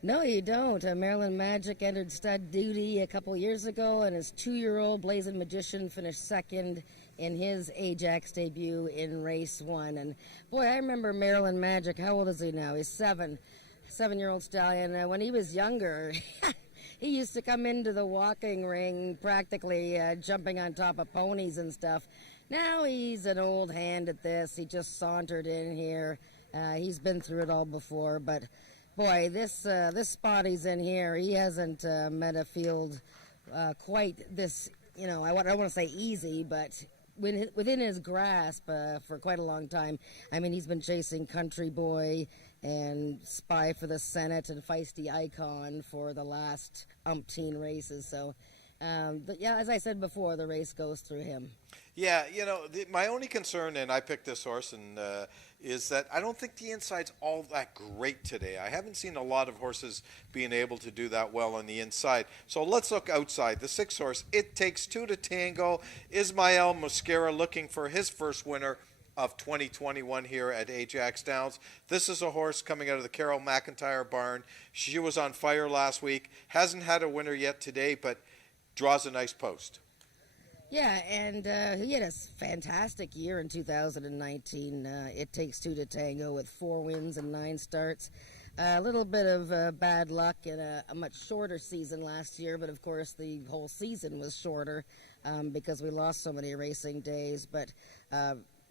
No, you don't. Maryland Magic entered stud duty a couple years ago, and his 2-year-old Blazing Magician finished second in his Ajax debut in race 1. And boy, I remember Maryland Magic. How old is he now? He's 7. 7-year-old stallion. When he was younger, he used to come into the walking ring practically jumping on top of ponies and stuff. Now he's an old hand at this. He just sauntered in here. He's been through it all before, but boy, this spot he's in here, he hasn't met a field quite this, I don't want to say easy, but within his grasp for quite a long time. I mean, he's been chasing Country Boy and Spy for the Senate and Feisty Icon for the last umpteen races. So, as I said before, the race goes through him. Yeah, my only concern, and I picked this horse, and is that I don't think the inside's all that great today. I haven't seen a lot of horses being able to do that well on the inside. So let's look outside. The 6 horse, It Takes Two to Tango. Ismael Mosquera looking for his first winner of 2021 here at Ajax Downs. This is a horse coming out of the Carol McIntyre barn. She was on fire last week. Hasn't had a winner yet today, but draws a nice post. Yeah, and he had a fantastic year in 2019. It Takes Two to Tango with 4 wins and 9 starts. A little bit of bad luck in a much shorter season last year, but of course the whole season was shorter because we lost so many racing days. But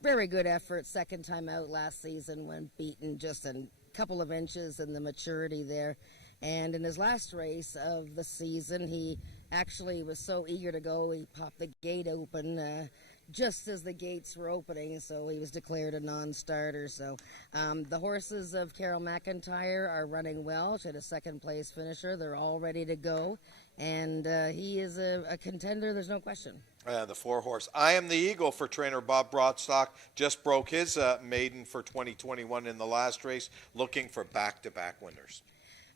very good effort. Second time out last season when beaten just a couple of inches in the maturity there. And in his last race of the season, he actually was so eager to go, he popped the gate open just as the gates were opening, so he was declared a non-starter. So the horses of Carol McIntyre are running well. She had a second-place finisher. They're all ready to go, and he is a contender, there's no question. The 4 horse, I Am the Eagle for trainer Bob Broadstock, just broke his maiden for 2021 in the last race, looking for back-to-back winners.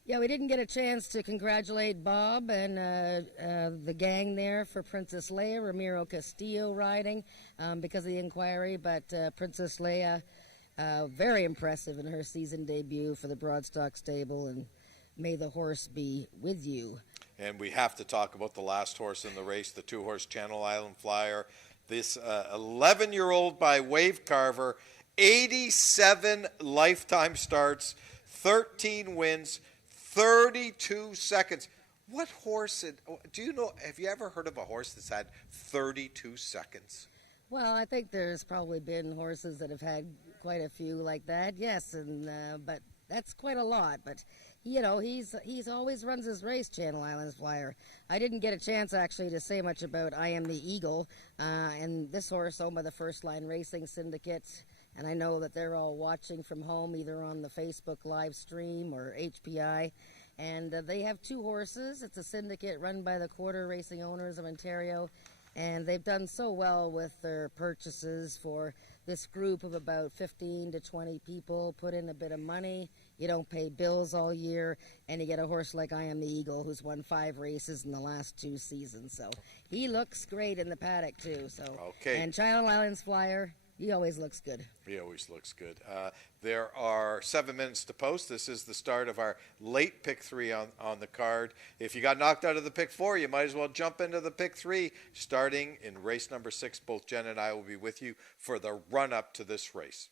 Yeah, we didn't get a chance to congratulate Bob and the gang there for Princess Leia, Ramiro Castillo riding because of the inquiry, but Princess Leia, very impressive in her season debut for the Broadstock stable, and may the horse be with you. And we have to talk about the last horse in the race, the 2-horse Channel Island Flyer. This 11-year-old by Wave Carver, 87 lifetime starts, 13 wins, 32 seconds. What horse, do you know, have you ever heard of a horse that's had 32 seconds? Well, I think there's probably been horses that have had quite a few like that, yes, and but that's quite a lot. But, he's always runs his race, Channel Islands Flyer. I didn't get a chance, actually, to say much about I Am the Eagle, and this horse owned by the First Line Racing Syndicate. And I know that they're all watching from home, either on the Facebook live stream or HPI. And they have 2 horses. It's a syndicate run by the Quarter Racing Owners of Ontario. And they've done so well with their purchases for this group of about 15 to 20 people. Put in a bit of money. You don't pay bills all year. And you get a horse like I Am the Eagle, who's won 5 races in the last 2 seasons. So he looks great in the paddock, too. So okay. And Channel Islands Flyer, he always looks good. He always looks good. There are 7 minutes to post. This is the start of our late pick 3 on the card. If you got knocked out of the pick 4, you might as well jump into the pick 3. Starting in race number 6, both Jen and I will be with you for the run-up to this race.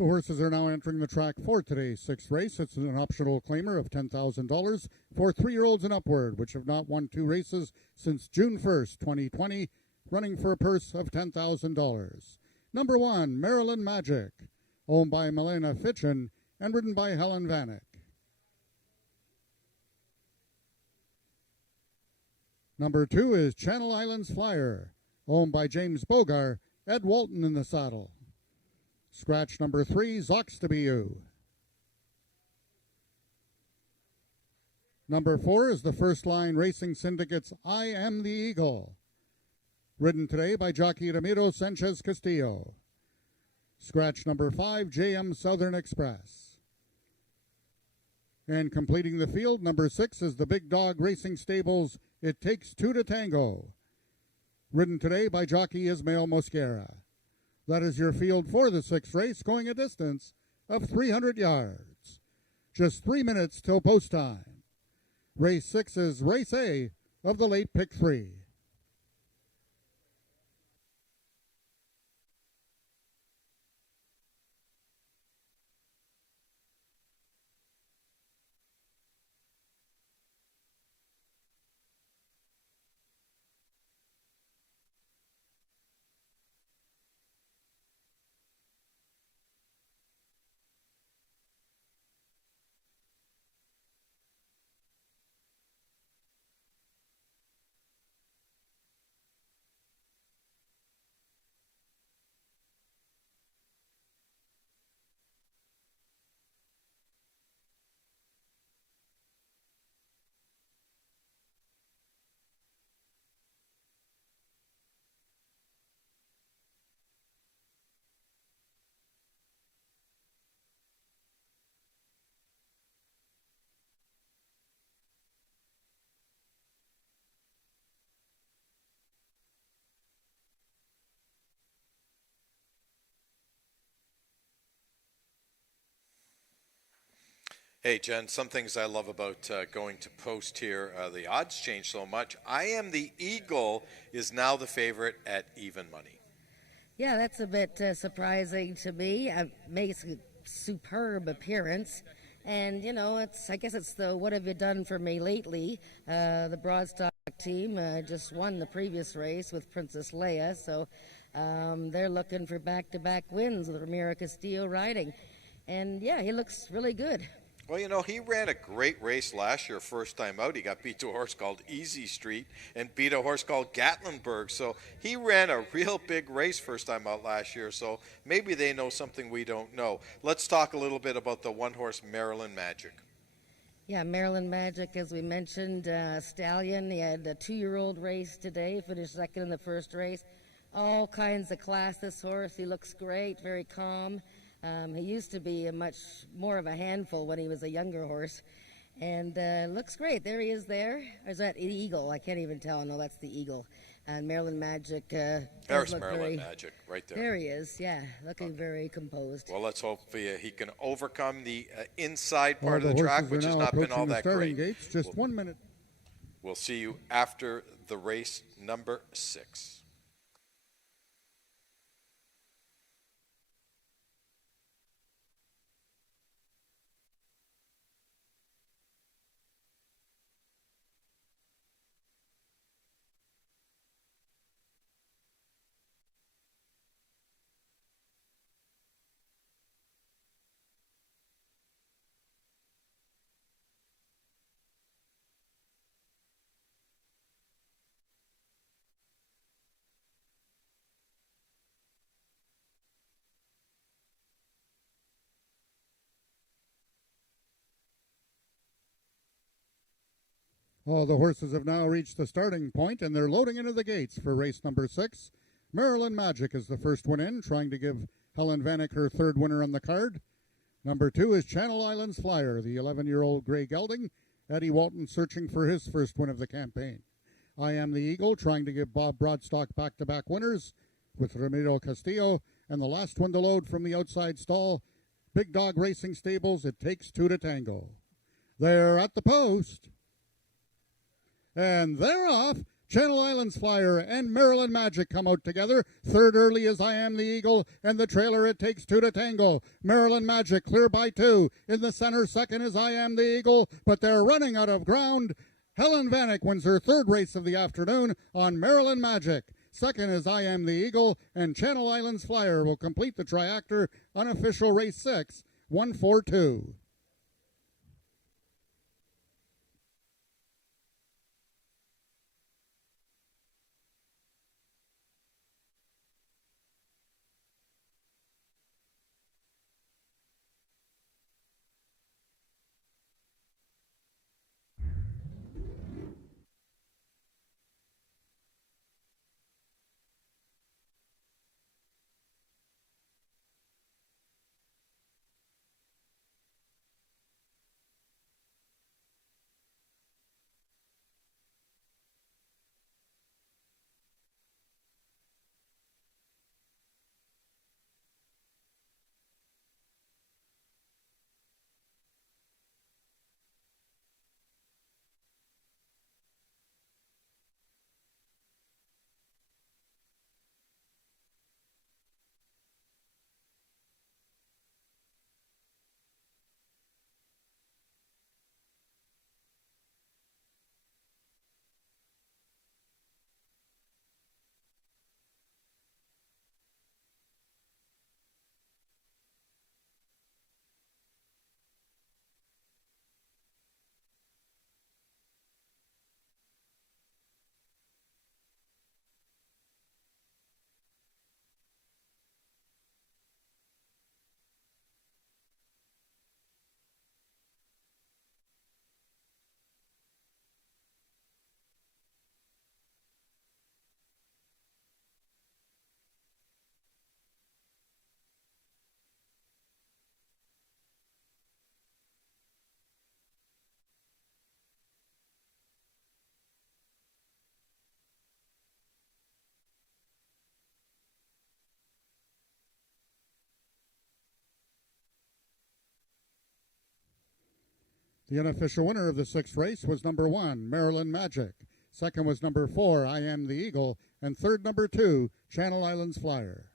The horses are now entering the track for today's sixth race. It's an optional claimer of $10,000 for 3-year-olds and upward, which have not won 2 races since June 1st, 2020, running for a purse of $10,000. Number 1, Maryland Magic, owned by Milena Fitchin and ridden by Helen Vanek. Number 2 is Channel Islands Flyer, owned by James Bogar, Ed Walton in the saddle. Scratch number 3, Zox to be you. Number 4 is the First Line Racing Syndicate's I Am the Eagle, ridden today by jockey Ramiro Sanchez Castillo. Scratch number 5, JM Southern Express. And completing the field, number 6 is the Big Dog Racing Stables It Takes 2 to Tango, ridden today by jockey Ismael Mosquera. That is your field for the 6th race, going a distance of 300 yards. Just 3 minutes till post time. Race 6 is Race A of the late pick 3. Hey, Jen, some things I love about going to post here, the odds change so much. I Am the Eagle is now the favorite at even money. Yeah, that's a bit surprising to me. Makes a superb appearance. And, you know, I guess it's the what have you done for me lately. The Broadstock team just won the previous race with Princess Leia, so they're looking for back-to-back wins with Ramiro Castillo riding. And, yeah, he looks really good. Well, you know, he ran a great race last year, first time out. He got beat to a horse called Easy Street and beat a horse called Gatlinburg. So he ran a real big race first time out last year. So maybe they know something we don't know. Let's talk a little bit about the one-horse Maryland Magic. Yeah, Maryland Magic, as we mentioned, stallion. He had a 2-year-old race today, finished second in the first race. All kinds of class, this horse. He looks great, very calm. He used to be a much more of a handful when he was a younger horse, and looks great. There he is there. Or is that the Eagle? I can't even tell. No, that's the Eagle. And Maryland Magic There's Maryland Magic right there. There he is, yeah, looking very composed. Well, let's hope he can overcome the inside part of the track, which has not been all that great. Gates, just 1 minute. We'll see you after the race number 6. All the horses have now reached the starting point, and they're loading into the gates for race number 6. Maryland Magic is the first one in, trying to give Helen Vanek her 3rd winner on the card. Number 2 is Channel Islands Flyer, the 11-year-old Grey Gelding. Eddie Walton searching for his first win of the campaign. I Am the Eagle, trying to give Bob Broadstock back-to-back winners with Ramiro Castillo. And the last one to load from the outside stall, Big Dog Racing Stables, It Takes 2 to Tango. They're at the post. And they're off Channel Islands Flyer and Maryland Magic come out together. Third early is I Am the Eagle, and the trailer It Takes Two to Tango. Maryland Magic clear by 2. In the center, second is I Am the Eagle, but they're running out of ground. Helen Vanek wins her third race of the afternoon on Maryland Magic. Second is I Am the Eagle, and Channel Islands Flyer will complete the triactor unofficial race 6, 1-4-2. The unofficial winner of the 6th race was number 1, Maryland Magic. Second was number 4, I Am the Eagle. And third, number 2, Channel Islands Flyer.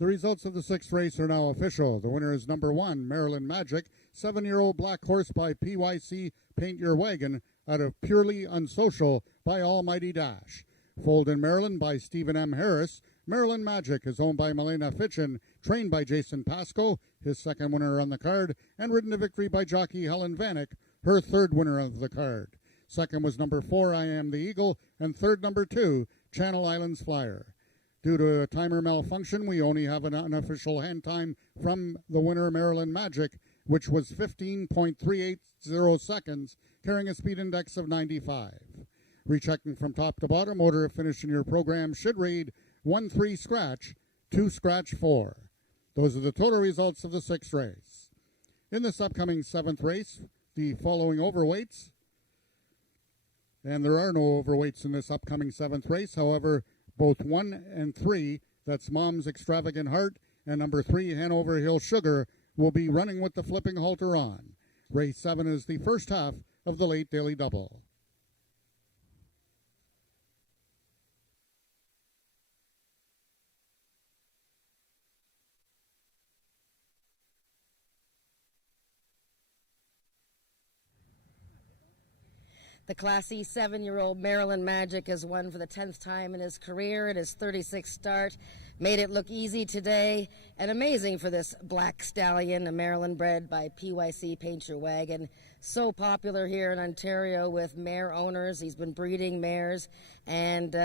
The results of the sixth race are now official. The winner is number 1, Maryland Magic, 7-year-old black horse by PYC Paint Your Wagon, out of Purely Unsocial by Almighty Dash. Foaled in Maryland by Stephen M. Harris, Maryland Magic is owned by Milena Fitchin, trained by Jason Pasco, his second winner on the card, and ridden to victory by jockey Helen Vanek, her third winner of the card. Second was number 4, I Am the Eagle, and third number 2, Channel Islands Flyer. Due to a timer malfunction, we only have an unofficial hand time from the winner, Maryland Magic, which was 15.380 seconds, carrying a speed index of 95. Rechecking from top to bottom, order of finish in your program should read 1-3 scratch, 2 scratch 4. Those are the total results of the sixth race. In this upcoming seventh race, the following overweights, and there are no overweights in this upcoming seventh race. However, both 1 and 3, that's Mom's Extravagant Heart, and number 3, Hanover Hill Sugar, will be running with the flipping halter on. Race 7 is the first half of the late daily double. The classy 7-year-old Maryland Magic has won for the 10th time in his career in his 36th start. Made it look easy today, and amazing for this black stallion, a Maryland bred by PYC Paint Your Wagon. So popular here in Ontario with mare owners. He's been breeding mares and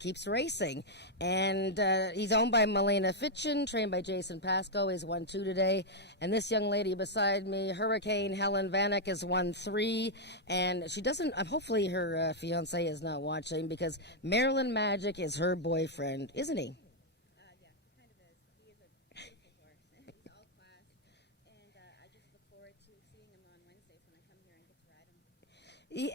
keeps racing. And he's owned by Milena Fitchin, trained by Jason Pasco. He's won 2 today. And this young lady beside me, Hurricane Helen Vanek, has won 3. And she doesn't, hopefully her fiance is not watching, because Maryland Magic is her boyfriend, isn't he?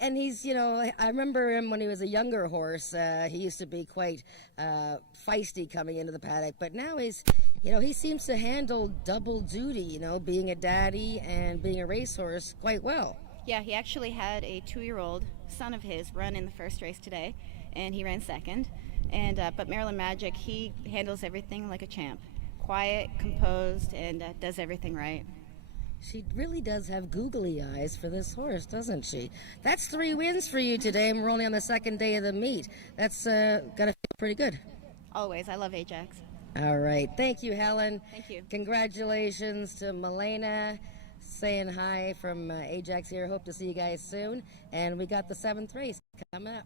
And he's, you know, I remember him when he was a younger horse. He used to be quite feisty coming into the paddock, but now he's, you know, he seems to handle double duty, you know, being a daddy and being a racehorse quite well. Yeah, he actually had a 2-year-old son of his run in the first race today, and he ran second. And but Maryland Magic, he handles everything like a champ, quiet, composed, and does everything right. She really does have googly eyes for this horse, doesn't she? That's 3 wins for you today, and we're only on the second day of the meet. That's gotta feel pretty good. Always. I love Ajax. All right. Thank you, Helen. Thank you. Congratulations to Milena. Saying hi from Ajax here. Hope to see you guys soon. And we got the 7th race coming up.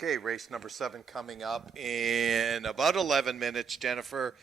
Okay, race number 7 coming up in about 11 minutes, Jennifer.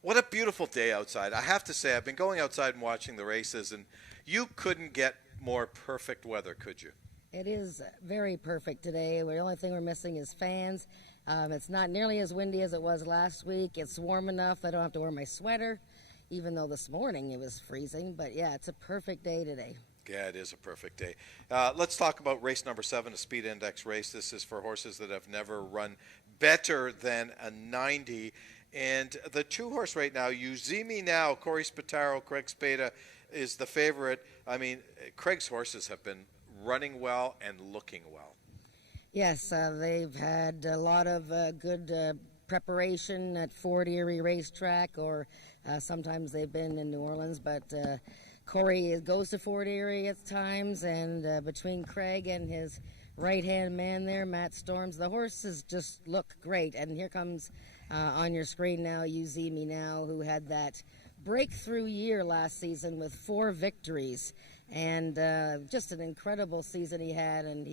What a beautiful day outside. I have to say, I've been going outside and watching the races, and you couldn't get more perfect weather, could you? It is very perfect today. The only thing we're missing is fans. It's not nearly as windy as it was last week. It's warm enough I don't have to wear my sweater, even though this morning it was freezing. But yeah, it's a perfect day today. Yeah, it is a perfect day. Let's talk about race number 7, a speed index race. This is for horses that have never run better than a 90. And the 2-horse right now, You See Me Now, Corey Spataro, Craig Spada is the favorite. I mean, Craig's horses have been running well and looking well. Yes, they've had a lot of good preparation at Fort Erie Racetrack, or sometimes they've been in New Orleans, but Corey goes to Fort Erie at times, and between Craig and his right-hand man there, Matt Storms, the horses just look great. And here comes on your screen now, You See Me Now, who had that breakthrough year last season with 4 victories, and just an incredible season he had, and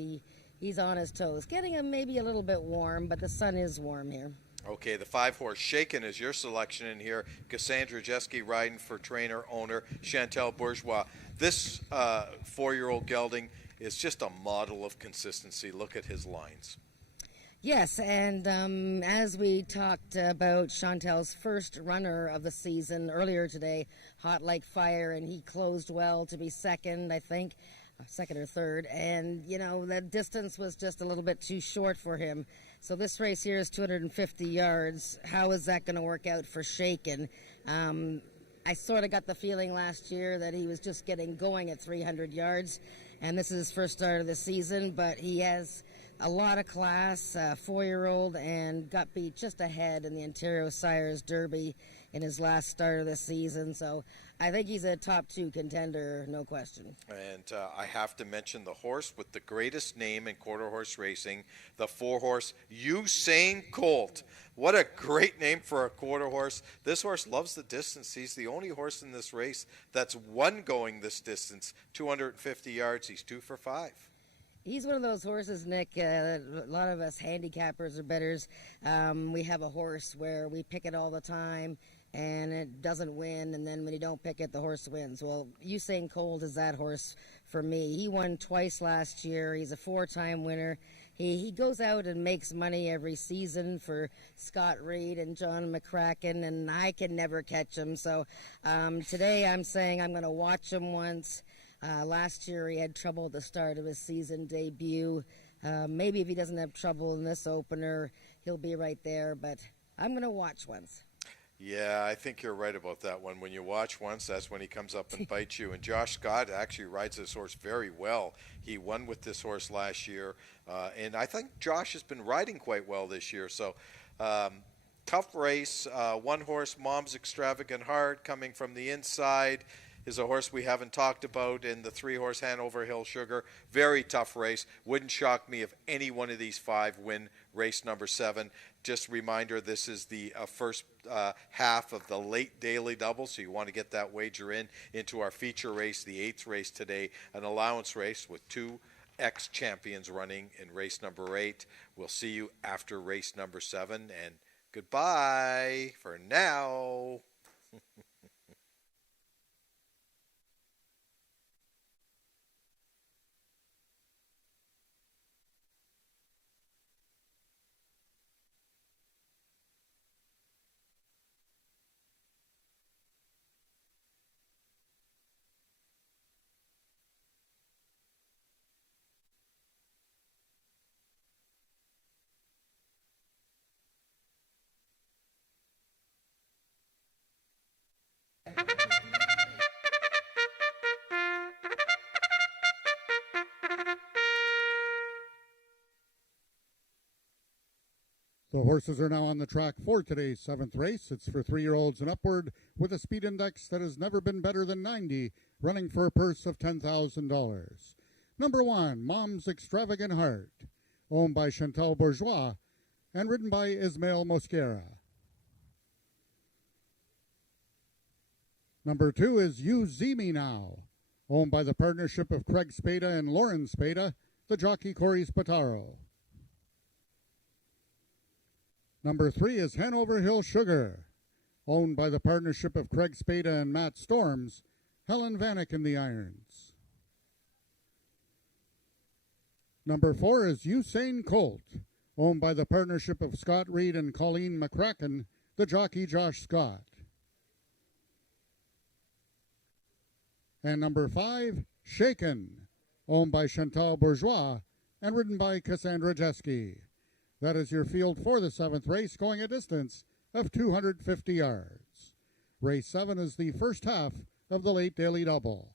he's on his toes. Getting him maybe a little bit warm, but the sun is warm here. Okay, the 5-horse Shaken is your selection in here. Cassandra Jeske riding for trainer-owner Chantal Bourgeois. This 4-year-old gelding is just a model of consistency. Look at his lines. Yes, and as we talked about Chantal's first runner of the season earlier today, Hot Like Fire, and he closed well to be second, I think, second or third, and, you know, the distance was just a little bit too short for him. So this race here is 250 yards. How is that going to work out for Shaken? I sort of got the feeling last year that he was just getting going at 300 yards, and this is his first start of the season, but he has a lot of class, 4-year-old, and got beat just ahead in the Ontario Sires Derby in his last start of the season. So I think he's a top 2 contender, no question. And I have to mention the horse with the greatest name in quarter horse racing, the 4-horse Usain Colt. What a great name for a quarter horse. This horse loves the distance. He's the only horse in this race that's won going this distance, 250 yards. He's 2 for 5. He's one of those horses, Nick, a lot of us handicappers or bettors, we have a horse where we pick it all the time and it doesn't win, and then when you don't pick it, the horse wins. Well, Usain Colt is that horse for me. He won twice last year. He's a 4-time winner. He goes out and makes money every season for Scott Reed and John McCracken, and I can never catch him. So today I'm saying I'm going to watch him once. Last year he had trouble at the start of his season debut. Maybe if he doesn't have trouble in this opener, he'll be right there, but I'm going to watch once. Yeah, I think you're right about that one. When you watch once, that's when he comes up and bites you. And Josh Scott actually rides this horse very well. He won with this horse last year, and I think Josh has been riding quite well this year. So tough race. 1-horse Mom's Extravagant Heart coming from the inside is a horse we haven't talked about, in the 3-horse Hanover Hill Sugar. Very tough race. Wouldn't shock me if any one of these 5 win race number 7. Just a reminder, this is the first half of the late daily double, so you want to get that wager into our feature race, the 8th race today, an allowance race with 2 ex-champions running in race number 8. We'll see you after race number 7, and goodbye for now. The horses are now on the track for today's 7th race. It's for 3-year-olds and upward, with a speed index that has never been better than 90, running for a purse of $10,000. Number 1, Mom's Extravagant Heart, owned by Chantal Bourgeois and ridden by Ismael Mosquera. Number 2 is You See Me Now, owned by the partnership of Craig Spada and Lauren Spada, the jockey Corey Spataro. Number 3 is Hanover Hill Sugar, owned by the partnership of Craig Spada and Matt Storms, Helen Vanek in the irons. Number 4 is Usain Colt, owned by the partnership of Scott Reed and Colleen McCracken, the jockey Josh Scott. And number 5, Shaken, owned by Chantal Bourgeois and ridden by Cassandra Jeske. That is your field for the 7th race, going a distance of 250 yards. Race 7 is the first half of the late daily double.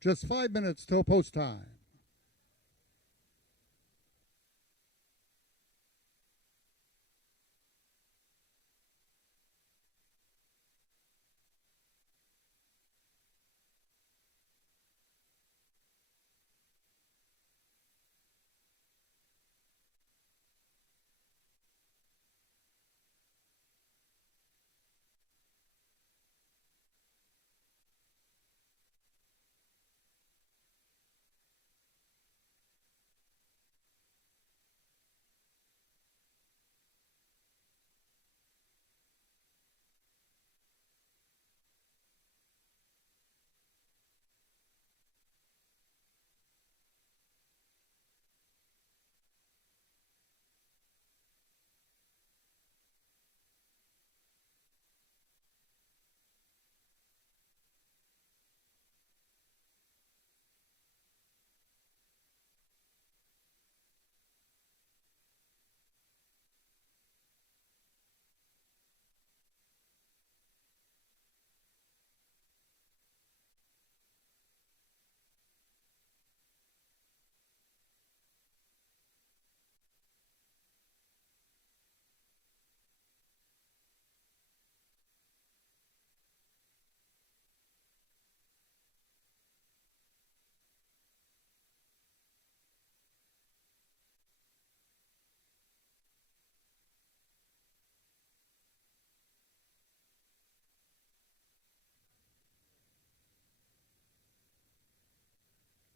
Just 5 minutes till post time.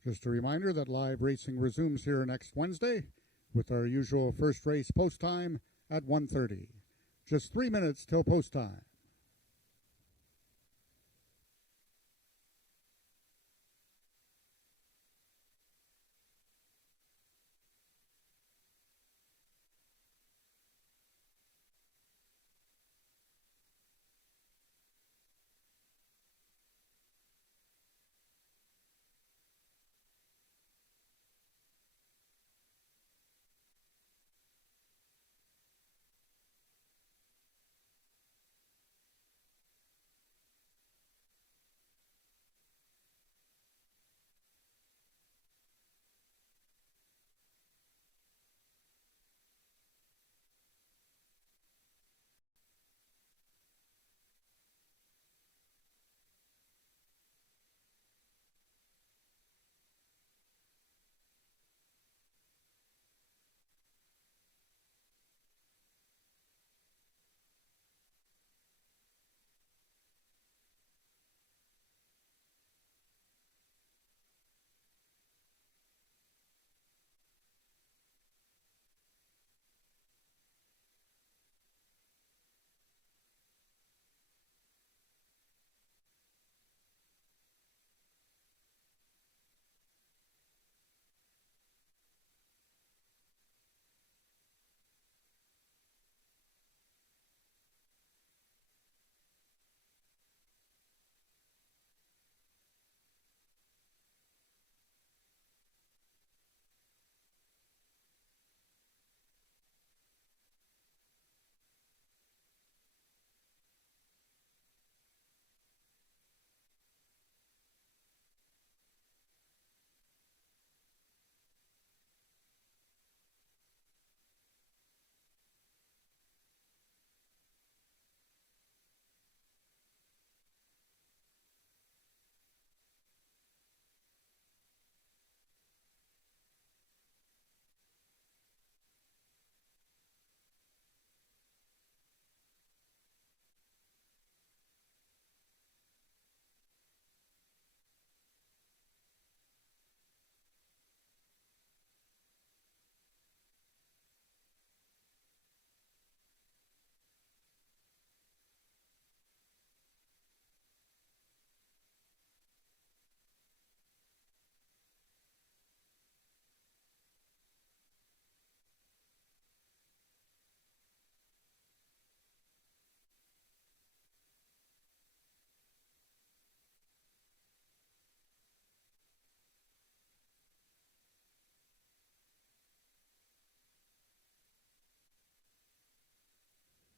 Just a reminder that live racing resumes here next Wednesday with our usual first race post time at 1:30. Just 3 minutes till post time.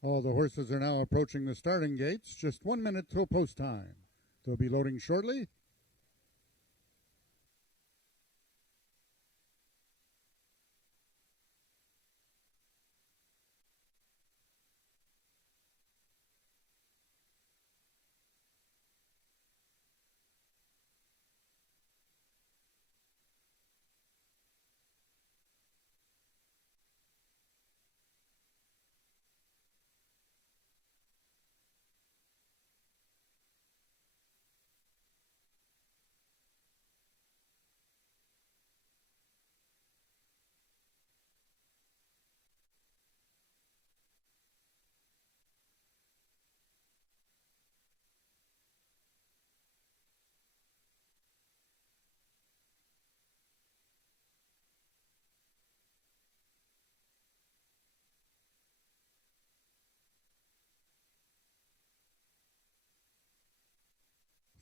All the horses are now approaching the starting gates, just 1 minute till post time. They'll be loading shortly.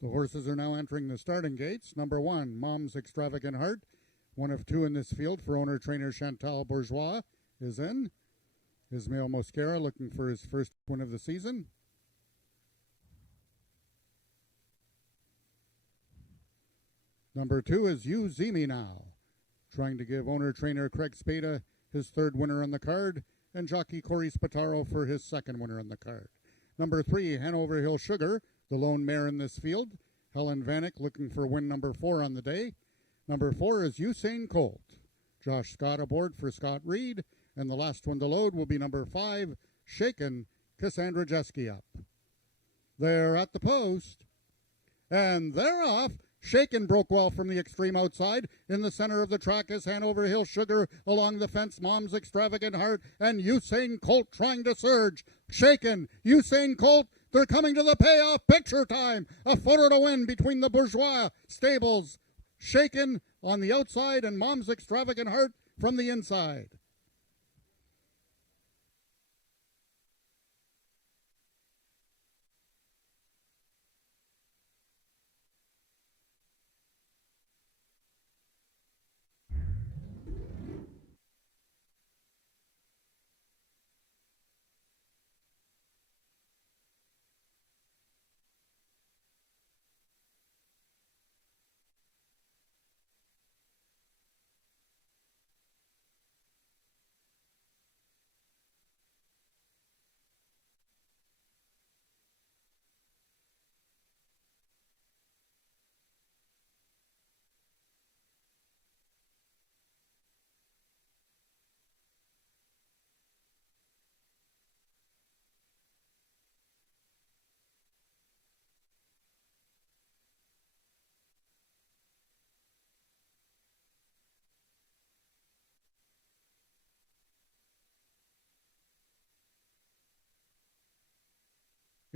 The horses are now entering the starting gates. Number 1, Mom's Extravagant Heart, one of 2 in this field for owner-trainer Chantal Bourgeois, is in. Ismail Mosquera looking for his first win of the season. Number 2 is You Zee Now, trying to give owner-trainer Craig Spada his 3rd winner on the card, and jockey Corey Spataro for his 2nd winner on the card. Number 3, Hanover Hill Sugar, the lone mare in this field. Helen Vanek looking for win number 4 on the day. Number 4 is Usain Colt. Josh Scott aboard for Scott Reed. And the last one to load will be number 5, Shaken, Cassandra Jeske up. They're at the post. And they're off. Shaken broke well from the extreme outside. In the center of the track is Hanover Hill Sugar. Along the fence, Mom's Extravagant Heart. And Usain Colt trying to surge. Shaken, Usain Colt. They're coming to the payoff. Picture time. A photo to win between the Bourgeois stables. Shaken on the outside and Mom's Extravagant Heart from the inside.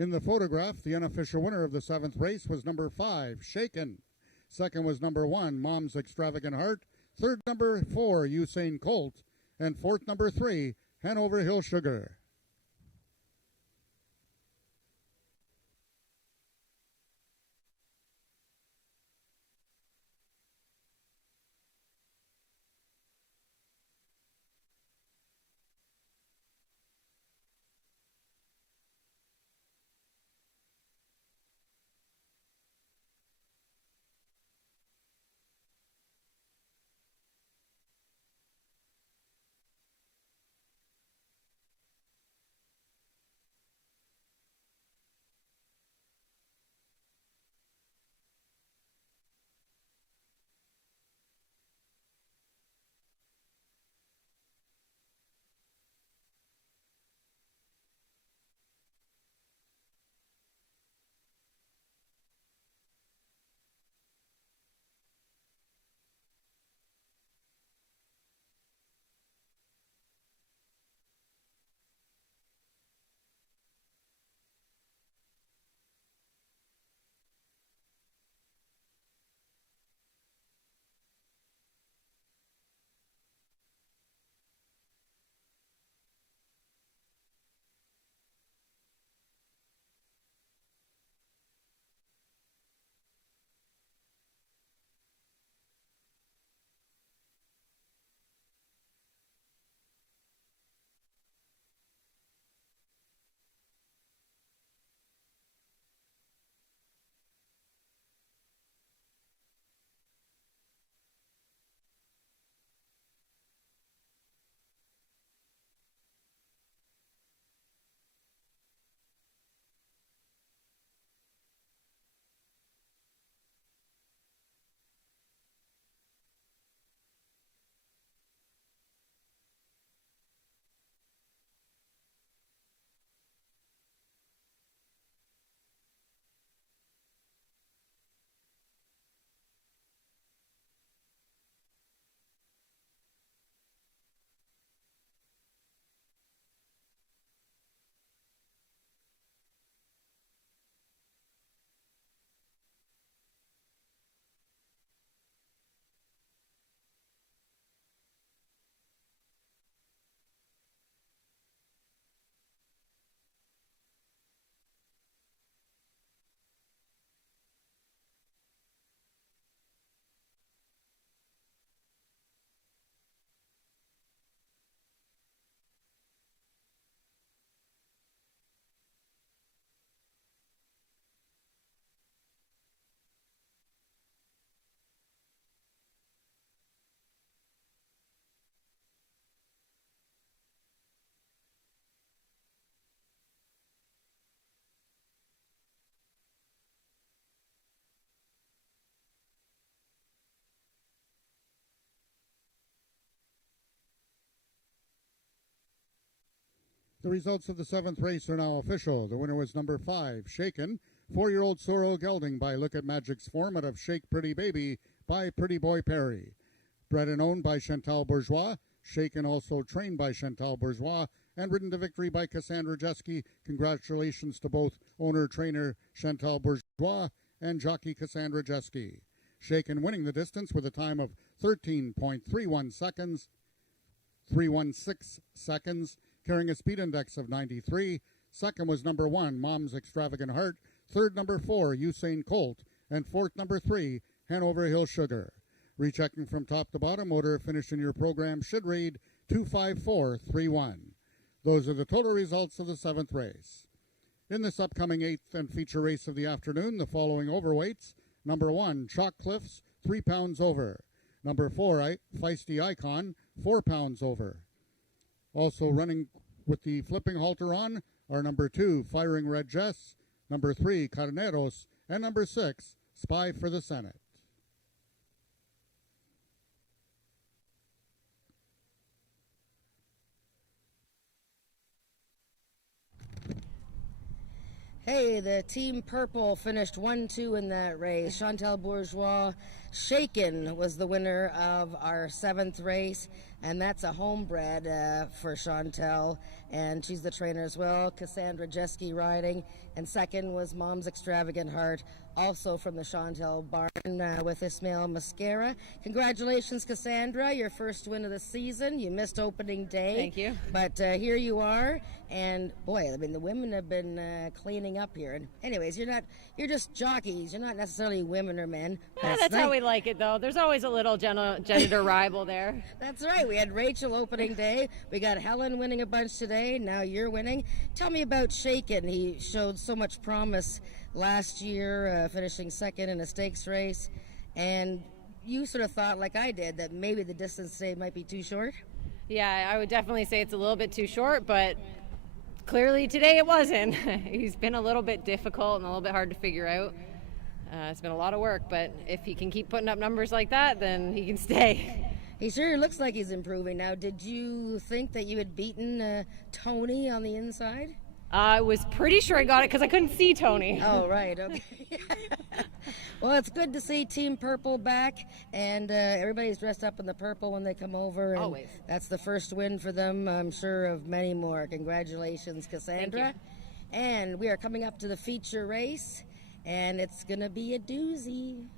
In the photograph, the unofficial winner of the 7th race was number 5, Shaken. Second was number 1, Mom's Extravagant Heart. Third, number 4, Usain Colt. And fourth, number 3, Hanover Hill Sugar. The results of the 7th race are now official. The winner was number 5, Shaken, 4-year-old Soro gelding by Look at Magic's format of Shake Pretty Baby by Pretty Boy Perry. Bred and owned by Chantal Bourgeois, Shaken also trained by Chantal Bourgeois, and ridden to victory by Cassandra Jeske. Congratulations to both owner-trainer Chantal Bourgeois and jockey Cassandra Jeske. Shaken winning the distance with a time of 13.31 seconds, 316 seconds, carrying a speed index of 93. Second was number 1, Mom's Extravagant Heart. Third, number 4, Usain Colt. And fourth, number 3, Hanover Hill Sugar. Rechecking from top to bottom, order finish in your program should read 25431. Those are the total results of the 7th race. In this upcoming 8th and feature race of the afternoon, the following overweights. Number 1, Chalk Cliffs, 3 pounds over. Number 4, Feisty Icon, 4 pounds over. Also running with the flipping halter on are number 2, Firing Red Jess, number 3, Carneros, and number 6, Spy for the Senate. Hey, the Team Purple finished 1-2 in that race. Chantal Bourgeois Shaken was the winner of our 7th race, and that's a homebred for Chantal, and she's the trainer as well. Cassandra Jeske riding, and second was Mom's Extravagant Heart, also from the Chantal barn with Ismail Mascara. Congratulations, Cassandra, your first win of the season. You missed opening day. Thank you. But here you are, and boy, I mean, the women have been cleaning up here. And anyways, you're just jockeys. You're not necessarily women or men. That's how we like it, though. There's always a little gender rival there. That's right. We had Rachel opening day. We got Helen winning a bunch today. Now you're winning. Tell me about Shaken. He showed so much promise last year, finishing second in a stakes race. And you sort of thought, like I did, that maybe the distance today might be too short? Yeah, I would definitely say it's a little bit too short, but clearly today it wasn't. He's been a little bit difficult and a little bit hard to figure out. It's been a lot of work, but if he can keep putting up numbers like that, then he can stay. He sure looks like he's improving now. Did you think that you had beaten Tony on the inside? I was pretty sure I got it because I couldn't see Tony. Oh, right. Okay. Well, it's good to see Team Purple back, and everybody's dressed up in the purple when they come over. And always. That's the first win for them, I'm sure, of many more. Congratulations, Cassandra. Thank you. And we are coming up to the feature race, and it's going to be a doozy.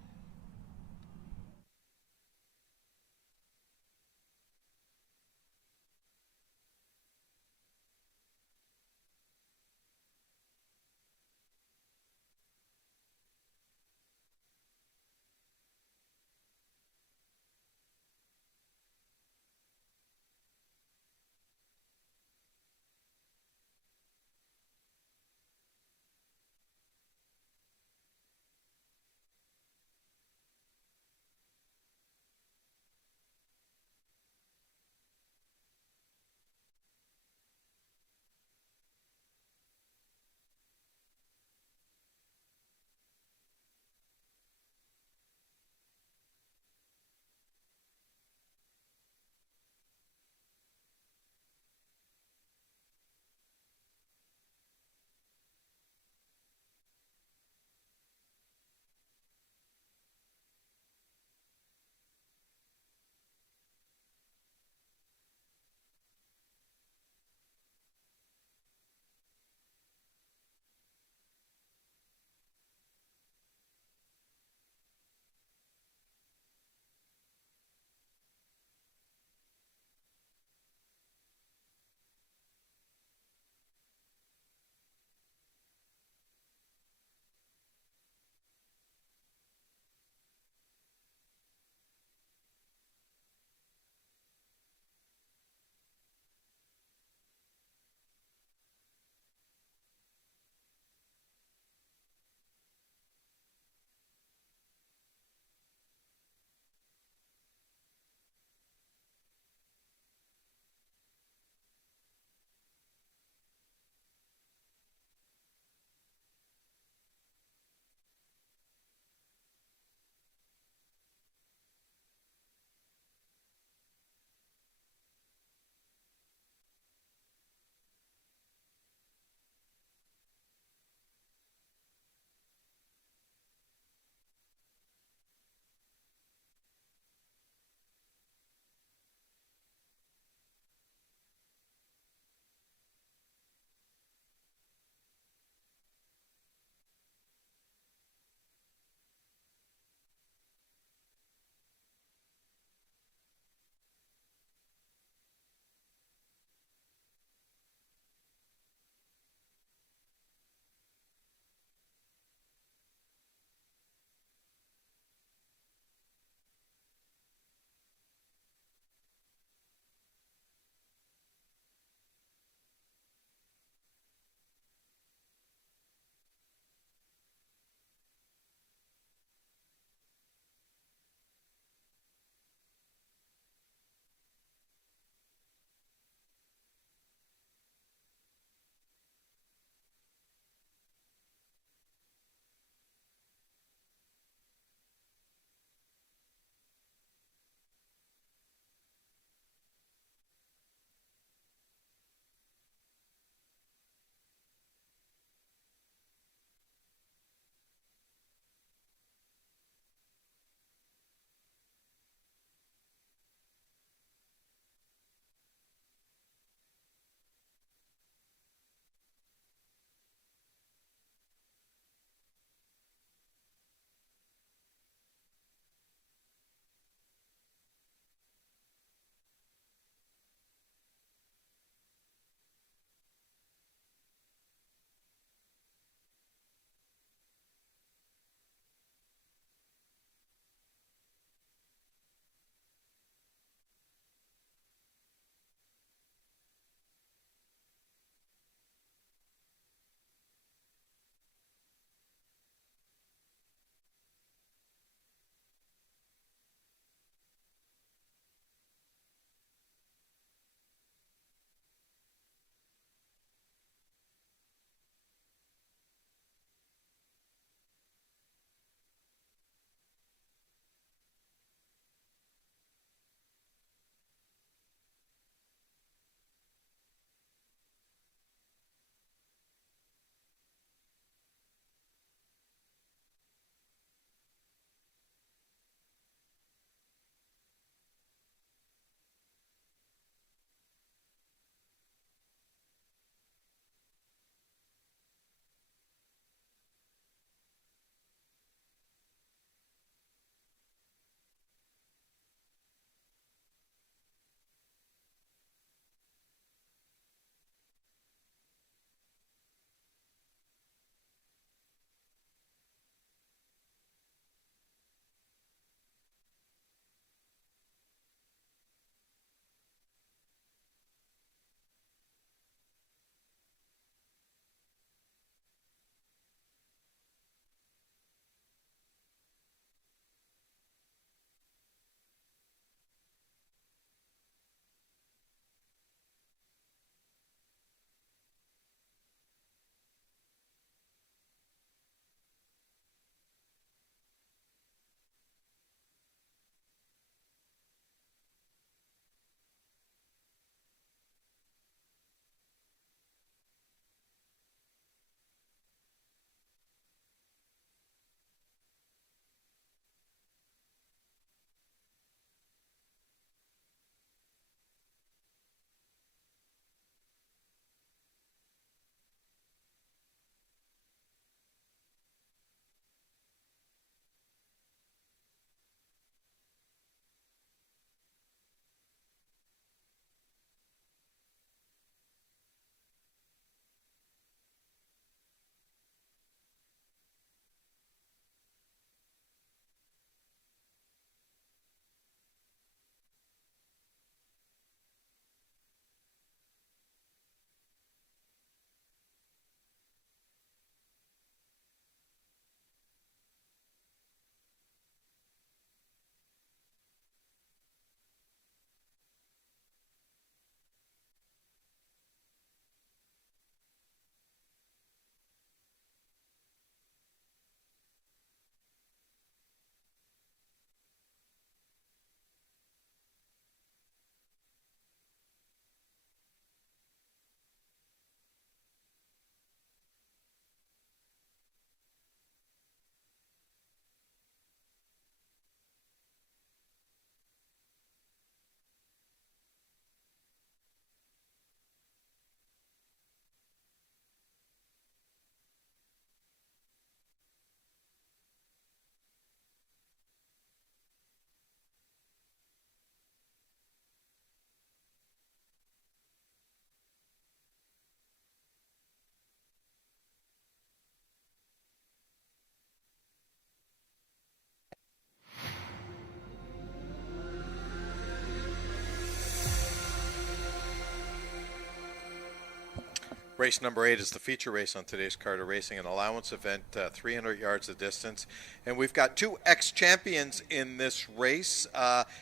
Race number 8 is the feature race on today's Carter Racing, an allowance event, 300 yards of distance. And we've got 2 ex-champions in this race.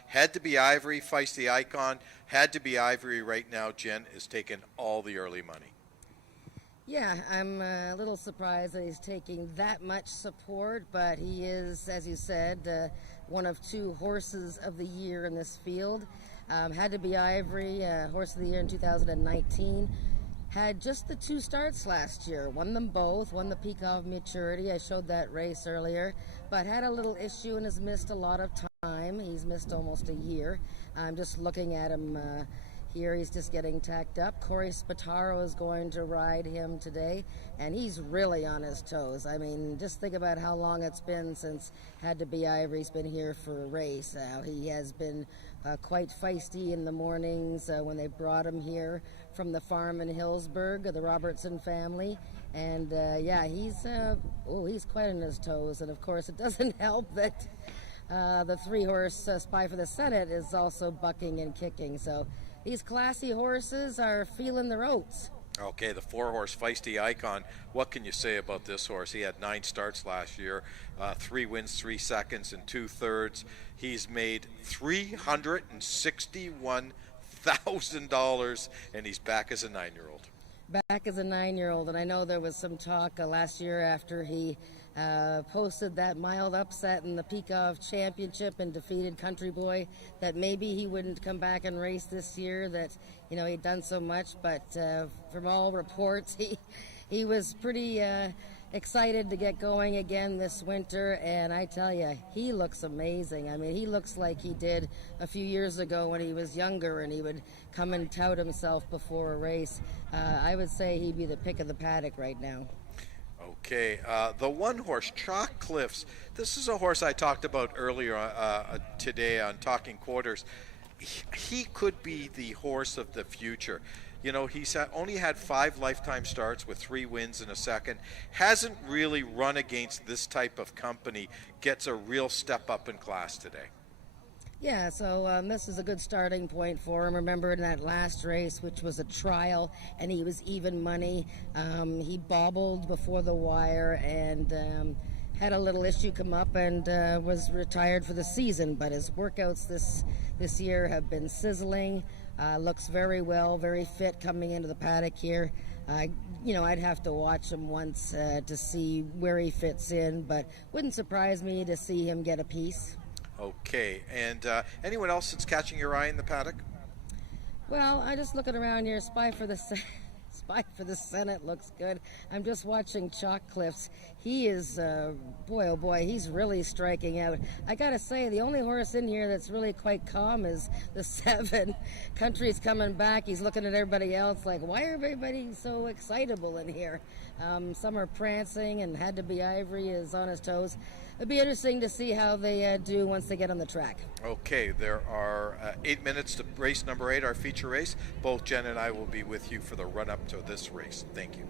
Had to be Ivory, Feisty Icon. Had to be Ivory right now. Jen is taking all the early money. Yeah, I'm a little surprised that he's taking that much support, but he is, as you said, one of 2 horses of the year in this field. Had to be Ivory, horse of the year in 2019. Had just the 2 starts last year, won them both, won the Peak of Maturity. I showed that race earlier, but had a little issue and has missed a lot of time. He's missed almost a year. I'm just looking at him here. He's just getting tacked up. Corey Spataro is going to ride him today, and he's really on his toes. I mean, just think about how long it's been since Had to be Ivory's been here for a race. He has been quite feisty in the mornings when they brought him here from the farm in Hillsburg, the Robertson family. And yeah, he's quite on his toes. And of course, it doesn't help that the 3-horse Spy for the Senate is also bucking and kicking. So these classy horses are feeling their oats. Okay, the 4-horse Feisty Icon. What can you say about this horse? He had 9 starts last year, 3 wins, 3 seconds, and 2/3. He's made $361,000, and he's back as a 9-year-old. Back as a 9-year-old, and I know there was some talk last year after he posted that mild upset in the Peakov Championship and defeated Country Boy that maybe he wouldn't come back and race this year, that he'd done so much, but from all reports he was pretty excited to get going again this winter, and I tell you, he looks amazing. I mean, he looks like he did a few years ago when he was younger and he would come and tout himself before a race. I would say he'd be the pick of the paddock right now. Okay, the 1-horse Chalk Cliffs. This is a horse I talked about earlier today on Talking Quarters. He could be the horse of the future. He's only had 5 lifetime starts with 3 wins and a second. Hasn't really run against this type of company. Gets a real step up in class today. Yeah, so this is a good starting point for him. Remember in that last race, which was a trial, and he was even money. He bobbled before the wire and had a little issue come up and was retired for the season. But his workouts this year have been sizzling. Looks very well, very fit coming into the paddock here. I'd have to watch him once to see where he fits in, but wouldn't surprise me to see him get a piece. Okay, and anyone else that's catching your eye in the paddock? Well, I just looking around here. Spy for the Senate looks good. I'm just watching Chalk Cliffs. He is, boy, oh boy, he's really striking out. I gotta say, the only horse in here that's really quite calm is the 7. Country's coming back. He's looking at everybody else like, why are everybody so excitable in here? Some are prancing, and Had to be Ivory is on his toes. It'd be interesting to see how they do once they get on the track. Okay, there are 8 minutes to race number 8, our feature race. Both Jen and I will be with you for the run-up to this race. Thank you.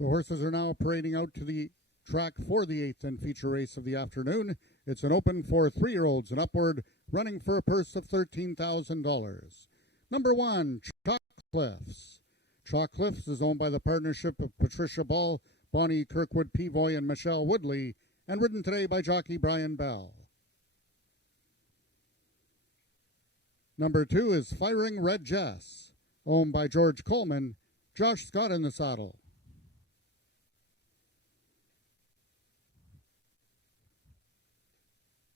The horses are now parading out to the track for the 8th and feature race of the afternoon. It's an open for 3-year-olds and upward, running for a purse of $13,000. Number 1, Chalk Cliffs. Chalk Cliffs is owned by the partnership of Patricia Ball, Bonnie Kirkwood Pevoy, and Michelle Woodley, and ridden today by jockey Brian Bell. Number 2 is Firing Red Jess, owned by George Coleman, Josh Scott in the saddle.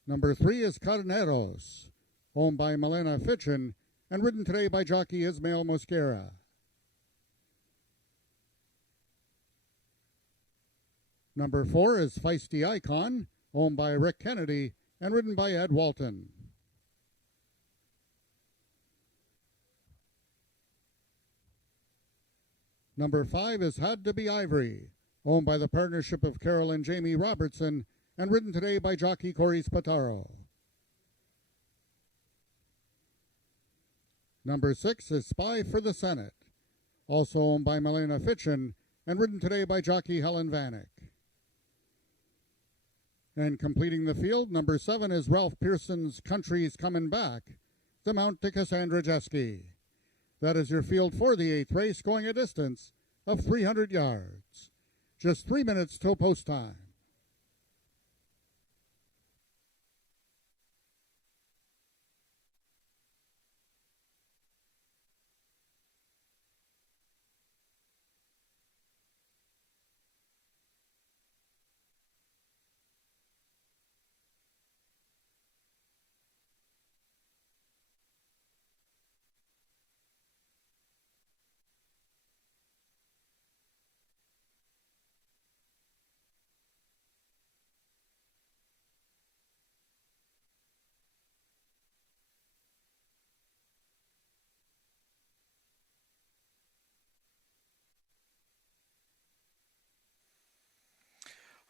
Number 3 is Carneros, owned by Milena Fitchin, and ridden today by jockey Ismael Mosquera. Number 4 is Feisty Icon, owned by Rick Kennedy, and ridden by Ed Walton. Number 5 is Had to Be Ivory, owned by the partnership of Carol and Jamie Robertson, and ridden today by jockey Corey Spataro. Number 6 is Spy for the Senate, also owned by Milena Fitchin, and ridden today by jockey Helen Vanek. And completing the field, number 7 is Ralph Pearson's Country's Comin' Back, the mount to Cassandra Jeske. That is your field for the 8th race, going a distance of 300 yards. Just 3 minutes till post time.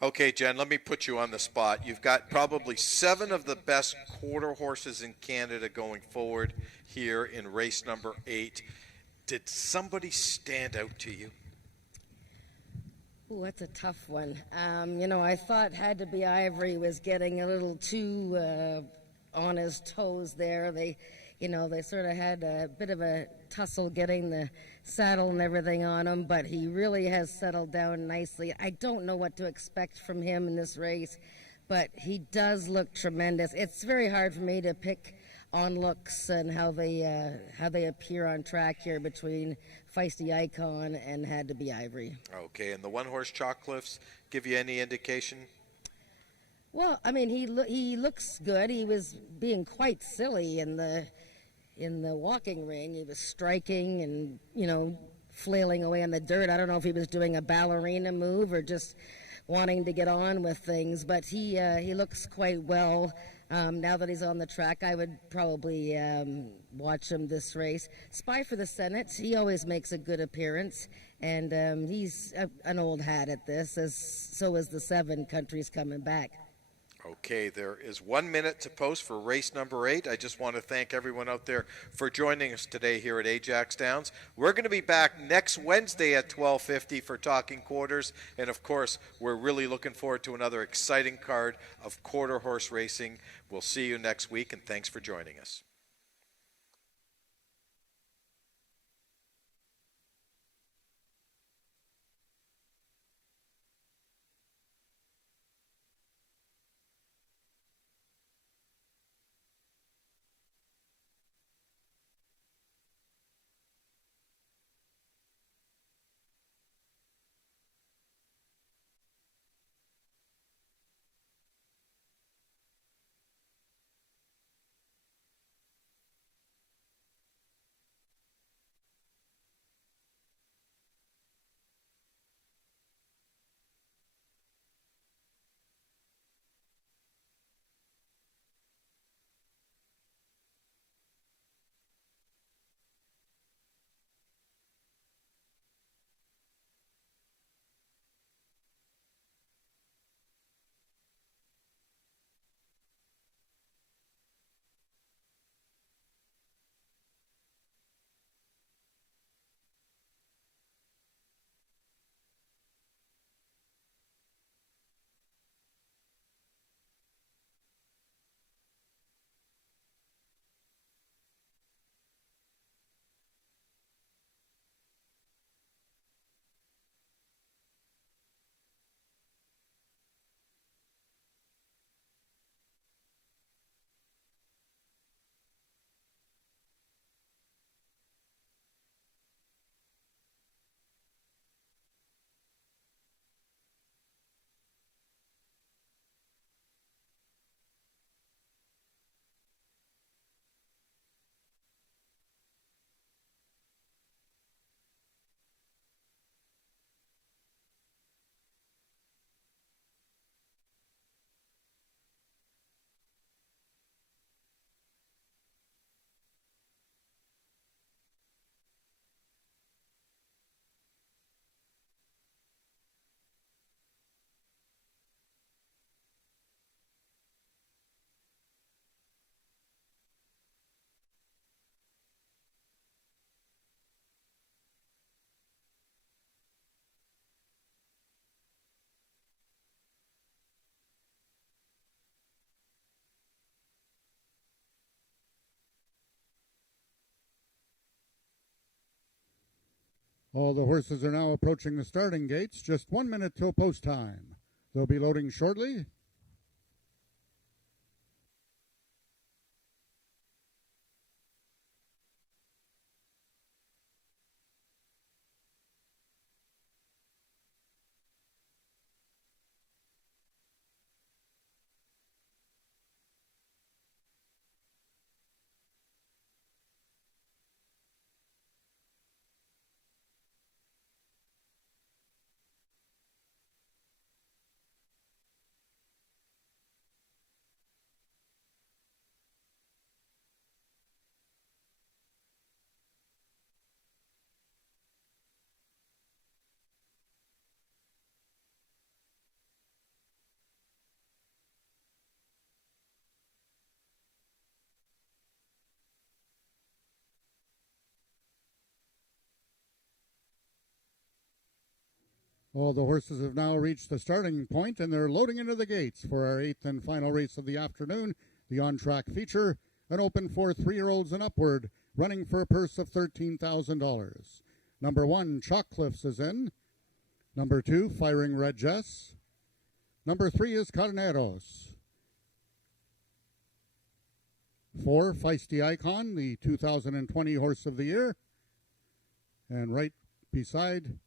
Okay, Jen, let me put you on the spot. You've got probably 7 of the best quarter horses in Canada going forward here in race number 8. Did somebody stand out to you? Ooh, that's a tough one. I thought Had to Be Ivory was getting a little too on his toes there. They sort of had a bit of a tussle getting the saddle and everything on him, but he really has settled down nicely. I don't know what to expect from him in this race, but he does look tremendous. It's very hard for me to pick on looks and how they appear on track here between Feisty Icon and Had to Be Ivory. Okay, and the one-horse Chalk Cliffs give you any indication? Well, I mean, he looks good. He was being quite silly in the walking ring. He was striking and, flailing away on the dirt. I don't know if he was doing a ballerina move or just wanting to get on with things, but he looks quite well. Now that he's on the track, I would probably watch him this race. Spy for the Senate, he always makes a good appearance, and he's an old hat at this, so is the 7 Countries Coming Back. Okay, there is 1 minute to post for race number 8. I just want to thank everyone out there for joining us today here at Ajax Downs. We're going to be back next Wednesday at 12:50 for Talking Quarters. And, of course, we're really looking forward to another exciting card of quarter horse racing. We'll see you next week, and thanks for joining us. All the horses are now approaching the starting gates, just 1 minute till post time. They'll be loading shortly. All the horses have now reached the starting point, and they're loading into the gates for our 8th and final race of the afternoon, the on-track feature, an open for 3-year-olds and upward, running for a purse of $13,000. Number 1, Chalk Cliffs is in. Number 2, Firing Red Jess. Number 3 is Carneros. 4, Feisty Icon, the 2020 Horse of the Year. And right beside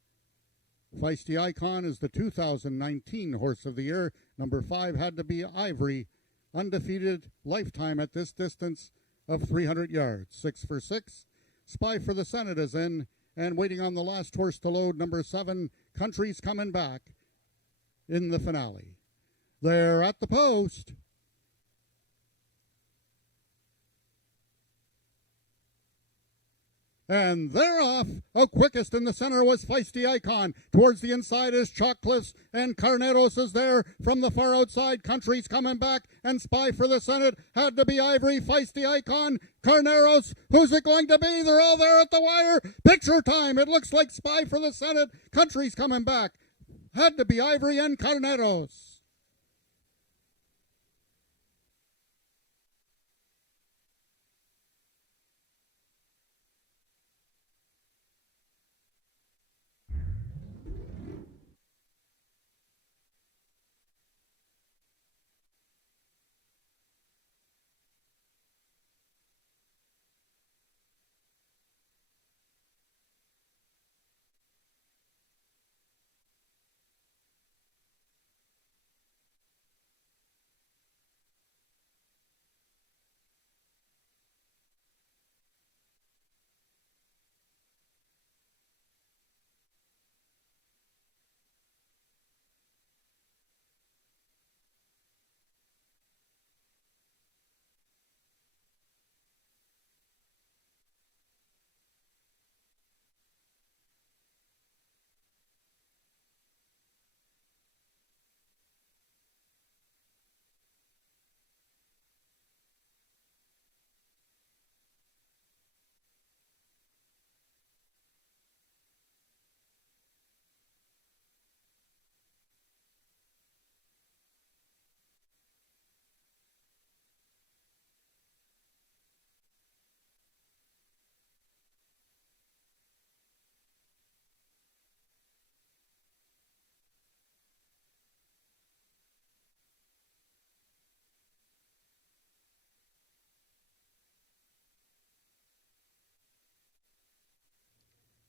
Feisty Icon is the 2019 Horse of the Year. Number 5 Had to Be Ivory, undefeated lifetime at this distance of 300 yards. 6 for 6. Spy for the Senate is in, and waiting on the last horse to load, number 7, Country's Coming Back, in the finale. They're at the post. And they're off. Quickest in the center was Feisty Icon. Towards the inside is Chalk Cliffs, and Carneros is there. From the far outside, Country's Coming Back, and Spy for the Senate. Had to Be Ivory, Feisty Icon, Carneros. Who's it going to be? They're all there at the wire. Picture time. It looks like Spy for the Senate. Country's Coming Back. Had to Be Ivory and Carneros.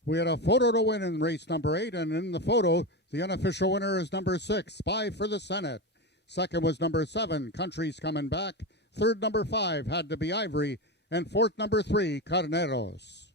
We had a photo to win in race number 8, and in the photo, the unofficial winner is number 6, Spy for the Senate. Second was number 7, Country's Coming Back. Third, number 5, Had to Be Ivory. And fourth, number 3, Carneros.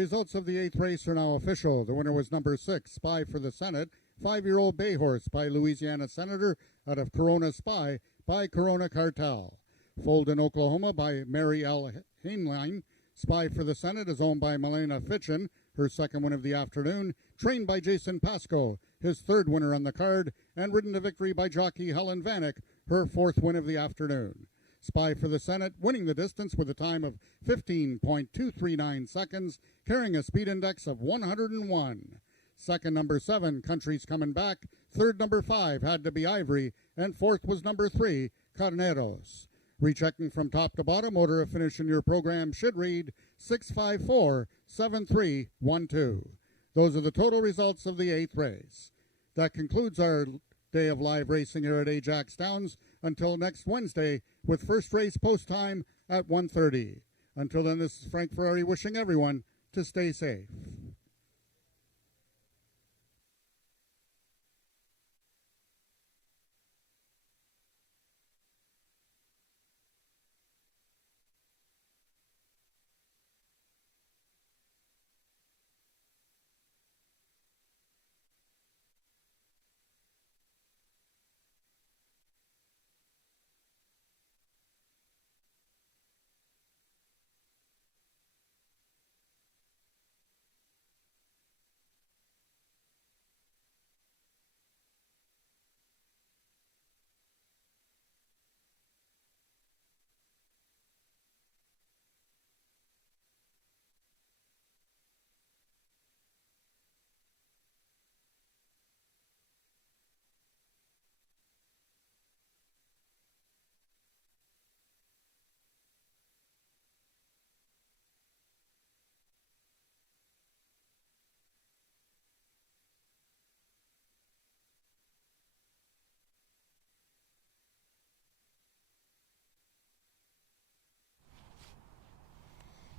Results of the 8th race are now official. The winner was number 6, Spy for the Senate, 5-year-old bay horse by Louisiana Senator out of Corona Spy by Corona Cartel. Foaled in Oklahoma by Mary L. Hainline. Spy for the Senate is owned by Milena Fitchin, her second win of the afternoon, trained by Jason Pasco, his third winner on the card, and ridden to victory by jockey Helen Vanek, her fourth win of the afternoon. Spy for the Senate winning the distance with a time of 15.239 seconds, carrying a speed index of 101. Second, number 7, Country's Coming Back. Third, number 5, Had to Be Ivory. And fourth was number 3, Carneros. Rechecking from top to bottom, order of finish in your program should read 654-7312. Those are the total results of the 8th race. That concludes our day of live racing here at Ajax Downs until next Wednesday with first race post time at 1:30. Until then, this is Frank Ferrari wishing everyone to stay safe.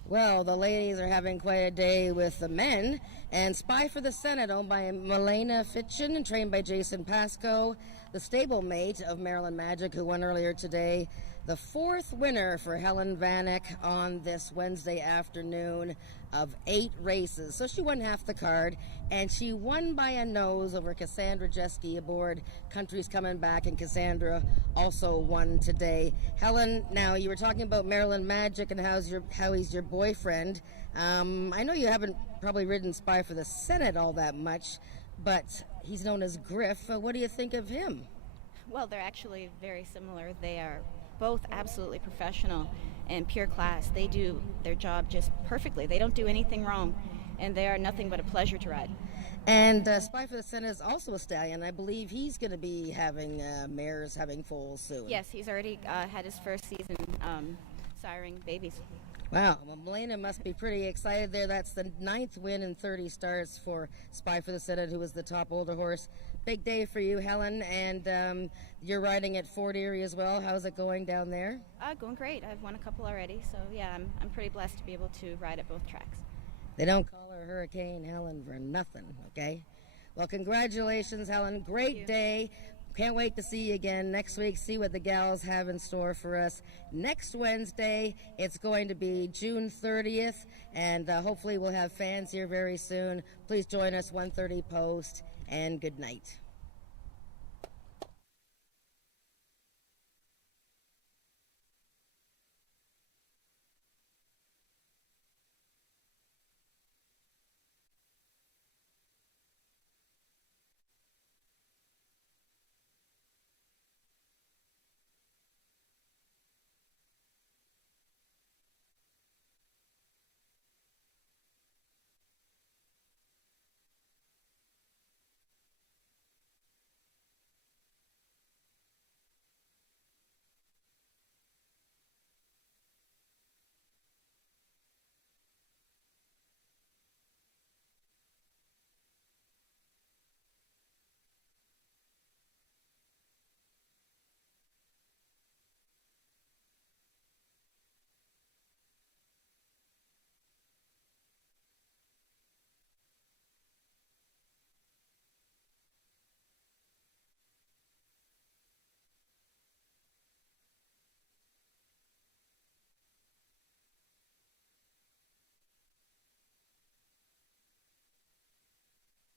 Well, the ladies are having quite a day with the men. And Spy for the Senate, owned by Milena Fitchin and trained by Jason Pasco, the stablemate of Maryland Magic, who won earlier today. The fourth winner for Helen Vanek on this Wednesday afternoon of 8 races. So she won half the card, and she won by a nose over Cassandra Jeske aboard Country's Coming Back, and Cassandra also won today. Helen, now you were talking about Maryland Magic and how he's your boyfriend. I know you haven't probably ridden Spy for the Senate all that much, but he's known as Griff. What do you think of him? Well, they're actually very similar. They are both absolutely professional and pure class. They do their job just perfectly. They don't do anything wrong, and they are nothing but a pleasure to ride. And Spy for the Senate is also a stallion. I believe he's going to be having mares having foals soon. Yes, he's already had his first season siring babies. Wow, well, Milena must be pretty excited there. That's the 9th win in 30 starts for Spy for the Senate, who was the top older horse. Big day for you, Helen, and you're riding at Fort Erie as well. How's it going down there? Going great. I've won a couple already, so yeah, I'm pretty blessed to be able to ride at both tracks. They don't call her Hurricane Helen for nothing, okay? Well, congratulations, Helen. Great day. Can't wait to see you again next week, see what the gals have in store for us. Next Wednesday, it's going to be June 30th, and hopefully we'll have fans here very soon. Please join us, 1:30 post, and good night.